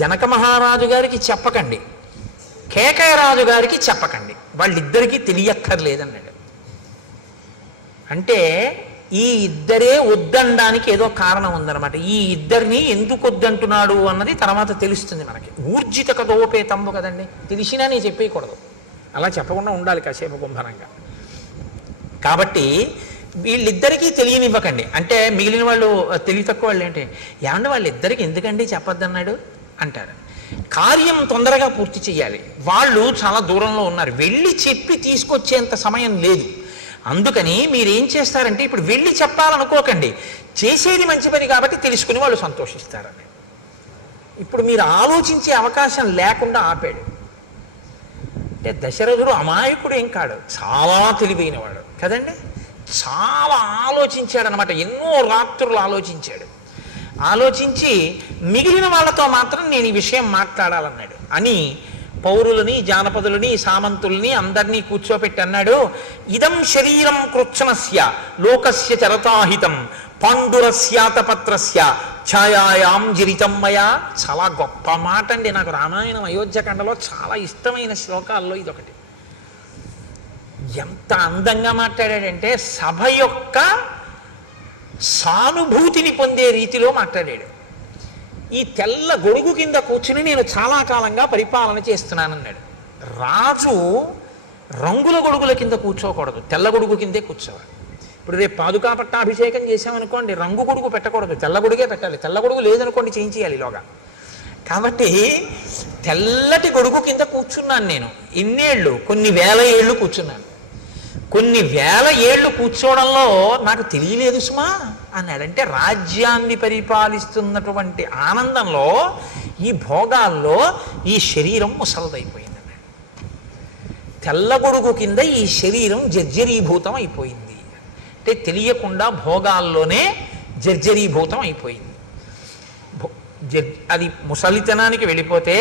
జనక మహారాజు గారికి చెప్పకండి, కేకయ రాజు గారికి చెప్పకండి, వాళ్ళిద్దరికీ తెలియక్కర్లేదన్నాడు. అంటే ఈ ఇద్దరే వద్దనడానికి ఏదో కారణం ఉందన్నమాట. ఈ ఇద్దరిని ఎందుకు వద్దంటున్నాడు అన్నది తర్వాత తెలుస్తుంది మనకి. ఊర్జిత కథోపేతంబు కదండి, తెలిసినా నేను చెప్పేయకూడదు, అలా చెప్పకుండా ఉండాలి కాసేపు గుంభనంగా. కాబట్టి వీళ్ళిద్దరికీ తెలియనివ్వకండి. అంటే మిగిలిన వాళ్ళు తెలివి తక్కువ వాళ్ళు ఏంటి, ఏమంటే వాళ్ళిద్దరికి ఎందుకండి చెప్పొద్దన్నాడు అంటారు. కార్యం తొందరగా పూర్తి చేయాలి. వాళ్ళు చాలా దూరంలో ఉన్నారు, వెళ్ళి చెప్పి తీసుకొచ్చేంత సమయం లేదు. అందుకని మీరేం చేస్తారంటే ఇప్పుడు వెళ్ళి చెప్పాలనుకోకండి, చేసేది మంచి పని కాబట్టి తెలుసుకుని వాళ్ళు సంతోషిస్తారని. ఇప్పుడు మీరు ఆలోచించే అవకాశం లేకుండా ఆపాడు. అంటే దశరథుడు అమాయకుడు ఏం కాడు, చాలా తెలివైనవాడు కదండి. చాలా ఆలోచించాడనమాట. ఎన్నో రాత్రులు ఆలోచించాడు. ఆలోచించి మిగిలిన వాళ్ళతో మాత్రం నేను ఈ విషయం మాట్లాడాలన్నాడు. అని పౌరులని, జానపదులని, సామంతుల్ని అందరినీ కూర్చోపెట్టి అన్నాడు, ఇదం శరీరం కృత్స్నస్య లోకస్య చరతాహితం పాండురస్యాతపత్రస్య ఛాయాయాం జిరితం మయా. చాలా గొప్ప మాట అండి. నాకు రామాయణం అయోధ్యకాండలో చాలా ఇష్టమైన శ్లోకాల్లో ఇదొకటి. ఎంత అందంగా మాట్లాడాడంటే సభ యొక్క సానుభూతిని పొందే రీతిలో మాట్లాడాడు. ఈ తెల్ల గొడుగు కింద కూర్చుని నేను చాలా కాలంగా పరిపాలన చేస్తున్నానన్నాడు. రాజు రంగుల గొడుగుల కింద కూర్చోకూడదు, తెల్ల గొడుగు కిందే కూర్చోవాలి. ఇప్పుడు రేపు పాదుకా పట్టాభిషేకం చేసామనుకోండి, రంగు గొడుగు పెట్టకూడదు, తెల్ల గొడుగే పెట్టాలి. తెల్ల గొడుగు లేదనుకోండి చేయించేయాలి ఈలోగా. కాబట్టి తెల్లటి గొడుగు కింద కూర్చున్నాను నేను. ఎన్నేళ్ళు? కొన్ని వేల ఏళ్ళు కూర్చున్నాను. కొన్ని వేల ఏళ్ళు కూర్చోవడంలో నాకు తెలియలేదు సుమా అన్నాడంటే, రాజ్యాన్ని పరిపాలిస్తున్నటువంటి ఆనందంలో, ఈ భోగాల్లో ఈ శరీరం ముసలదైపోయింది అన్నాడు. తెల్ల గొడుగు కింద ఈ శరీరం జర్జరీభూతం అయిపోయింది అంటే తెలియకుండా భోగాల్లోనే జర్జరీభూతం అయిపోయింది. అది ముసలితనానికి వెళ్ళిపోతే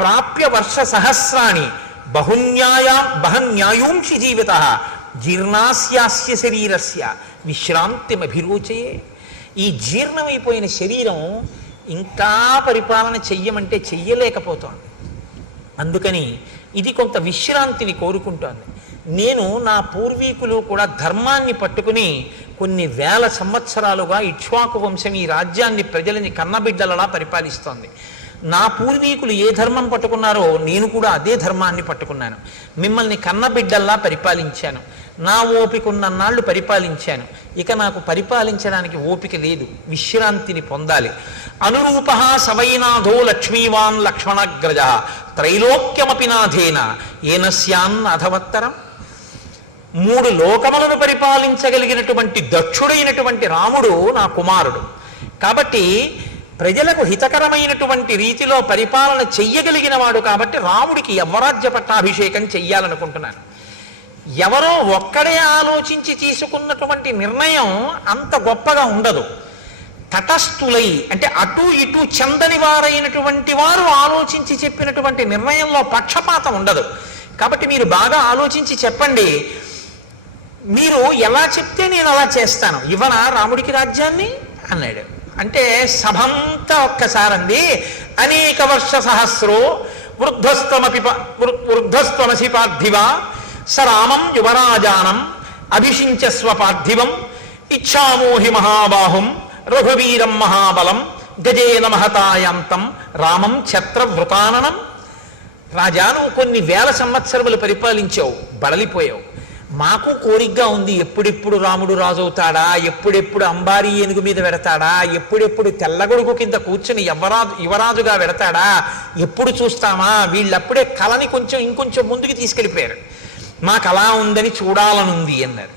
ప్రాప్య వర్ష సహస్రాణి బహన్యాయూంషి జీవిత జీర్ణాస్యాస్య శరీరస్య విశ్రాంతిమభిరోచయే. ఈ జీర్ణమైపోయిన శరీరం ఇంకా పరిపాలన చెయ్యమంటే చెయ్యలేకపోతోంది. అందుకని ఇది కొంత విశ్రాంతిని కోరుకుంటోంది. నేను నా పూర్వీకులు కూడా ధర్మాన్ని పట్టుకుని కొన్ని వేల సంవత్సరాలుగా ఇక్ష్వాకు వంశం ఈ రాజ్యాన్ని ప్రజలని కన్నబిడ్డలలా పరిపాలిస్తోంది. నా పూర్వీకులు ఏ ధర్మం పట్టుకున్నారో నేను కూడా అదే ధర్మాన్ని పట్టుకున్నాను. మిమ్మల్ని కన్నబిడ్డల్లా పరిపాలించాను. నా ఓపిక ఉన్నన్నాళ్ళు పరిపాలించాను. ఇక నాకు పరిపాలించడానికి ఓపిక లేదు, విశ్రాంతిని పొందాలి. అనురూప సవైనాథో లక్ష్మీవాన్ లక్ష్మణగ్రజ త్రైలోక్యమపి నాథేన ఏనస్యాన్ అధవత్తరం. 3 లోకములను పరిపాలించగలిగినటువంటి దక్షుడైనటువంటి రాముడు నా కుమారుడు. కాబట్టి ప్రజలకు హితకరమైనటువంటి రీతిలో పరిపాలన చెయ్యగలిగిన వాడు. కాబట్టి రాముడికి యవ్వరాజ్య పట్టాభిషేకం చెయ్యాలనుకుంటున్నాను. ఎవరో ఒక్కడే ఆలోచించి తీసుకున్నటువంటి నిర్ణయం అంత గొప్పగా ఉండదు. తటస్థులై అంటే అటు ఇటు చెందని వారైనటువంటి వారు ఆలోచించి చెప్పినటువంటి నిర్ణయంలో పక్షపాతం ఉండదు. కాబట్టి మీరు బాగా ఆలోచించి చెప్పండి, మీరు ఎలా చెప్తే నేను అలా చేస్తాను, ఇవ్వనా రాముడికి రాజ్యాన్ని అన్నాడు. అంటే సభంతా ఒక్కసారంది, అనేక వర్ష సహస్రో వృద్ధస్త్వమసి పార్థివ సరామం యువరాజానం అభిషించస్వ పార్థివం ఇచ్ఛామోహి మహాబాహుం రఘువీరం మహాబలం గజేన మహతాయాంతం రామం ఛత్రవృతాననం. రాజా, నువ్వు కొన్ని వేల సంవత్సరములు పరిపాలించావు, బడలిపోయావు. మాకు కోరికగా ఉంది, ఎప్పుడెప్పుడు రాముడు రాజవుతాడా, ఎప్పుడెప్పుడు అంబారీ ఏనుగు మీద పెడతాడా, ఎప్పుడెప్పుడు తెల్లగొడుగు కింద కూర్చుని యువరాజుగా పెడతాడా, ఎప్పుడు చూస్తామా. వీళ్ళప్పుడే కళని ఇంకొంచెం ముందుకు తీసుకెళ్ళిపోయారు. మాకు అలా ఉందని చూడాలనుంది అన్నారు.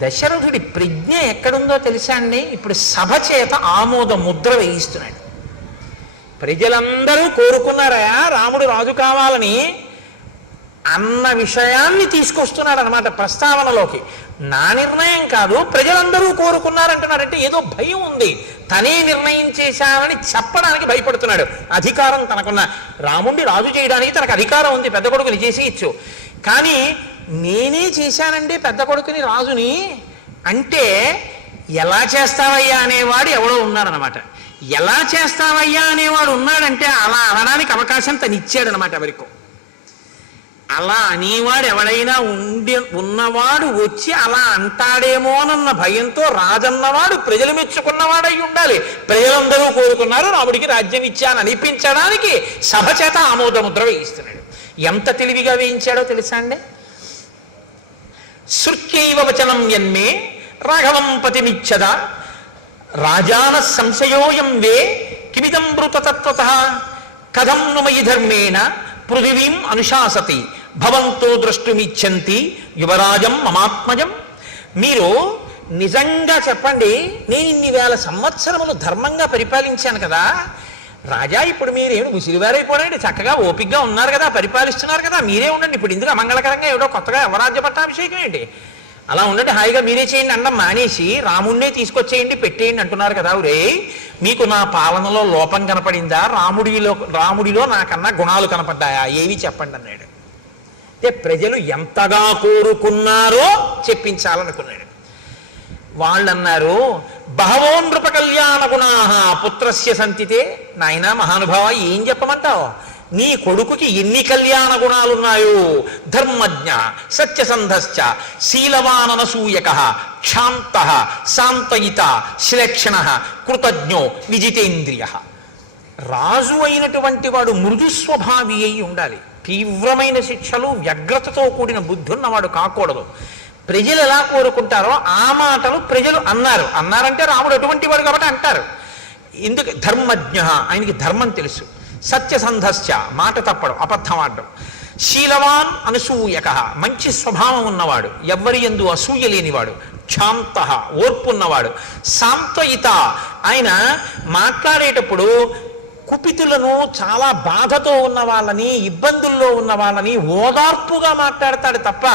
దశరథుడి ప్రజ్ఞ ఎక్కడుందో తెలుసా అండి? ఇప్పుడు సభ చేత ఆమోద ముద్ర వేయిస్తున్నాడు. ప్రజలందరూ కోరుకున్నారా రాముడు రాజు కావాలని అన్న విషయాన్ని తీసుకొస్తున్నాడు అనమాట ప్రస్తావనలోకి. నా నిర్ణయం కాదు, ప్రజలందరూ కోరుకున్నారంటున్నారంటే ఏదో భయం ఉంది. తనే నిర్ణయం చేశానని చెప్పడానికి భయపడుతున్నాడు. అధికారం తనకున్న, రాముడిని రాజు చేయడానికి తనకు అధికారం ఉంది, పెద్ద కొడుకుని చేసేయచ్చు. కానీ నేనే చేశానండి పెద్ద కొడుకుని రాజుని అంటే ఎలా చేస్తావయ్యా అనేవాడు ఎవడో ఉన్నాడనమాట. ఎలా చేస్తావయ్యా అనేవాడు ఉన్నాడంటే అలా అనడానికి అవకాశం తను ఇచ్చాడనమాట ఎవరికో. అలా అనేవాడు ఎవడైనా ఉన్నవాడు వచ్చి అలా అంటాడేమోనన్న భయంతో రాజన్నవాడు ప్రజలు మెచ్చుకున్నవాడై ఉండాలి. ప్రజలందరూ కోరుకున్నారు, రాముడికి రాజ్యం ఇచ్చాను అనిపించడానికి సభ చేత ఆమోదముద్ర వేయిస్తున్నాడు. ఎంత తెలివిగా వేయించాడో తెలుసా అండి? శృత్యైవ వచనం యన్మే రాఘవం పతిమిచ్చద రాజాన సంశయోయం వే కిమిదం మృతతత్వతః కథం నుమయి ధర్మేణ పృథివీం అనుశాసతి భవంతో ద్రష్టుమిచ్చంతి యువరాజం మమాత్మజం. మీరు నిజంగా చెప్పండి, నేను ఇన్ని వేల సంవత్సరములు ధర్మంగా పరిపాలించాను కదా రాజా, ఇప్పుడు మీరేమి ముసిరివారైపోనండి, చక్కగా ఓపికగా ఉన్నారు కదా, పరిపాలిస్తున్నారు కదా, మీరే ఉండండి. ఇప్పుడు ఇందులో అమంగళకరంగా ఏదో కొత్తగా యువరాజ్య పట్టాభిషేకం ఏంటి అలా ఉండండి, హాయిగా మీరే చేయండి అన్నం మానేసి రాముడినే తీసుకొచ్చేయండి పెట్టేయండి అంటున్నారు కదా. ఒరే, మీకు నా పాలనలో లోపం కనపడిందా? రాముడిలో నాకన్నా గుణాలు కనపడ్డాయా? ఏవి చెప్పండి అన్నాడు. అంటే ప్రజలు ఎంతగా కోరుకున్నారో చెప్పించాలనుకున్నాడు. వాళ్ళు అన్నారు, బహవో నృప కళ్యాణ గుణా పుత్రస్య సంతితే. నాయనా మహానుభావ, ఏం చెప్పమంటావు? నీ కొడుకుకి ఎన్ని కళ్యాణ గుణాలున్నాయో! ధర్మజ్ఞ, సత్యసంధశ్చ, శీలవాననసూయక, క్షాంత, శాంతయిత, శ్లేక్షణ, కృతజ్ఞో, విజితేంద్రియ. రాజు అయినటువంటి వాడు మృదు స్వభావి అయి ఉండాలి. తీవ్రమైన శిక్షలు, వ్యగ్రతతో కూడిన బుద్ధి ఉన్నవాడు కాకూడదు. ప్రజలు ఎలా కోరుకుంటారో ఆ మాటలు ప్రజలు అన్నారంటే రాముడు అటువంటి వాడు కాబట్టి అంటారు. ఎందుకు? ధర్మజ్ఞ, ఆయనకి ధర్మం తెలుసు. సత్యసంధశ్చ, మాట తప్పడం, అబద్ధం ఆడడం. శీలవాన్ అనసూయక, మంచి స్వభావం ఉన్నవాడు, ఎవ్వరి యందు అసూయ లేనివాడు. క్షాంత, ఓర్పు ఉన్నవాడు. శాంతయిత, ఆయన మాట్లాడేటప్పుడు కుపితులను, చాలా బాధతో ఉన్న వాళ్ళని, ఇబ్బందుల్లో ఉన్న వాళ్ళని ఓదార్పుగా మాట్లాడతాడు తప్ప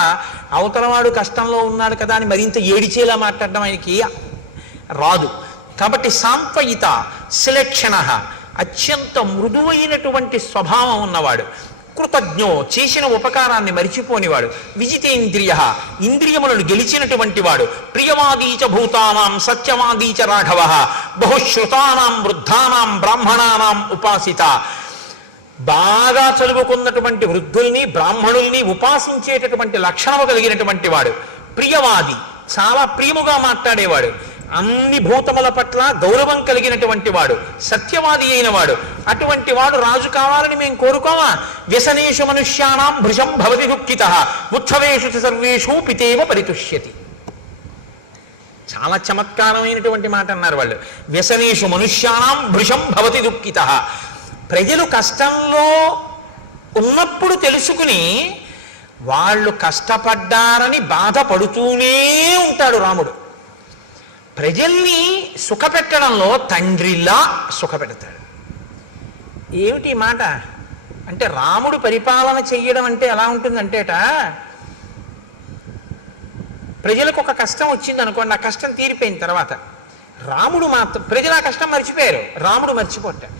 అవతలవాడు కష్టంలో ఉన్నాడు కదా అని మరింత ఏడిచేలా మాట్లాడడం ఆయనకి రాదు. కాబట్టి శాంతయిత, శ్లేక్షణ, అత్యంత మృదువైనటువంటి స్వభావం ఉన్నవాడు. కృతజ్ఞో, చేసిన ఉపకారాన్ని మరిచిపోనివాడు. విజితేంద్రియ, ఇంద్రియములను గెలిచినటువంటి వాడు. ప్రియవాదీచ భూతానాం సత్యవాదీచ రాఘవ, బహుశ్రుతానాం వృద్ధానాం బ్రాహ్మణానాం ఉపాసిత. బాగా చదువుకున్నటువంటి వృద్ధుల్ని, బ్రాహ్మణుల్ని ఉపాసించేటటువంటి లక్షణము కలిగినటువంటి వాడు. ప్రియవాది, చాలా ప్రియముగా మాట్లాడేవాడు. అన్ని భూతముల పట్ల గౌరవం కలిగినటువంటి వాడు. సత్యవాది అయిన వాడు. అటువంటి వాడు రాజు కావాలని మేము కోరుకోమా? వ్యసనేషు మనుష్యానాం భృశం భవతి దుఃఖితః, ఉత్సవేషు సర్వేషు పితేవ పరితుష్యతి. చాలా చమత్కారమైనటువంటి మాట అన్నారు వాళ్ళు. వ్యసనేషు మనుష్యానాం భృశం భవతి దుఃఖితః. ప్రజలు కష్టంలో ఉన్నప్పుడు తెలుసుకుని వాళ్ళు కష్టపడ్డారని బాధపడుతూనే ఉంటాడు రాముడు. ప్రజల్ని సుఖపెట్టడంలో తండ్రిలా సుఖపెడతాడు. ఏమిటి మాట అంటే, రాముడు పరిపాలన చెయ్యడం అంటే ఎలా ఉంటుందంటేట, ప్రజలకు ఒక కష్టం వచ్చింది అనుకోండి, ఆ కష్టం తీరిపోయిన తర్వాత రాముడు మాత్రం, ప్రజలు ఆ కష్టం మర్చిపోయారు, రాముడు మర్చిపోతాడు.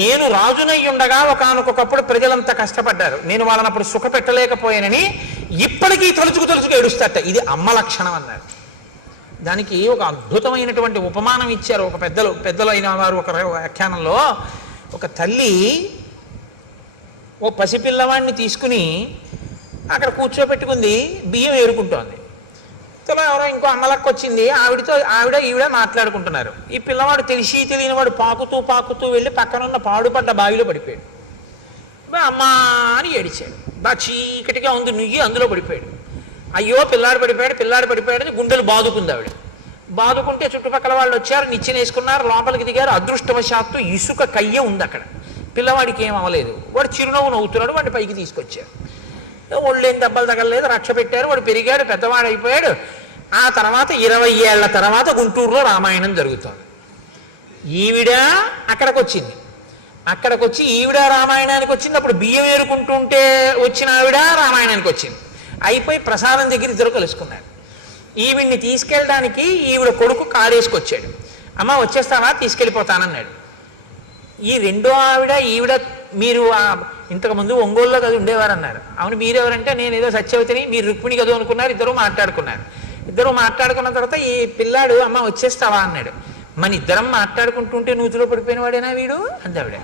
నేను రాజునై ఉండగా ఒకానొకప్పుడు ప్రజలంతా కష్టపడ్డారు, నేను వాళ్ళని అప్పుడు సుఖపెట్టలేకపోయానని ఇప్పటికీ తలుచుకు ఏడుస్తాట. ఇది అమ్మ లక్షణం అన్నారు. దానికి ఒక అద్భుతమైనటువంటి ఉపమానం ఇచ్చారు ఒక పెద్దలు అయిన వారు. ఒక వ్యాఖ్యానంలో ఒక తల్లి ఓ పసిపిల్లవాడిని తీసుకుని అక్కడ కూర్చోబెట్టుకుంది, బియ్యం ఏరుకుంటోంది. ఎవరో ఇంకో అమ్మలక్క వచ్చింది, ఈవిడ మాట్లాడుకుంటున్నారు. ఈ పిల్లవాడు తెలియని వాడు పాకుతూ వెళ్ళి పక్కనున్న పాడుపడ్డ బావిలో పడిపోయాడు. అమ్మా అని ఏడిచాడు. బాగా చీకటిగా ఉంది, నుయ్యి అందులో పడిపోయాడు. అయ్యో పిల్లాడు పడిపోయాడు గుండెలు బాదుకుంది ఆవిడ. బాదుకుంటే చుట్టుపక్కల వాళ్ళు వచ్చారు, నిచ్చెన వేసుకున్నారు, లోపలికి దిగారు. అదృష్టవశాత్తు ఇసుక కయ్య ఉంది అక్కడ. పిల్లవాడికి ఏం అవ్వలేదు. వాడు చిరునవ్వు నవ్వుతున్నాడు. వాడిని పైకి తీసుకొచ్చారు. ఒళ్ళేం దెబ్బలు తగలలేదు, రక్ష పెట్టారు. వాడు పెరిగాడు, పెద్దవాడు అయిపోయాడు. ఆ తర్వాత 20 ఏళ్ల తర్వాత గుంటూరులో రామాయణం జరుగుతోంది. ఈవిడ అక్కడికి వచ్చి ఈవిడ రామాయణానికి వచ్చింది. అప్పుడు బియ్యం ఏరుకుంటుంటే వచ్చిన ఆవిడ రామాయణానికి వచ్చింది. అయిపోయి ప్రసాదం దగ్గర ఇద్దరు కలుసుకున్నారు. ఈవిడ్ని తీసుకెళ్ళడానికి ఈవిడ కొడుకు కారేసుకొచ్చాడు. అమ్మ వచ్చేస్తావా? తీసుకెళ్ళిపోతానన్నాడు. ఈ రెండో ఈవిడ మీరు ఇంతకుముందు ఒంగోలులో కదా ఉండేవారన్నారు. అవును, మీరెవరంటే నేను ఏదో సత్యవతిని, మీరు రుక్మిణి కదా అనుకున్నారు. ఇద్దరు మాట్లాడుకున్న తర్వాత ఈ పిల్లాడు అమ్మ వచ్చేస్తావా అన్నాడు. మన ఇద్దరం మాట్లాడుకుంటుంటే నూతిలో పడిపోయిన వాడేనా వీడు అందావిడ.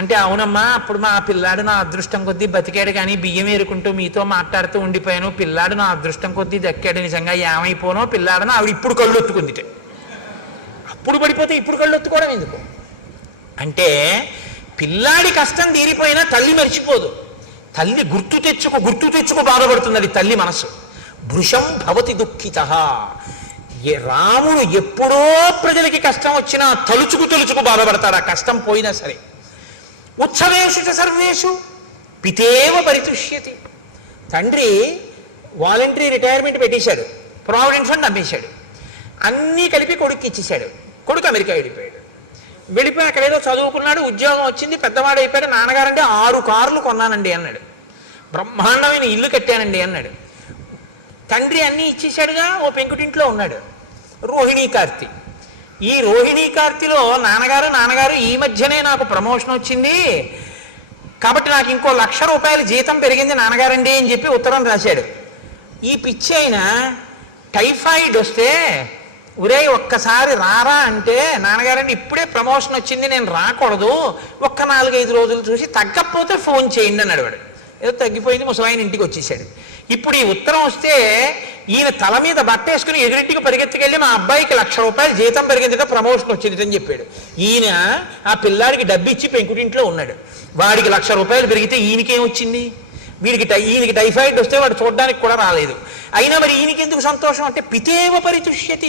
అంటే అవునమ్మా, అప్పుడు మా పిల్లాడు నా అదృష్టం కొద్దీ బతికాడు, కానీ బియ్యం ఏరుకుంటూ మీతో మాట్లాడుతూ ఉండిపోయాను. పిల్లాడు నా అదృష్టం కొద్దీ దక్కాడు, నిజంగా ఏమైపోనో పిల్లాడని ఆవిడ ఇప్పుడు కళ్ళు ఒత్తుకుందిట. అప్పుడు పడిపోతే ఇప్పుడు కళ్ళు ఒత్తుకోవడం ఎందుకు అంటే, పిల్లాడి కష్టం తీరిపోయినా తల్లి మర్చిపోదు. తల్లి గుర్తు తెచ్చుకు బాధపడుతుంది. అది తల్లి మనసు. భృశం భవతి దుఃఖితః. రాముడు ఎప్పుడో ప్రజలకి కష్టం వచ్చినా తలుచుకు బాధపడతాడు, ఆ కష్టం పోయినా సరే. ఉత్సవేషు సర్వేషు పితేవ పరితుష్యతి. తండ్రి వాలంటరీ రిటైర్మెంట్ పెట్టేశాడు, ప్రావిడెంట్ ఫండ్ అమ్మేశాడు, అన్నీ కలిపి కొడుకు ఇచ్చేశాడు. కొడుకు అమెరికా వెళ్ళిపోయి అక్కడ ఏదో చదువుకున్నాడు, ఉద్యోగం వచ్చింది, పెద్దవాడు అయిపోయాడు. నాన్నగారంటే 6 కార్లు కొన్నానండి అన్నాడు. బ్రహ్మాండమైన ఇల్లు కట్టానండి అన్నాడు. తండ్రి అన్నీ ఇచ్చేశాడుగా, ఓ పెంకుటింట్లో ఉన్నాడు. రోహిణీ కార్తీ. ఈ రోహిణీ కార్తీలో నాన్నగారు ఈ మధ్యనే నాకు ప్రమోషన్ వచ్చింది కాబట్టి నాకు ఇంకో 1,00,000 రూపాయలు జీతం పెరిగింది నాన్నగారండి అని చెప్పి ఉత్తరం రాశాడు. ఈ పిచ్చి అయినా టైఫాయిడ్ వస్తే ఒరే ఒక్కసారి రారా అంటే, నాన్నగారండి ఇప్పుడే ప్రమోషన్ వచ్చింది నేను రాకూడదు, ఒక్క 4-5 రోజులు చూసి తగ్గకపోతే ఫోన్ చేయండి అన్నాడు వాడు. ఏదో తగ్గిపోయింది, ముసలాయన ఇంటికి వచ్చేసాడు. ఇప్పుడు ఈ ఉత్తరం వస్తే ఈయన తల మీద బట్ట వేసుకుని ఎదురింటికి పరిగెత్తుకెళ్ళి మా అబ్బాయికి 1,00,000 రూపాయలు జీతం పెరిగిందిట, ప్రమోషన్ వచ్చింది అని చెప్పాడు. ఈయన ఆ పిల్లాడికి డబ్బు ఇచ్చి పెంకుటింట్లో ఉన్నాడు. వాడికి 1,00,000 రూపాయలు పెరిగితే ఈయనకేం వచ్చింది? ఈయనకి టైఫాయిడ్ వస్తే వాడు చూడడానికి కూడా రాలేదు. అయినా మరి ఈయనకి ఎందుకు సంతోషం అంటే పితేవ పరితుష్యతి.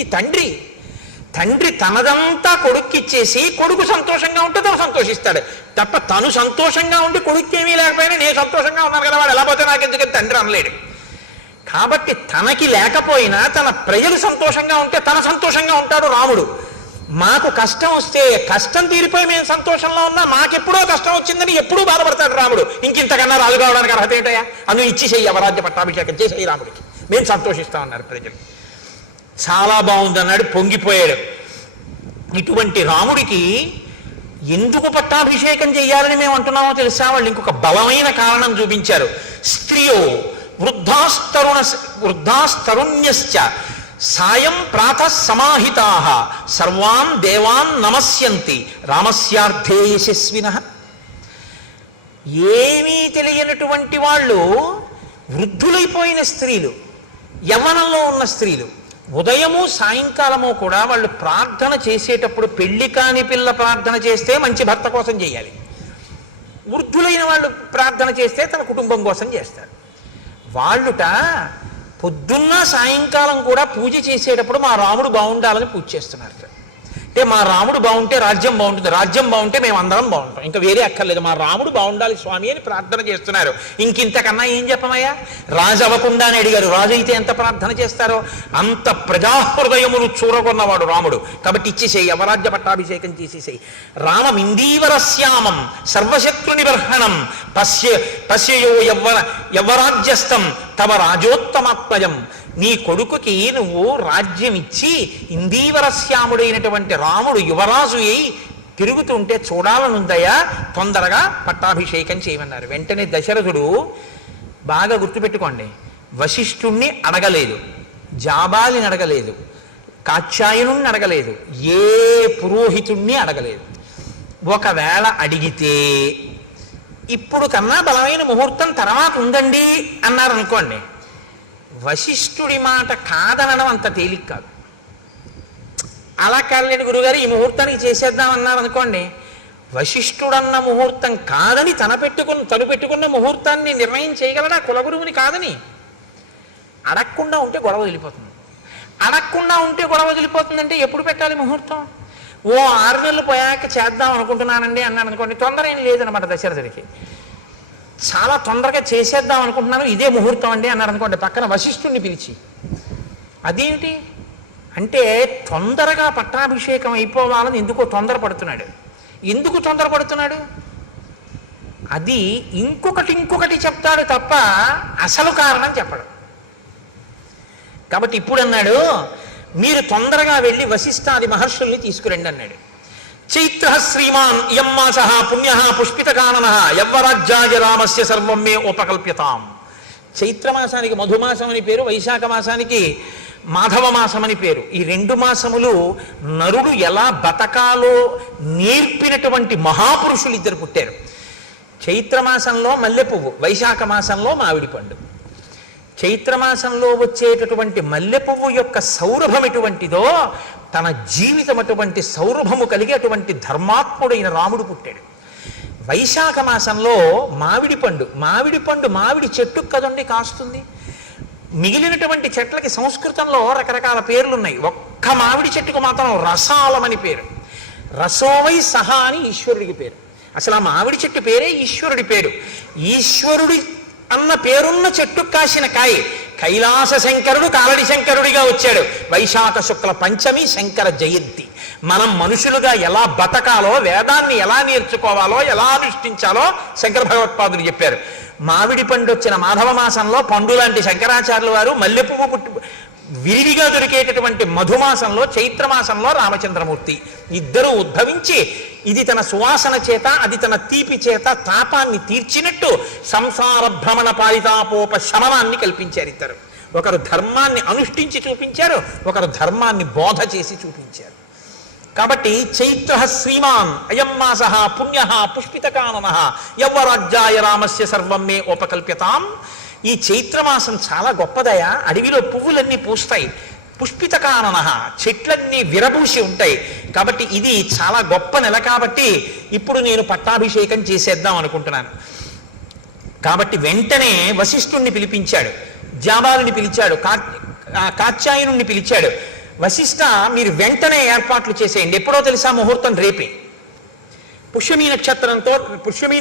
తండ్రి తనదంతా కొడుక్కిచ్చేసి కొడుకు సంతోషంగా ఉంటే తను సంతోషిస్తాడు తప్ప తను సంతోషంగా ఉండి కొడుకు ఏమీ లేకపోయినా నేను సంతోషంగా ఉన్నాను కదా వాడు ఎలా పోతే నాకు ఎందుకని తండ్రి అనలేడు. కాబట్టి తనకి లేకపోయినా తన ప్రజలు సంతోషంగా ఉంటే తన సంతోషంగా ఉంటాడు రాముడు. మాకు కష్టం వస్తే కష్టం తీరిపోయి మేము సంతోషంలో ఉన్నా మాకెప్పుడో కష్టం వచ్చిందని ఎప్పుడూ బాధపడతాడు రాముడు. ఇంకింతకన్నా రాజు కావడానికి అర్హత ఏంటయ్యా? అందుకు ఇచ్చేసేయి, అవరాజ్య పట్టాభిషేకం చేసేయి రాముడికి, మేము సంతోషిస్తామన్నారు ప్రజలు. చాలా బాగుంది అన్నాడు, పొంగిపోయాడు. ఇటువంటి రాముడికి ఎందుకు పట్టాభిషేకం చేయాలని మేము అంటున్నామో తెలుసా? వాళ్ళు ఇంకొక బలమైన కారణం చూపించారు. స్త్రియో వృద్ధాస్తరుణ్యశ్చ సాయం ప్రాతః సమాహితాః సర్వాన్ దేవాన్ నమస్యంతి రామస్యార్థే యశస్వినః. ఏమీ తెలియనటువంటి వాళ్ళు, వృద్ధులైపోయిన స్త్రీలు, యవ్వనంలో ఉన్న స్త్రీలు ఉదయము సాయంకాలము కూడా వాళ్ళు ప్రార్థన చేసేటప్పుడు పెళ్లి కాని పిల్ల ప్రార్థన చేస్తే మంచి భర్త కోసం చేయాలి, వృద్ధులైన వాళ్ళు ప్రార్థన చేస్తే తన కుటుంబం కోసం చేస్తారు. వాళ్ళుట పొద్దున్న సాయంకాలం కూడా పూజ చేసేటప్పుడు మా రాముడు బాగుండాలని పూజ చేస్తున్నారు. అంటే మా రాముడు బాగుంటే రాజ్యం బాగుంటుంది, రాజ్యం బాగుంటే మేము అందరం బాగుంటాం, ఇంకా వేరే అక్కర్లేదు, మా రాముడు బాగుండాలి స్వామి అని ప్రార్థన చేస్తున్నారు. ఇంకింతకన్నా ఏం చెప్పమయ్యా? రాజు అవ్వకుండా అని అడిగారు. రాజు అయితే ఎంత ప్రార్థన చేస్తారో అంత ప్రజాహృదయములు చూరగొన్నవాడు రాముడు. కాబట్టి ఇచ్చేసేయి, అవరాజ్య పట్టాభిషేకం చేసేసేయి. రామమిందీవరశ్యామం సర్వశత్రు నిబర్హణం పశ్యయో యవ్వరాజ్యస్థం తవ రాజోత్తమాత్మజం. నీ కొడుకుకి నువ్వు రాజ్యం ఇచ్చి ఇందీవరశ్యాముడైనటువంటి రాముడు యువరాజు అయి తిరుగుతుంటే చూడాలనుందయ్యా, తొందరగా పట్టాభిషేకం చేయమన్నారు. వెంటనే దశరథుడు, బాగా గుర్తుపెట్టుకోండి, వశిష్ఠుణ్ణి అడగలేదు, జాబాలిని అడగలేదు, కాత్యాయనుణ్ణి అడగలేదు, ఏ పురోహితుణ్ణి అడగలేదు. ఒకవేళ అడిగితే ఇప్పుడు కన్నా బలమైన ముహూర్తం తర్వాత ఉందండి అన్నారనుకోండి, వశిష్ఠుడి మాట కాదనడం అంత తేలిక కాదు. అలా కాదులేండి గురుగారు ఈ ముహూర్తానికి చేసేద్దాం అన్నారు అనుకోండి, వశిష్ఠుడన్న ముహూర్తం కాదని తను పెట్టుకున్న ముహూర్తాన్ని నిర్ణయం చేయగలడా కులగురువుని కాదని? అడగకుండా ఉంటే గొడవ వదిలిపోతుంది. అడగకుండా ఉంటే గొడవ వదిలిపోతుందంటే ఎప్పుడు పెట్టాలి ముహూర్తం? ఓ 6 నెలలు పోయాక చేద్దాం అనుకుంటున్నానండి అన్నాను అనుకోండి, తొందర ఏం లేదనమాట దశరథుడికి. చాలా తొందరగా చేసేద్దాం అనుకుంటున్నాను, ఇదే ముహూర్తం అండి అన్నాడు అనుకోండి, పక్కన వశిష్ఠుణ్ణి పిలిచి, అదేంటి అంటే తొందరగా పట్టాభిషేకం అయిపోవాలని ఎందుకు తొందరపడుతున్నాడు? అది ఇంకొకటి చెప్తాడు తప్ప అసలు కారణం చెప్పడు. కాబట్టి ఇప్పుడు అన్నాడు, మీరు తొందరగా వెళ్ళి వశిష్ఠాది మహర్షుల్ని తీసుకురండి అన్నాడు. చైత్ర శ్రీమాన్ ఇయం మాస పుణ్య పుష్పితకానన యవ్వరాజ్యాయ రామస్య సర్వం మే ఉపకల్ప్యతాం. చైత్రమాసానికి మధుమాసం అని పేరు, వైశాఖ మాసానికి మాధవ మాసం అని పేరు. ఈ 2 మాసములు నరుడు ఎలా బతకాలో నేర్పినటువంటి మహాపురుషులు 2 పుట్టారు. చైత్రమాసంలో మల్లెపువ్వు, వైశాఖ మాసంలో మామిడి పండు. చైత్రమాసంలో వచ్చేటటువంటి మల్లెపువ్వు యొక్క సౌరభం ఎటువంటిదో తన జీవితం అటువంటి సౌరభము కలిగి అటువంటి ధర్మాత్ముడైన రాముడు పుట్టాడు. వైశాఖ మాసంలో మామిడి పండు మామిడి చెట్టు కదండి కాస్తుంది. మిగిలినటువంటి చెట్లకి సంస్కృతంలో రకరకాల పేర్లు ఉన్నాయి. ఒక్క మామిడి చెట్టుకు మాత్రం రసాలమని పేరు. రసోవై సహా అని ఈశ్వరుడికి పేరు. అసలు ఆ మామిడి చెట్టు పేరే ఈశ్వరుడి పేరు. ఈశ్వరుడి అన్న పేరున్న చెట్టు కాసిన కాయ. కైలాస శంకరుడు కాలడి శంకరుడిగా వచ్చాడు. వైశాఖ శుక్ల పంచమి శంకర జయంతి. మనం మనుషులుగా ఎలా బతకాలో, వేదాన్ని ఎలా నేర్చుకోవాలో, ఎలా అనుష్ఠించాలో శంకర భగవత్పాదులు చెప్పారు. మామిడి పండు వచ్చిన మాధవ మాసంలో పండు లాంటి శంకరాచార్యుల వారు మల్లెపువ్వు పుట్టి విరివిగా దొరికేటటువంటి మధుమాసంలో చైత్రమాసంలో రామచంద్రమూర్తి ఇద్దరూ ఉద్భవించి ఇది తన సువాసన చేత అది తన తీపి చేత తాపాన్ని తీర్చినట్టు సంసార భ్రమణ పారితాపోప శమనాన్ని కల్పించారు ఇద్దరు. ఒకరు ధర్మాన్ని అనుష్ఠించి చూపించారు, ఒకరు ధర్మాన్ని బోధ చేసి చూపించారు. కాబట్టి చైత్ర శ్రీమాన్ అయం మాస పుణ్య పుష్పితకానన యవ్వరాజ్యాయ రామస్య సర్వం మే ఉపకల్ప్యతాం. ఈ చైత్రమాసం చాలా గొప్పదయా. అడవిలో పువ్వులన్నీ పూస్తాయి, పుష్పితకానన చెట్లన్నీ విరబూసి ఉంటాయి. కాబట్టి ఇది చాలా గొప్ప నెల. కాబట్టి ఇప్పుడు నేను పట్టాభిషేకం చేసేద్దాం అనుకుంటున్నాను. కాబట్టి వెంటనే వశిష్ఠుణ్ణి పిలిపించాడు, జాబాలుని పిలిచాడు, కాత్యాయనుణ్ణి పిలిచాడు. వశిష్ఠ, మీరు వెంటనే ఏర్పాట్లు చేసేయండి. ఎప్పుడో తెలుసా? ముహూర్తం రేపే. పుష్యమీ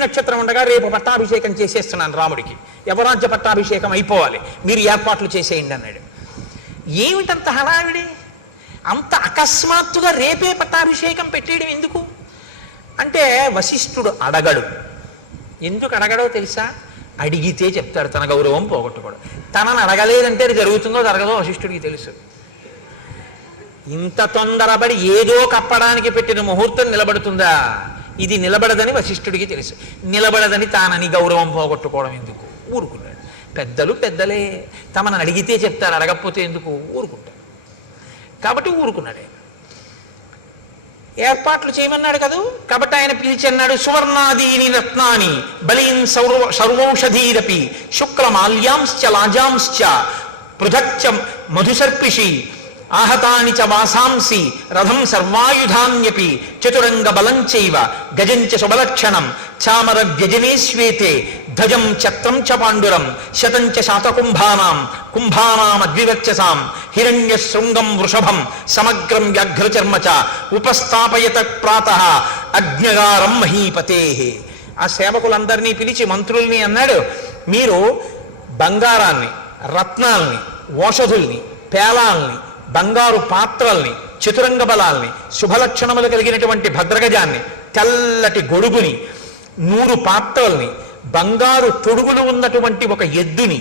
నక్షత్రం ఉండగా రేపు పట్టాభిషేకం చేసేస్తున్నాను రాముడికి, యవరాజ్య పట్టాభిషేకం అయిపోవాలి, మీరు ఏర్పాట్లు చేసేయండి అన్నాడు. ఏమిటంత హడావిడి? అంత అకస్మాత్తుగా రేపే పట్టాభిషేకం పెట్టేయడం ఎందుకు అంటే వశిష్ఠుడు అడగడు. ఎందుకు అడగడో తెలుసా? అడిగితే చెప్తాడు, తన గౌరవం పోగొట్టుకోడు. తనని అడగలేదంటే అది జరుగుతుందో జరగదో వశిష్ఠుడికి తెలుసు. ఇంత తొందరపడి ఏదో కప్పడానికి పెట్టిన ముహూర్తం నిలబడుతుందా? ఇది నిలబడదని వశిష్ఠుడికి తెలుసు. నిలబడదని తానని గౌరవం పోగొట్టుకోవడం ఎందుకు? ఊరుకున్నాడు. పెద్దలు పెద్దలే, తమను అడిగితే చెప్తారు, అడగకపోతే ఎందుకు? ఊరుకుంటాడు. కాబట్టి ఊరుకున్నాడు. ఏర్పాట్లు చేయమన్నాడు కదూ. కాబట్టి ఆయన పిలిచి అన్నాడు, సువర్ణాదీని రత్నాని బలీన్ సర్వౌషధీరపి శుక్లమాల్యాంశ్చ లాజాంశ్చ పృథక్చ మధుసర్పిషి ఆహతాని చ వాసాంసి రథం సర్వాయుధాన్యపి చతురంగ బలంచైవ గజంచ శుభలక్షణం చామర వ్యజనే శ్వేతే ధ్వజం ఛత్రం చ పాండురం శతంచ శాతకుంభానాం కుంభానామద్వివర్చసాం హిరణ్య శృంగం వృషభం సమగ్రం వ్యాఘ్రచర్మ చ ఉపస్థాపయత ప్రాతః అగ్నిగారం మహీపతే. ఆ సేవకులందరినీ పిలిచి మంత్రుల్ని అన్నాడు, మీరు బంగారాన్ని, రత్నాల్ని, ఓషధుల్ని, పేలాల్ని, బంగారు పాత్రల్ని, చతురంగ బలాల్ని, శుభలక్షణములు కలిగినటువంటి భద్రగజాన్ని, తెల్లటి గొడుగుని, 100 పాత్రల్ని, బంగారు తొడుగులు ఉన్నటువంటి ఒక ఎద్దుని,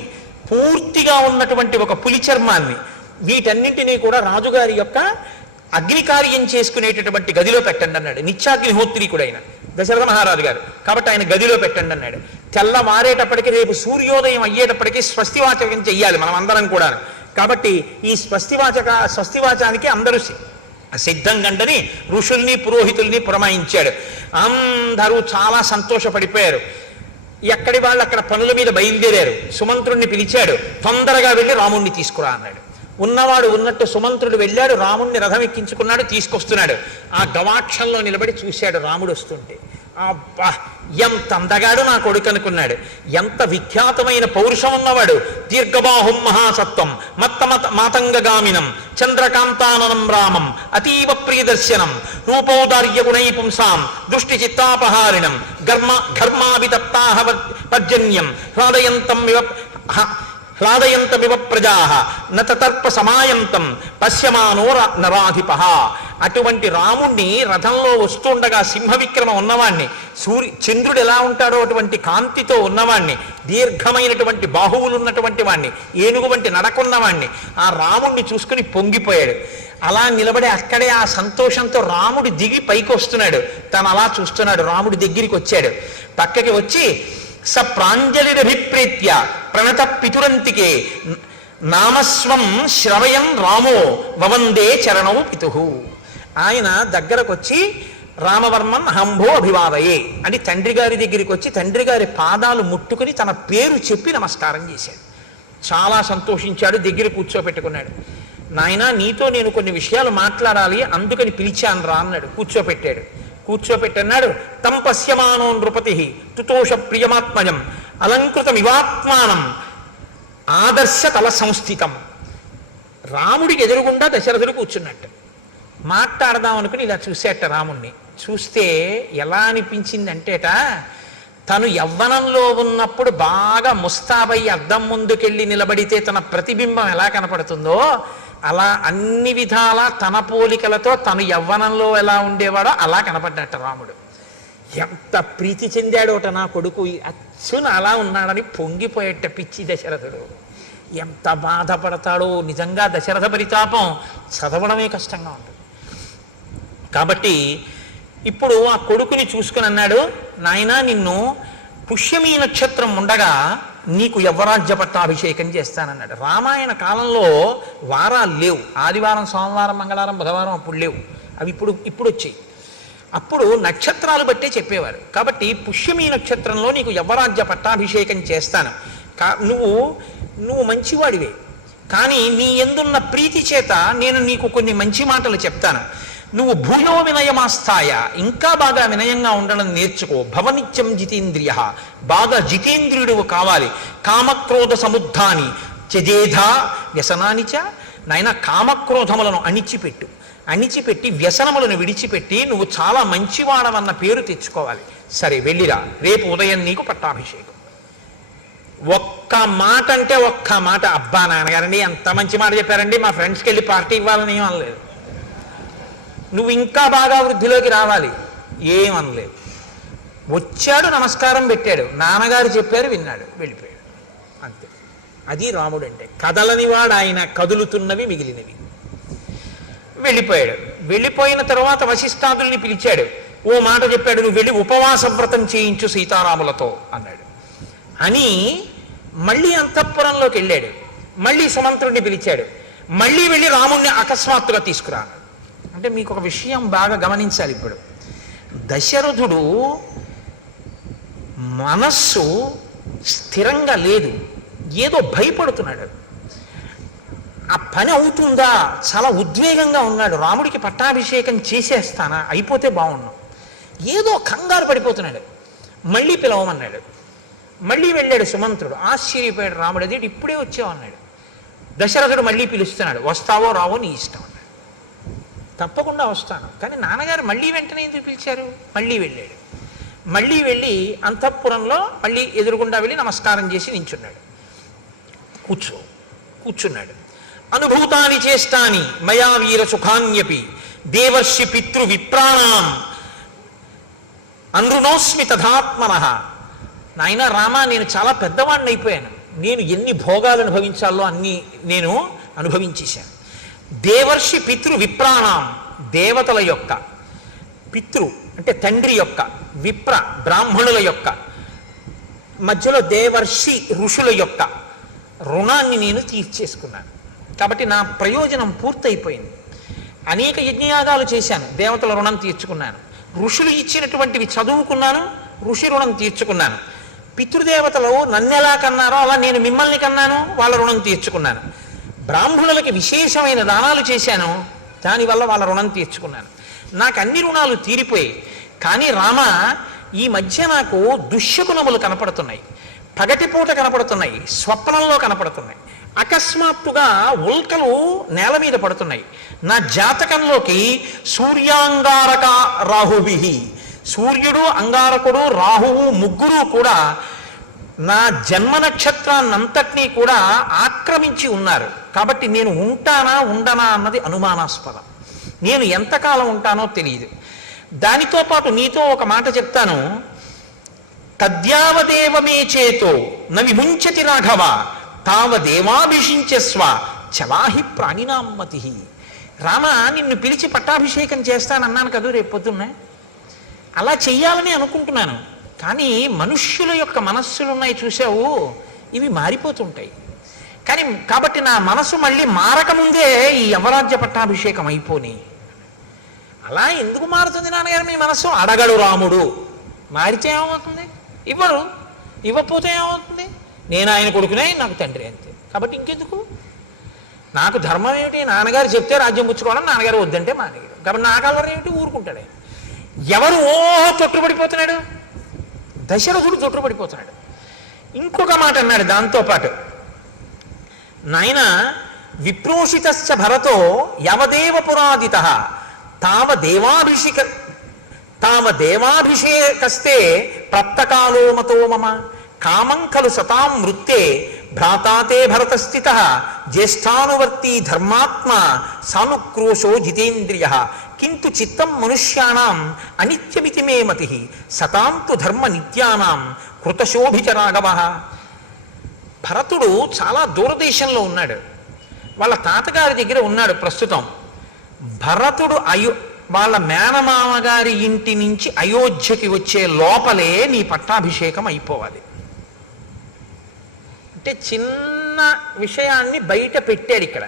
పూర్తిగా ఉన్నటువంటి ఒక పులి చర్మాన్ని, వీటన్నింటినీ కూడా రాజుగారి యొక్క అగ్నికార్యం చేసుకునేటటువంటి గదిలో పెట్టండి అన్నాడు. నిత్యాగ్నిహోత్రీకుడు అయిన దశరథ మహారాజు గారు. కాబట్టి ఆయన గదిలో పెట్టండి అన్నాడు. తెల్లవారేటప్పటికి, రేపు సూర్యోదయం అయ్యేటప్పటికీ స్వస్తివాచకం చెయ్యాలి మనం అందరం కూడా. కాబట్టి ఈ స్వస్తివాచానికి అందరూ సిద్ధంగంటని ఋషుల్ని పురోహితుల్ని పురమాయించాడు. అందరూ చాలా సంతోషపడిపోయారు. ఎక్కడి వాళ్ళు అక్కడ పనుల మీద బయలుదేరారు. సుమంత్రుణ్ణి పిలిచాడు, తొందరగా వెళ్ళి రాముణ్ణి తీసుకురా అన్నాడు. ఉన్నవాడు ఉన్నట్టు సుమంత్రుడు వెళ్ళాడు, రాముణ్ణి రథం ఎక్కించుకున్నాడు, తీసుకొస్తున్నాడు. ఆ గవాక్షంలో నిలబడి చూశాడు రాముడు వస్తుంటే. అబ్బా, ఎంత అందగాడు నా కొడుకు అనుకున్నాడు. ఎంత విఖ్యాతమైన పౌరుషం ఉన్నవాడు. దీర్ఘబాహుం మహాసత్వం మాతంగగామినం చంద్రకాంతాననం రామం అతీవ ప్రియదర్శనం రూపౌదార్య గుణై పుంసాం దృష్టి చిత్తాపహారిణం ఘర్మావితప్తాహ పర్జన్యం హ్లాదయంతమివ ప్రజాః నతర్ప సమాయంతం పశ్యమానో నరాధిపః. అటువంటి రాముణ్ణి రథంలో వస్తుండగా సింహవిక్రమ ఉన్నవాణ్ణి, చంద్రుడు ఎలా ఉంటాడో అటువంటి కాంతితో ఉన్నవాణ్ణి, దీర్ఘమైనటువంటి బాహువులు ఉన్నటువంటి వాణ్ణి, ఏనుగు వంటి నడకున్నవాణ్ణి, ఆ రాముణ్ణి చూసుకుని పొంగిపోయాడు. అలా నిలబడి అక్కడే ఆ సంతోషంతో రాముడు దిగి పైకి వస్తున్నాడు. తను అలా చూస్తున్నాడు. రాముడి దగ్గరికి వచ్చాడు. పక్కకి వచ్చి స ప్రాంజలిరభిప్రేత్య ప్రణత పితురంతికే నామస్వం శ్రవయం రామో వవందే చరణౌ పితుహు. ఆయన దగ్గరకు వచ్చి రామవర్మన్ హంభో అభివాదయే అని తండ్రి గారి దగ్గరికి వచ్చి తండ్రి గారి పాదాలు ముట్టుకుని తన పేరు చెప్పి నమస్కారం చేశాడు. చాలా సంతోషించాడు. దగ్గర కూర్చోపెట్టుకున్నాడు. నాయనా, నీతో నేను కొన్ని విషయాలు మాట్లాడాలి, అందుకని పిలిచాను రా అన్నాడు. కూర్చోపెట్టాడు. కూర్చోపెట్టన్నాడు. తం పశ్యమానో నృపతి తుతోష ప్రియమాత్మజం అలంకృతమివాత్మానం ఆదర్శ తల సంస్థితం. రాముడికి ఎదురుగుండా దశరథుడు కూర్చున్నట్టు. మాట్లాడదాం అనుకుని ఇలా చూసేట రాముణ్ణి. చూస్తే ఎలా అనిపించిందంటేట, తను యవ్వనంలో ఉన్నప్పుడు బాగా ముస్తాబయ్యి అద్దం ముందుకెళ్ళి నిలబడితే తన ప్రతిబింబం ఎలా కనపడుతుందో అలా అన్ని విధాలా తన పోలికలతో తను యవ్వనంలో ఎలా ఉండేవాడో అలా కనపడ్డట రాముడు. ఎంత ప్రీతి చెందాడోట నా కొడుకు, అచ్చున అలా ఉన్నాడని పొంగిపోయేట పిచ్చి దశరథుడు. ఎంత బాధపడతాడో నిజంగా. దశరథ పరితాపం చదవడమే కష్టంగా ఉంటుంది. కాబట్టి ఇప్పుడు ఆ కొడుకుని చూసుకుని అన్నాడు, నాయనా నిన్ను పుష్యమీ నక్షత్రం ఉండగా నీకు యవ్వరాజ్య పట్టాభిషేకం చేస్తానన్నాడు. రామాయణ కాలంలో వారాలు లేవు. ఆదివారం, సోమవారం, మంగళవారం, బుధవారం అప్పుడు లేవు. అవి ఇప్పుడు వచ్చాయి. అప్పుడు నక్షత్రాలు బట్టే చెప్పేవారు. కాబట్టి పుష్యమీ నక్షత్రంలో నీకు యవ్వరాజ్య పట్టాభిషేకం చేస్తాను. నువ్వు మంచివాడివే, కానీ నీ ఎందున్న ప్రీతి చేత నేను నీకు కొన్ని మంచి మాటలు చెప్తాను. నువ్వు భూయో వినయమాస్థాయ, ఇంకా బాగా వినయంగా ఉండడం నేర్చుకో. భవనిత్యం జితేంద్రియ, బాగా జితేంద్రియుడు కావాలి. కామక్రోధ సముద్ధాని త్యజేధా వ్యసనానిచ, నాయన కామక్రోధములను అణిచిపెట్టి వ్యసనములను విడిచిపెట్టి నువ్వు చాలా మంచివాడవన్న పేరు తెచ్చుకోవాలి. సరే వెళ్ళిరా, రేపు ఉదయం నీకు పట్టాభిషేకం. ఒక్క మాట అంటే ఒక్క మాట, అబ్బా నాన్నగారండి ఎంత మంచి మాట చెప్పారండి, మా ఫ్రెండ్స్కి వెళ్ళి పార్టీ ఇవ్వాలని ఏం అనలేదు. నువ్వు ఇంకా బాగా వృద్ధిలోకి రావాలి ఏమనలేదు. వచ్చాడు, నమస్కారం పెట్టాడు, నాన్నగారు చెప్పారు, విన్నాడు, వెళ్ళిపోయాడు. అంతే. అది రాముడు అంటే. కదలనివాడు ఆయన, కదులుతున్నవి మిగిలినవి. వెళ్ళిపోయాడు. వెళ్ళిపోయిన తర్వాత వశిష్ఠాదుల్ని పిలిచాడు. ఓ మాట చెప్పాడు, నువ్వు వెళ్ళి ఉపవాస వ్రతం చేయించు సీతారాములతో అన్నాడు. అని మళ్ళీ అంతఃపురంలోకి వెళ్ళాడు. మళ్ళీ సుమంత్రుడిని పిలిచాడు. మళ్ళీ వెళ్ళి రాముణ్ణి అకస్మాత్తుగా తీసుకురా. అంటే మీకు ఒక విషయం బాగా గమనించాలి. ఇప్పుడు దశరథుడు మనస్సు స్థిరంగా లేదు, ఏదో భయపడుతున్నాడు. ఆ పని అవుతుందా, చాలా ఉద్వేగంగా ఉన్నాడు. రాముడికి పట్టాభిషేకం చేసేస్తానా, అయిపోతే బాగున్నాం, ఏదో కంగారు పడిపోతున్నాడు. మళ్ళీ పిలవమన్నాడు. మళ్ళీ వెళ్ళాడు సుమంత్రుడు. ఆశ్చర్యపోయాడు రాముడు. అదేంటి ఇప్పుడే వచ్చావు అన్నాడు. దశరథుడు మళ్ళీ పిలుస్తున్నాడు. వస్తావో రావో నీ ఇష్టం అన్నాడు. తప్పకుండా వస్తాను, కానీ నాన్నగారు మళ్ళీ వెంటనే ఎందుకు పిలిచారు? మళ్ళీ వెళ్ళాడు. మళ్ళీ వెళ్ళి అంతఃపురంలో మళ్ళీ ఎదురుగుండా వెళ్ళి నమస్కారం చేసి నించున్నాడు. కూర్చున్నాడు. అనుభూతాని చేష్టాని మయా వీర సుఖాన్యపి దేవర్షి పితృ విప్రాణాం అనృణోస్మి తథాత్మనః. నాయన రామ, నేను చాలా పెద్దవాడిని అయిపోయాను. నేను ఎన్ని భోగాలు అనుభవించాలో అన్నీ నేను అనుభవించేశాను. దేవర్షి పితృ విప్రాణాం, దేవతల యొక్క, పితృ అంటే తండ్రి యొక్క, విప్ర బ్రాహ్మణుల యొక్క, మధ్యలో దేవర్షి ఋషుల యొక్క రుణాన్ని నేను తీర్చేసుకున్నాను. కాబట్టి నా ప్రయోజనం పూర్తయిపోయింది. అనేక యజ్ఞయాగాలు చేశాను, దేవతల రుణం తీర్చుకున్నాను. ఋషులు ఇచ్చినటువంటివి చదువుకున్నాను, ఋషి రుణం తీర్చుకున్నాను. పితృదేవతలు నన్నెలా కన్నారో అలా నేను మిమ్మల్ని కన్నాను, వాళ్ళ రుణం తీర్చుకున్నాను. బ్రాహ్మణులకి విశేషమైన దానాలు చేశాను, దానివల్ల వాళ్ళ రుణం తీర్చుకున్నాను. నాకు అన్ని రుణాలు తీరిపోయాయి. కానీ రామ, ఈ మధ్య నాకు దుశ్శకునములు కనపడుతున్నాయి, పగటిపూట కనపడుతున్నాయి, స్వప్నంలో కనపడుతున్నాయి. అకస్మాత్తుగా ఉల్కలు నేల మీద పడుతున్నాయి. నా జాతకంలోకి సూర్యాంగారక రాహుభి, సూర్యుడు, అంగారకుడు, రాహువు ముగ్గురు కూడా నా జన్మ నక్షత్రాన్నంతటినీ కూడా ఆక్రమించి ఉన్నారు. కాబట్టి నేను ఉంటానా ఉండనా అన్నది అనుమానాస్పదం. నేను ఎంతకాలం ఉంటానో తెలియదు. దానితో పాటు నీతో ఒక మాట చెప్తాను. తద్యావదేవమే చేతో న విముంచతి రాఘవ తావదేవాభిషించస్వ చలాహి ప్రాణినామ్మతి. రామ, నిన్ను పిలిచి పట్టాభిషేకం చేస్తానన్నాను కదా రేపు పొద్దున్నే, అలా చెయ్యాలని అనుకుంటున్నాను. కానీ మనుష్యుల యొక్క మనస్సులు ఉన్నాయి చూసావు, ఇవి మారిపోతుంటాయి. కాబట్టి నా మనసు మళ్ళీ మారకముందే ఈ యమరాజ్య పట్టాభిషేకం అయిపోని. అలా ఎందుకు మారుతుంది నాన్నగారు మీ మనస్సు? అడగడు రాముడు. మారితే ఏమవుతుంది? ఇవ్వరు. ఇవ్వకపోతే ఏమవుతుంది? నేను ఆయన కొడుకునే, నాకు తండ్రి అంతే. కాబట్టి ఇంకెందుకు? నాకు ధర్మం ఏమిటి? నాన్నగారు చెప్తే రాజ్యం పుచ్చుకోవాలని, నాన్నగారు వద్దంటే మానేయడు. కాబట్టి నా కలర్ ఏమిటి? ఊరుకుంటాడే. ఎవరు తొట్టుపడిపోతున్నాడు? దశరథుడు తొట్టుపడిపోతున్నాడు. ఇంకొక మాట అన్నాడు దాంతోపాటు, నాయన విప్రోషితశ్చ భరతో యవదేవ పురాదిత తావదేవాభిషేకస్తే ప్రత్తకాలో మతో మమ కామం ఖలు సతాం వృత్తే భ్రాతాతే భరతస్థిత జ్యేష్ఠానువర్తి ధర్మాత్మ సానుక్రోశో జితేంద్రియ కింటు చిత్తం మనుష్యాణం అనిత్యమితి మే మతి సతాంతు ధర్మ నిత్యానాం కృతశోభిచరాగవ. భరతుడు చాలా దూరదేశంలో ఉన్నాడు, వాళ్ళ తాతగారి దగ్గర ఉన్నాడు ప్రస్తుతం. భరతుడు వాళ్ళ మేనమామగారి ఇంటి నుంచి అయోధ్యకి వచ్చే లోపలే నీ పట్టాభిషేకం అయిపోవాలి. అంటే చిన్న విషయాన్ని బయట పెట్టాడు ఇక్కడ.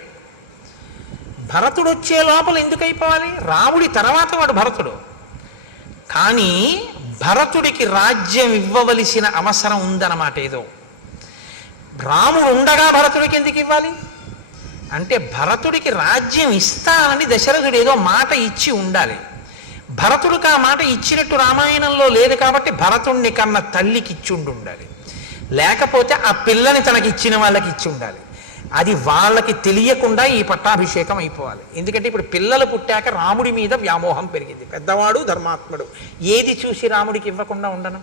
భరతుడు వచ్చే లోపల ఎందుకు అయిపోవాలి? రాముడి తర్వాత వాడు భరతుడు. కానీ భరతుడికి రాజ్యం ఇవ్వవలసిన అవసరం ఉందన్నమాట. ఏదో రాముడు ఉండగా భరతుడికి ఎందుకు ఇవ్వాలి అంటే, భరతుడికి రాజ్యం ఇస్తానని దశరథుడు ఏదో మాట ఇచ్చి ఉండాలి. భరతుడికి ఆ మాట ఇచ్చినట్టు రామాయణంలో లేదు కాబట్టి భరతుణ్ణి కన్నా తల్లికి ఇచ్చి ఉండాలి, లేకపోతే ఆ పిల్లని తనకి ఇచ్చిన వాళ్ళకి ఇచ్చి ఉండాలి. అది వాళ్ళకి తెలియకుండా ఈ పట్టాభిషేకం అయిపోవాలి. ఎందుకంటే ఇప్పుడు పిల్లలు పుట్టాక రాముడి మీద వ్యామోహం పెరిగింది. పెద్దవాడు ధర్మాత్ముడు, ఏది చూసి రాముడికి ఇవ్వకుండా ఉండను.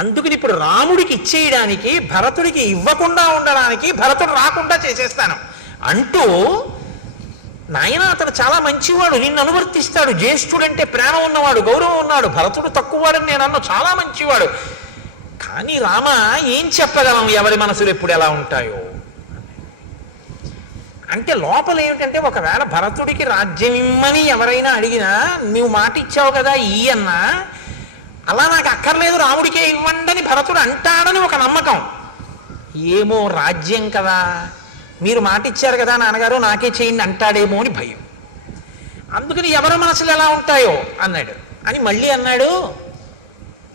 అందుకని ఇప్పుడు రాముడికి ఇచ్చేయడానికి, భరతుడికి ఇవ్వకుండా ఉండడానికి భరతుడు రాకుండా చేసేస్తాను అంటూ, నాయన అతను చాలా మంచివాడు, నిన్ను అనువర్తిస్తాడు, జ్యేష్ఠుడంటే ప్రేమ ఉన్నవాడు, గౌరవం ఉన్నాడు, భరతుడు తక్కువవాడని నేను అన్న చాలా మంచివాడు. కానీ రామ ఏం చెప్పగలం, ఎవరి మనసులు ఎప్పుడు ఎలా ఉంటాయో అంటే. లోపల ఏమిటంటే, ఒకవేళ భరతుడికి రాజ్యం ఇమ్మని ఎవరైనా అడిగినా నువ్వు మాట ఇచ్చావు కదా ఈ అన్నా, అలా నాకు అక్కర్లేదు రాముడికే ఇవ్వండి అని భరతుడు అంటాడని ఒక నమ్మకం. ఏమో రాజ్యం కదా, మీరు మాట ఇచ్చారు కదా నాన్నగారు నాకే చేయండి అంటాడేమో అని భయం. అందుకని ఎవరి మనసులు ఎలా ఉంటాయో అన్నాడు. అని మళ్ళీ అన్నాడు,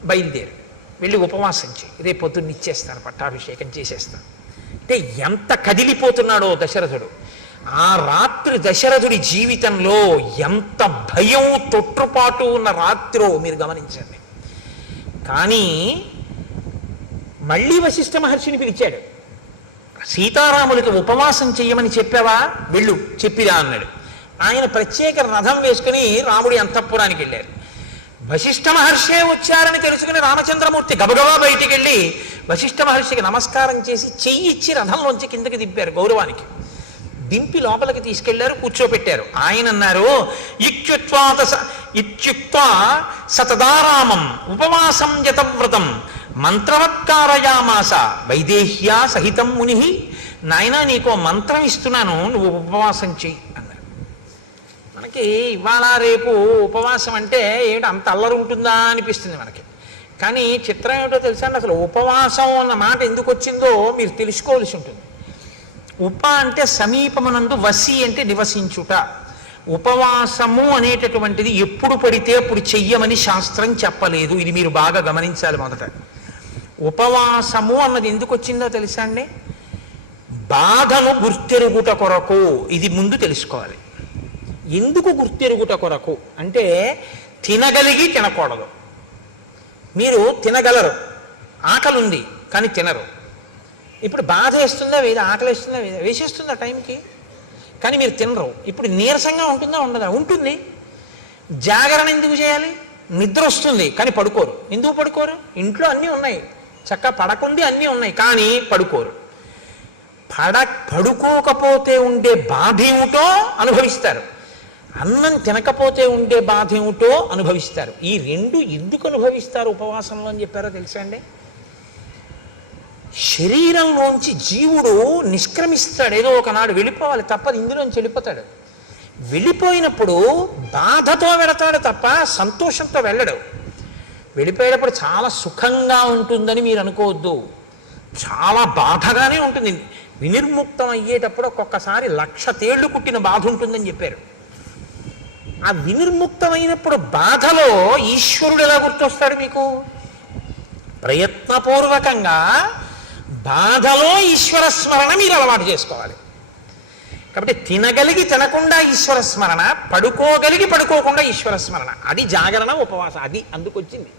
బయలుదేరు వెళ్ళి ఉపవాసం చేయి, రేపు పొద్దున్న ఇచ్చేస్తాను, పట్టాభిషేకం చేసేస్తాను అంటే. ఎంత కదిలిపోతున్నాడో దశరథుడు. ఆ రాత్రి దశరథుడి జీవితంలో ఎంత భయం తొట్టుపాటు ఉన్న రాత్రో మీరు గమనించండి. కానీ మళ్ళీ వశిష్ఠ మహర్షిని పిలిచాడు. సీతారాములకి ఉపవాసం చెయ్యమని చెప్పావా, వెళ్ళు చెప్పిరా అన్నాడు. ఆయన ప్రత్యేక రథం వేసుకుని రాముడి అంతఃపురానికి వెళ్ళారు. వశిష్ఠ మహర్షే వచ్చారని తెలుసుకుని రామచంద్రమూర్తి గబగబా బయటికి వెళ్ళి వశిష్ఠ మహర్షికి నమస్కారం చేసి చెయ్యిచ్చి రథంలోంచి కిందకి దింపారు గౌరవానికి. దింపి లోపలికి తీసుకెళ్లారు, కూర్చోపెట్టారు. ఆయన అన్నారు, ఇత్యుక్త్వా సతదారామం ఉపవాసం యతవ్రతం మంత్రవత్కారయామాస వైదేహ్యా సహితం ముని. నాయనా నీకో మంత్రం ఇస్తున్నాను, నువ్వు ఉపవాసం చెయ్యి అన్నారు. మనకి ఇవాళ రేపు ఉపవాసం అంటే ఏమిటి అంత అల్లరి ఉంటుందా అనిపిస్తుంది మనకి. కానీ చిత్రం ఏమిటో తెలుసా అండి, అసలు ఉపవాసం అన్న మాట ఎందుకు వచ్చిందో మీరు తెలుసుకోవాల్సి ఉంటుంది. ఉప అంటే సమీపమునందు, వసి అంటే నివసించుట. ఉపవాసము అనేటటువంటిది ఎప్పుడు పడితే అప్పుడు చెయ్యమని శాస్త్రం చెప్పలేదు. ఇది మీరు బాగా గమనించాలి. మొదట ఉపవాసము అన్నది ఎందుకు వచ్చిందో తెలుసా అండి, బాధను గుర్తెరుగుట కొరకు. ఇది ముందు తెలుసుకోవాలి. ఎందుకు గుర్తెరుగుట కొరకు అంటే, తినగలిగి తినకూడదు. మీరు తినగలరు, ఆకలి ఉంది కానీ తినరు. ఇప్పుడు బాధ వేస్తుందా వేద, ఆకలి వేస్తుందా వేద, వేసేస్తుందా టైంకి, కానీ మీరు తినరు. ఇప్పుడు నీరసంగా ఉంటుందా ఉండదా, ఉంటుంది. జాగరణ ఎందుకు చేయాలి, నిద్ర వస్తుంది కానీ పడుకోరు. ఎందుకు పడుకోరు, ఇంట్లో అన్నీ ఉన్నాయి, చక్కగా పడకుంది అన్నీ ఉన్నాయి కానీ పడుకోరు. పడుకోకపోతే ఉండే బాధ ఏమిటో అనుభవిస్తారు, అన్నం తినకపోతే ఉండే బాధ ఏమిటో అనుభవిస్తారు. ఈ రెండు ఎందుకు అనుభవిస్తారు ఉపవాసంలో అని చెప్పారో తెలుసా అండి. శరీరంలోంచి జీవుడు నిష్క్రమిస్తాడు, ఏదో ఒకనాడు వెళ్ళిపోవాలి, తప్పదు, ఇందులోంచి వెళ్ళిపోతాడు. వెళ్ళిపోయినప్పుడు బాధతో వెళతాడు తప్ప సంతోషంతో వెళ్ళడు. వెళ్ళిపోయేటప్పుడు చాలా సుఖంగా ఉంటుందని మీరు అనుకోవద్దు, చాలా బాధగానే ఉంటుంది. వినిర్ముక్తం అయ్యేటప్పుడు ఒక్కొక్కసారి 1,00,000 తేళ్లు కుట్టిన బాధ ఉంటుందని చెప్పారు. ఆ వినిర్ముక్తమైనప్పుడు బాధలో ఈశ్వరుడు ఎలా గుర్తొస్తాడు మీకు, ప్రయత్నపూర్వకంగా బాధలో ఈశ్వర స్మరణ మీరు అలవాటు చేసుకోవాలి. కాబట్టి తినగలిగి తినకుండా ఈశ్వర స్మరణ, పడుకోగలిగి పడుకోకుండా ఈశ్వర స్మరణ, అది జాగరణ ఉపవాసం. అది అందుకొచ్చింది.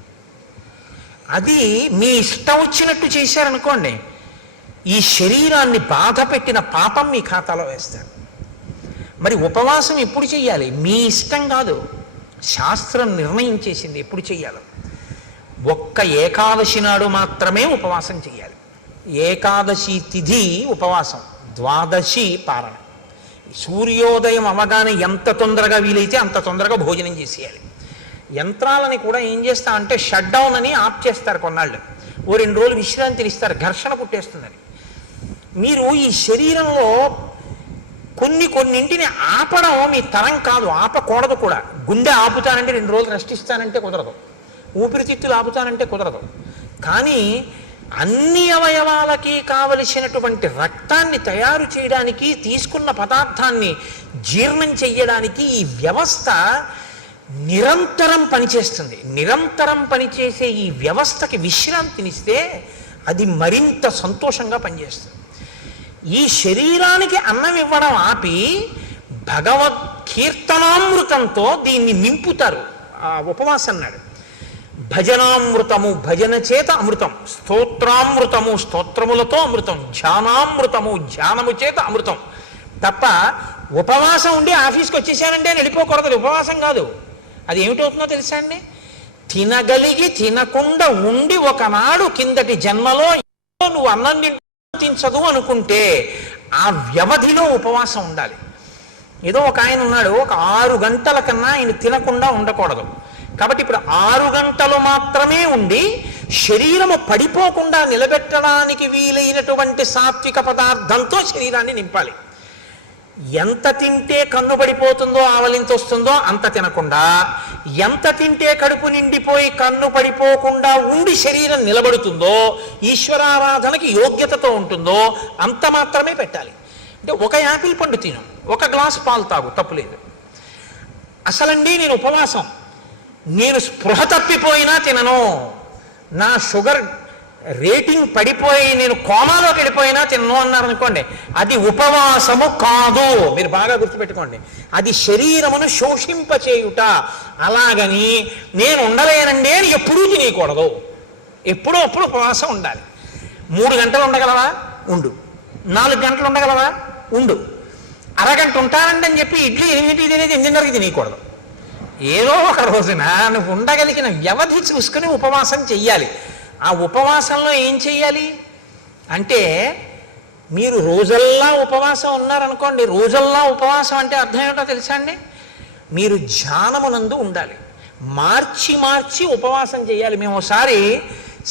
అది మీ ఇష్టం వచ్చినట్టు చేశారనుకోండి, ఈ శరీరాన్ని బాధ పెట్టిన పాపం మీ ఖాతాలో వేస్తారు. మరి ఉపవాసం ఎప్పుడు చెయ్యాలి, మీ ఇష్టం కాదు, శాస్త్రం నిర్ణయం చేసింది ఎప్పుడు చెయ్యాలో. ఒక్క ఏకాదశి నాడు మాత్రమే ఉపవాసం చెయ్యాలి. ఏకాదశి తిథి ఉపవాసం, ద్వాదశి పారణ. సూర్యోదయం అవగానే ఎంత తొందరగా వీలైతే అంత తొందరగా భోజనం చేసేయాలి. యంత్రాలని కూడా ఏం చేస్తా అంటే షట్ డౌన్ అని ఆఫ్ చేస్తారు కొన్నాళ్ళు, ఓ 2 రోజులు విశ్రాంతిని ఇస్తారు, ఘర్షణ పుట్టేస్తుందని. మీరు ఈ శరీరంలో కొన్నింటిని ఆపడం మీ తరం కాదు, ఆపకూడదు కూడా. గుండె ఆపుతానంటే 2 రోజులు రెస్ట్ ఇస్తానంటే కుదరదు, ఊపిరితిత్తులు ఆపుతానంటే కుదరదు. కానీ అన్ని అవయవాలకి కావలసినటువంటి రక్తాన్ని తయారు చేయడానికి, తీసుకున్న పదార్థాన్ని జీర్ణం చెయ్యడానికి ఈ వ్యవస్థ నిరంతరం పనిచేస్తుంది. నిరంతరం పనిచేసే ఈ వ్యవస్థకి విశ్రాంతినిస్తే అది మరింత సంతోషంగా పనిచేస్తుంది. ఈ శరీరానికి అన్నం ఇవ్వడం ఆపి భగవత్ కీర్తనామృతంతో దీన్ని నింపుతారు. ఆ ఉపవాసం అన్నాడు. భజనామృతము, భజన చేత అమృతం, స్తోత్రామృతము, స్తోత్రములతో అమృతం, ధ్యానామృతము, ధ్యానము చేత అమృతం. తప్ప ఉపవాసం ఉండి ఆఫీస్కి వచ్చేసానంటే అని వెళ్ళిపోకూడదు. ఉపవాసం కాదు. అది ఏమిటవుతుందో తెలుసా అండి? తినగలిగి తినకుండా ఉండి ఒకనాడు కిందటి జన్మలో నువ్వు అన్నం తించదు అనుకుంటే ఆ వ్యవధిలో ఉపవాసం ఉండాలి. ఏదో ఒక ఆయన ఉన్నాడు, ఒక 6 గంటల కన్నా ఆయన తినకుండా ఉండకూడదు. కాబట్టి ఇప్పుడు 6 గంటలు మాత్రమే ఉండి శరీరము పడిపోకుండా నిలబెట్టడానికి వీలైనటువంటి సాత్విక పదార్థంతో శరీరాన్ని నింపాలి. ఎంత తింటే కన్ను పడిపోతుందో, ఆవలింత వస్తుందో అంత తినకుండా, ఎంత తింటే కడుపు నిండిపోయి కన్ను పడిపోకుండా ఉండి శరీరం నిలబడుతుందో, ఈశ్వరారాధనకి యోగ్యతతో ఉంటుందో అంత మాత్రమే పెట్టాలి. అంటే ఒక యాపిల్ పండు తిను, ఒక గ్లాసు పాలు తాగు, తప్పులేదు. అసలండి నేను ఉపవాసం, నేను స్పృహ తప్పిపోయినా తినను, నా షుగర్ రేటింగ్ పడిపోయి నేను కోమాలోకి వెళ్ళిపోయినా తినను అన్నారనుకోండి, అది ఉపవాసము కాదు. మీరు బాగా గుర్తుపెట్టుకోండి, అది శరీరమును శోషింపచేయుట. అలాగని నేను ఉండలేనండి అని ఎప్పుడూ తినేయకూడదు. ఎప్పుడో అప్పుడు ఉపవాసం ఉండాలి. 3 గంటలు ఉండగలవా? ఉండు. 4 గంటలు ఉండగలవా? ఉండు. అరగంట ఉంటానండి అని చెప్పి ఇడ్లీ 8 తినేది 8:30కి తినేయకూడదు. ఏదో ఒక రోజున నువ్వు ఉండగలిగిన వ్యవధి చూసుకుని ఉపవాసం చెయ్యాలి. ఆ ఉపవాసంలో ఏం చెయ్యాలి అంటే, మీరు రోజల్లా ఉపవాసం ఉన్నారనుకోండి, రోజల్లా ఉపవాసం అంటే అర్థం ఏమిటో తెలుసా అండి? మీరు ధ్యానమునందు ఉండాలి. మార్చి మార్చి ఉపవాసం చేయాలి. మేము ఒకసారి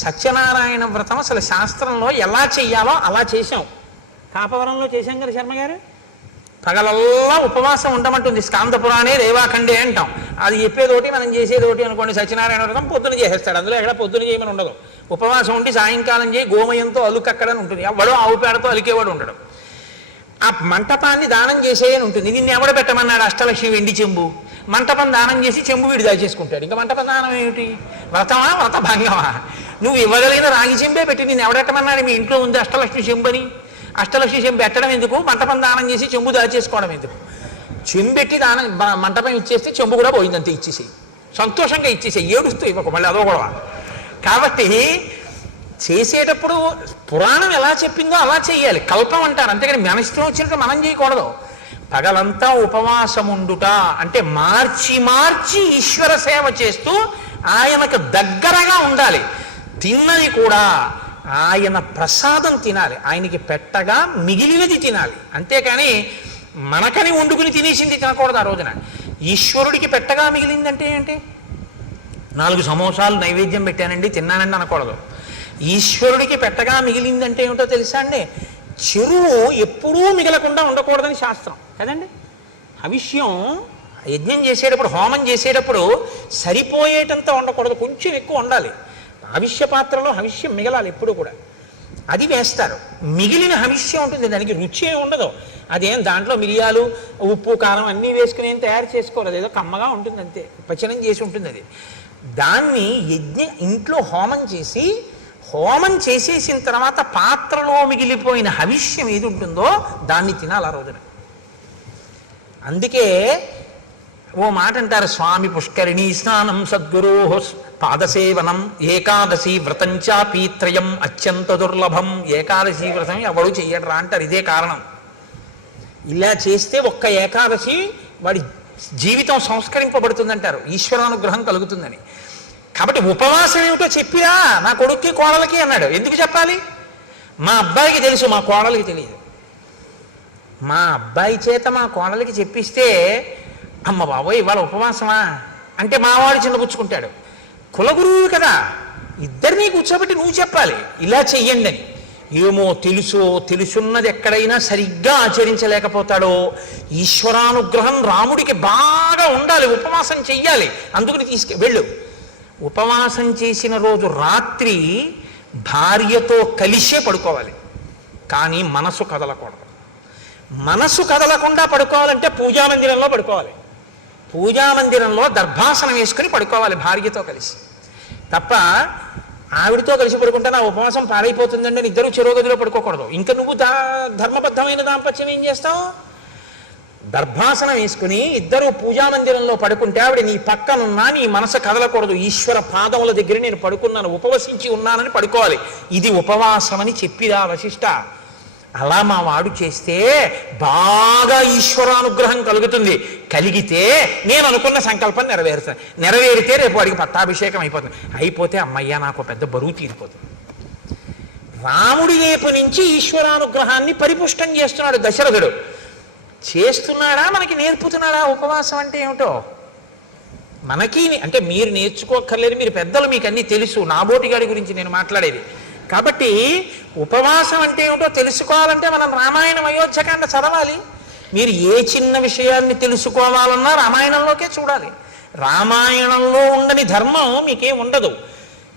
సత్యనారాయణ వ్రతం అసలు శాస్త్రంలో ఎలా చెయ్యాలో అలా చేశాం. కాపవరంలో చేశాం కదా శర్మ గారు. పగలల్లా ఉపవాసం ఉండమంటుంది. స్కాందపురాణే రేవాఖండే అంటాం. అది చెప్పేదోటి మనం చేసేదోటి అనుకోండి. సత్యనారాయణ వ్రతం పొద్దున చేసేస్తాడు, అందులో ఎక్కడ పొద్దున చేయమని ఉండదు. ఉపవాసం ఉండి సాయంకాలం చేయి, గోమయంతో అలుకక్కడని ఉంటుంది. ఎవడో ఆవు పేడతో అలికేవాడు ఉండడు. ఆ మంటపాన్ని దానం చేసేయని ఉంటుంది. నిన్ను ఎవడ పెట్టమన్నాడు? అష్టలక్ష్మి వెండి చెంబు. మంటపం దానం చేసి చెంబు వీడు దాచేసుకుంటాడు. ఇంకా మంటపం దానం ఏమిటి? వ్రతమా వ్రత భంగమా? నువ్వు ఇవ్వగలిగిన రాగి చెంబే పెట్టి నిన్ను ఎవడెట్టమన్నాడు? మీ ఇంట్లో ఉంది అష్టలక్ష్మి చెంబని. అష్టలక్ష్మి చెంబు పెట్టడం ఎందుకు? మంటపం దానం చేసి చెంబు దాచేసుకోవడం ఎందుకు? చెంబెట్టి దానం మంటపం ఇచ్చేస్తే చెంబు కూడా పోయిందంతే. ఇచ్చేసేయి, సంతోషంగా ఇచ్చేసేయి, ఏడుస్తూ ఇవ్వకు మళ్ళీ అదో గొడవ. కాబట్టి చేసేటప్పుడు పురాణం ఎలా చెప్పిందో అలా చేయాలి. కల్పం అంటారు, అంతేగాని మన ఇష్టం వచ్చినట్టు మనం చేయకూడదు. పగలంతా ఉపవాసముండుట అంటే మార్చి మార్చి ఈశ్వర సేవ చేస్తూ ఆయనకు దగ్గరగా ఉండాలి. తిన్నది కూడా ఆయన ప్రసాదం తినాలి. ఆయనకి పెట్టగా మిగిలినది తినాలి. అంతేకాని మనకని వండుకుని తినేసింది తినకూడదు. ఆ రోజున ఈశ్వరుడికి పెట్టగా మిగిలిందంటే ఏంటి? 4 సమోసాలు నైవేద్యం పెట్టానండి తిన్నానండి అనకూడదు. ఈశ్వరుడికి పెట్టగా మిగిలిందంటే ఏమిటో తెలుసా అండి? చెరువు ఎప్పుడూ మిగలకుండా ఉండకూడదని శాస్త్రం కదండి. హవిష్యం యజ్ఞం చేసేటప్పుడు, హోమం చేసేటప్పుడు సరిపోయేటంత ఉండకూడదు, కొంచెం ఎక్కువ ఉండాలి. హవిష్య పాత్రలో హవిష్యం మిగలాలి ఎప్పుడు కూడా. అది వేస్తారు. మిగిలిన హవిష్యం ఉంటుంది, దానికి రుచి ఏమి ఉండదు. అదేం దాంట్లో మిరియాలు, ఉప్పు, కారం అన్నీ వేసుకుని ఏం తయారు చేసుకోరు. అదేదో కమ్మగా ఉంటుంది అంతే, పచనం చేసి ఉంటుంది. అది దాన్ని ఇంట్లో హోమం చేసేసిన తర్వాత పాత్రలో మిగిలిపోయిన హవిష్యం ఏది ఉంటుందో దాన్ని తినాలి ఆ రోజున. అందుకే ఓ మాట అంటారు, స్వామి పుష్కరిణీ స్నానం సద్గురో పాదసేవనం ఏకాదశి వ్రతంచాపి త్రయం అత్యంత దుర్లభం. ఏకాదశి వ్రతం ఎవడు చెయ్యడరా అంటారు. ఇదే కారణం. ఇలా చేస్తే ఒక్క ఏకాదశి వాడి జీవితం సంస్కరింపబడుతుందంటారు, ఈశ్వరానుగ్రహం కలుగుతుందని. కాబట్టి ఉపవాసం ఏమిటో చెప్పిరా నా కొడుక్కి కోడలకి అన్నాడు. ఎందుకు చెప్పాలి? మా అబ్బాయికి తెలుసు, మా కోడలికి తెలియదు. మా అబ్బాయి చేత మా కోడలికి చెప్పిస్తే అమ్మ బాబోయ్ ఇవాళ ఉపవాసమా అంటే మావాడు చిన్నపుచ్చుకుంటాడు. కులగురువు కదా, ఇద్దరినీ కూర్చోబెట్టి నువ్వు చెప్పాలి ఇలా చెయ్యండి అని. ఏమో తెలుసున్నది ఎక్కడైనా సరిగ్గా ఆచరించలేకపోతాడో. ఈశ్వరానుగ్రహం రాముడికి బాగా ఉండాలి, ఉపవాసం చెయ్యాలి, అందుకని వెళ్ళు. ఉపవాసం చేసిన రోజు రాత్రి భార్యతో కలిసే పడుకోవాలి, కానీ మనసు కదలకూడదు. మనసు కదలకుండా పడుకోవాలంటే పూజామందిరంలో పడుకోవాలి. పూజామందిరంలో దర్భాసనం వేసుకుని పడుకోవాలి భార్యతో కలిసి. తప్ప ఆవిడతో కలిసి పడుకుంటే నా ఉపవాసం పాడైపోతుందండి అని ఇద్దరు చెరోగదిలో పడుకోకూడదు. ఇంకా నువ్వు ధర్మబద్ధమైన దాంపత్యం ఏం చేస్తావు? దర్భాసనం వేసుకుని ఇద్దరు పూజామందిరంలో పడుకుంటే ఆవిడ నీ పక్కనున్నా నీ మనసు కదలకూడదు. ఈశ్వర పాదముల దగ్గర నేను పడుకున్నాను, ఉపవసించి ఉన్నానని పడుకోవాలి. ఇది ఉపవాసం అని చెప్పిరా వశిష్ఠ. అలా మా వాడు చేస్తే బాగా ఈశ్వరానుగ్రహం కలుగుతుంది. కలిగితే నేను అనుకున్న సంకల్పం నెరవేరుతాను. నెరవేరితే రేపు వాడికి పట్టాభిషేకం అయిపోతుంది. అయిపోతే అమ్మయ్య నాకు పెద్ద బరువు తీరిపోతుంది. రాముడి వైపు నుంచి ఈశ్వరానుగ్రహాన్ని పరిపుష్టం చేస్తున్నాడు దశరథుడు. చేస్తున్నాడా, మనకి నేర్పుతున్నాడా ఉపవాసం అంటే ఏమిటో? మనకి అంటే మీరు నేర్చుకోక్కర్లేదు, మీరు పెద్దలు, మీకు అన్నీ తెలుసు. నాబోటిగాడి గురించి నేను మాట్లాడేది. కాబట్టి ఉపవాసం అంటే ఏమిటో తెలుసుకోవాలంటే మనం రామాయణం అయోధ్యకాండ చదవాలి. మీరు ఏ చిన్న విషయాన్ని తెలుసుకోవాలన్నా రామాయణంలోకే చూడాలి. రామాయణంలో ఉండని ధర్మం మీకేం ఉండదు.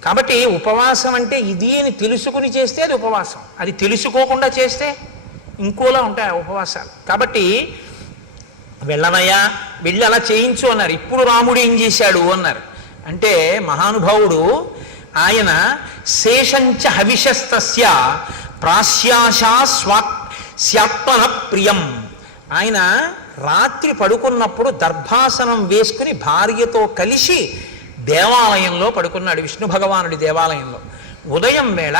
కాబట్టి ఉపవాసం అంటే ఇది అని తెలుసుకుని చేస్తే అది ఉపవాసం, అది తెలుసుకోకుండా చేస్తే ఇంకోలా ఉంటాయి ఉపవాసాలు. కాబట్టి వెళ్ళవయ్యా, వెళ్ళి అలా చేయించు అన్నారు. ఇప్పుడు రాముడు ఏం చేశాడు అన్నారు అంటే, మహానుభావుడు ఆయన శేషంచ హవిషస్తస్య ప్రాశ్యాశా స్యాత్మన ప్రియం. ఆయన రాత్రి పడుకున్నప్పుడు దర్భాసనం వేసుకుని భార్యతో కలిసి దేవాలయంలో పడుకున్నాడు, విష్ణు భగవానుడి దేవాలయంలో. ఉదయం వేళ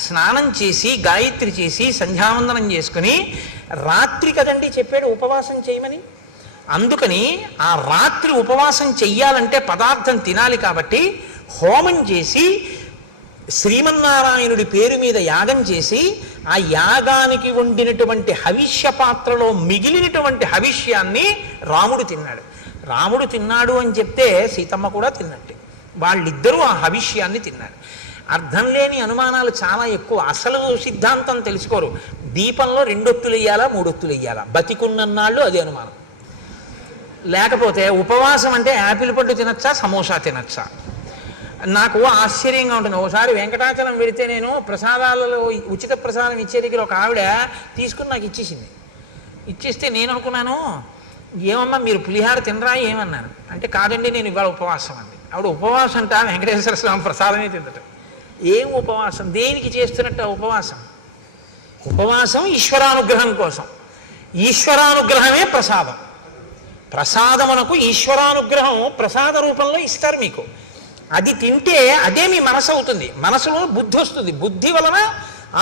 స్నానం చేసి గాయత్రి చేసి సంధ్యావందనం చేసుకుని, రాత్రి కదండి చెప్పాడు ఉపవాసం చేయమని. అందుకని ఆ రాత్రి ఉపవాసం చెయ్యాలంటే పదార్థం తినాలి కాబట్టి హోమం చేసి శ్రీమన్నారాయణుడి పేరు మీద యాగం చేసి ఆ యాగానికి వండినటువంటి హవిష్య పాత్రలో మిగిలినటువంటి హవిష్యాన్ని రాముడు తిన్నాడు. రాముడు తిన్నాడు అని చెప్తే సీతమ్మ కూడా తిన్నట్టే. వాళ్ళిద్దరూ ఆ హవిష్యాన్ని తిన్నారు. అర్థం లేని అనుమానాలు చాలా ఎక్కువ. అసలు సిద్ధాంతం తెలుసుకోరు. దీపంలో 2 ఒత్తులు వేయాలా 3 ఒత్తులు వేయాలా, బతికున్నన్నాళ్ళు అది అనుమానం. లేకపోతే ఉపవాసం అంటే యాపిల్ పండు తినచ్చా సమోసా తినచ్చా. నాకు ఆశ్చర్యంగా ఉంటుంది. ఒకసారి వెంకటాచలం వెళితే నేను ప్రసాదాలలో ఉచిత ప్రసాదం ఇచ్చే దగ్గర ఒక ఆవిడ తీసుకుని నాకు ఇచ్చేసింది. ఇచ్చేస్తే నేను అనుకున్నాను, ఏమమ్మా మీరు పులిహార తినరా ఏమన్నాను అంటే, కాదండి నేను ఇవాళ ఉపవాసం అంది. ఆవిడ ఉపవాసం అంట వెంకటేశ్వర స్వామి ప్రసాదమే తిందట. ఏం ఉపవాసం, దేనికి చేస్తున్నట్టు ఉపవాసం? ఉపవాసం ఈశ్వరానుగ్రహం కోసం. ఈశ్వరానుగ్రహమే ప్రసాదం. ప్రసాదమునకు ఈశ్వరానుగ్రహం ప్రసాద రూపంలో ఇస్తారు మీకు. అది తింటే అదే మీ మనసు అవుతుంది. మనసులో బుద్ధి వస్తుంది, బుద్ధి వలన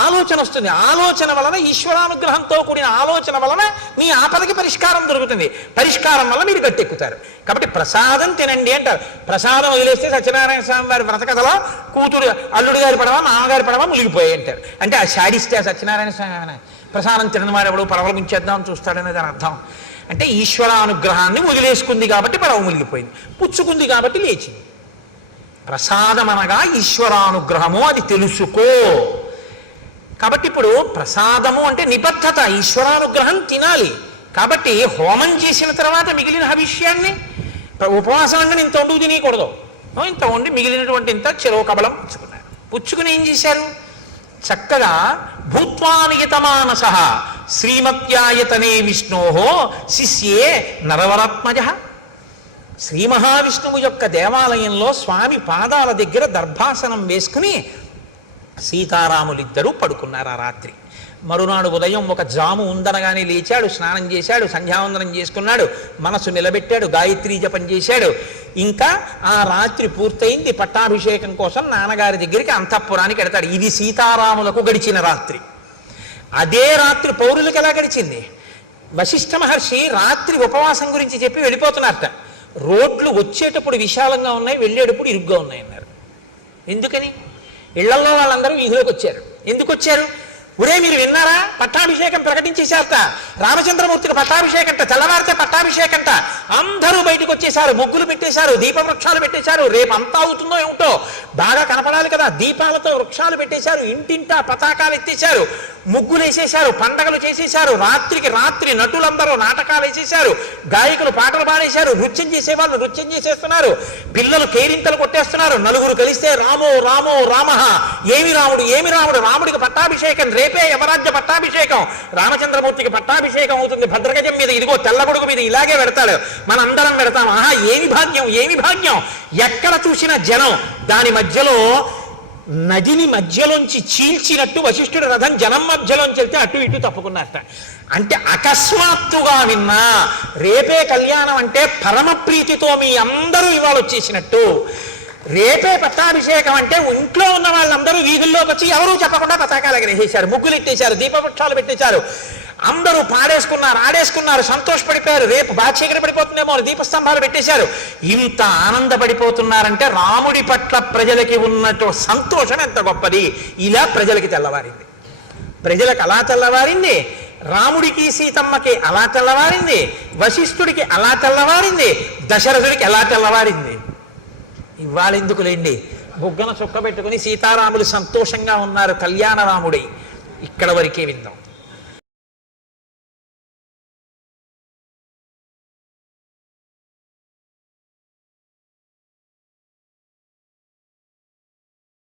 ఆలోచన వస్తుంది, ఆలోచన వలన ఈశ్వరానుగ్రహంతో కూడిన ఆలోచన వలన మీ ఆపదకి పరిష్కారం దొరుకుతుంది, పరిష్కారం వల్ల మీరు గట్టెక్కుతారు. కాబట్టి ప్రసాదం తినండి అంటారు. ప్రసాదం వదిలేస్తే సత్యనారాయణ స్వామి వారి వ్రతకథలో కూతురు అల్లుడి గారి పడవ మామగారి పడవ మునిగిపోయి అంటారు. అంటే ఆ శాడిస్తే ఆ సత్యనారాయణ స్వామి ప్రసాదం తినని వాడు ఎవడు పడవలు ముంచేద్దామని చూస్తాడనే దాని అర్థం. అంటే ఈశ్వరానుగ్రహాన్ని వదిలేసుకుంది కాబట్టి పడవ మునిగిపోయింది, పుచ్చుకుంది కాబట్టి లేచింది. ప్రసాదం అనగా ఈశ్వరానుగ్రహము, అది తెలుసుకో. కాబట్టి ఇప్పుడు ప్రసాదము అంటే నిబద్ధత, ఈశ్వరానుగ్రహం తినాలి. కాబట్టి హోమం చేసిన తర్వాత మిగిలిన హవిష్యాన్ని, ఉపవాసం అంటే ఇంత వండుకు తినకూడదు, ఇంత వండి మిగిలినటువంటి ఇంత చెరో కబలం పుచ్చుకున్నారు. పుచ్చుకుని ఏం చేశారు? చక్కగా భూత్వానియతమానస శ్రీమత్యాయతనే విష్ణోహో శిష్యే నరవరాత్మజ. శ్రీ మహావిష్ణువు యొక్క దేవాలయంలో స్వామి పాదాల దగ్గర దర్భాసనం వేసుకుని సీతారాములిద్దరూ పడుకున్నారు ఆ రాత్రి. మరునాడు ఉదయం ఒక జాము ఉందనగానే లేచాడు, స్నానం చేశాడు, సంధ్యావందనం చేసుకున్నాడు, మనసు నిలబెట్టాడు, గాయత్రీ జపం చేశాడు. ఇంకా ఆ రాత్రి పూర్తయింది. పట్టాభిషేకం కోసం నాన్నగారి దగ్గరికి అంతఃపురానికి వెడతాడు. ఇది సీతారాములకు గడిచిన రాత్రి. అదే రాత్రి పౌరులకు ఎలా గడిచింది? వశిష్ఠ మహర్షి రాత్రి ఉపవాసం గురించి చెప్పి వెళ్ళిపోతున్నారట. రోడ్లు వచ్చేటప్పుడు విశాలంగా ఉన్నాయి, వెళ్ళేటప్పుడు ఇరుగ్గా ఉన్నాయి అన్నారు. ఎందుకని? ఇళ్లలో వాళ్ళందరూ వీధిలోకి వచ్చారు. ఎందుకు వచ్చారు? ఒరే మీరు విన్నారా, పట్టాభిషేకం ప్రకటించేశారట, రామచంద్రమూర్తికి పట్టాభిషేకంట, తెల్లవారితే పట్టాభిషేకంట. అందరూ బయటకు వచ్చేసారు, ముగ్గులు పెట్టేశారు, దీప వృక్షాలు పెట్టేశారు. రేపు అంతా అవుతుందో ఏమిటో, బాగా కనపడాలి కదా, దీపాలతో వృక్షాలు పెట్టేశారు, ఇంటింటా పతాకాలు ఎత్తేశారు, ముగ్గులు వేసేశారు, పండగలు చేసేశారు. రాత్రికి రాత్రి నటులందరూ నాటకాలు వేసేశారు, గాయకులు పాటలు పాడేశారు, నృత్యం చేసేవాళ్ళు నృత్యం చేసేస్తున్నారు, పిల్లలు కేరింతలు కొట్టేస్తున్నారు. నలుగురు కలిస్తే రామో రామో రామ, ఏమి రాముడు ఏమి రాముడు, రాముడికి పట్టాభిషేకం, రేపే యమరాజ్య పట్టాభిషేకం, రామచంద్రమూర్తికి పట్టాభిషేకం అవుతుంది భద్రగజం మీద, ఇదిగో తెల్లగొడుగు మీద ఇలాగే పెడతాడు, మనందరం పెడతాం. ఆహా ఏమి భాగ్యం ఏమి భాగ్యం. ఎక్కడ చూసిన జనం, దాని మధ్యలో నదిని మధ్యలోంచి చీల్చినట్టు వశిష్ఠుడి రథం జనం మధ్యలోంచి వెళ్తే అటు ఇటు తప్పుకున్నారట. అంటే అకస్మాత్తుగా విన్నా, రేపే కళ్యాణం అంటే పరమ ప్రీతితో మీ అందరూ ఇవాళ వచ్చేసినట్టు, రేపే పట్టాభిషేకం అంటే ఇంట్లో ఉన్న వాళ్ళందరూ వీధుల్లోకి వచ్చి ఎవరూ చెప్పకుండా పతాకాలు ఎగరేసేశారు, ముగ్గులు ఎత్తేశారు, దీపవృక్షాలు పెట్టేశారు, అందరూ పాడేసుకున్నారు, ఆడేసుకున్నారు, సంతోషపడిపోయారు. రేపు బాగా చీకటి పడిపోతుందేమో దీపస్తంభాలు పెట్టేశారు. ఇంత ఆనందపడిపోతున్నారంటే రాముడి పట్ల ప్రజలకి ఉన్నట్టు సంతోషం ఎంత గొప్పది. ఇలా ప్రజలకి తెల్లవారింది, ప్రజలకు అలా తెల్లవారింది, రాముడికి సీతమ్మకి అలా తెల్లవారింది, వశిష్ఠుడికి అలా తెల్లవారింది, దశరథుడికి ఎలా తెల్లవారింది. ఇవాళ ఎందుకులేండి, బుగ్గన చుక్క పెట్టుకుని సీతారాములు సంతోషంగా ఉన్నారు, కళ్యాణ రాముడై. ఇక్కడ వరకే విందాం.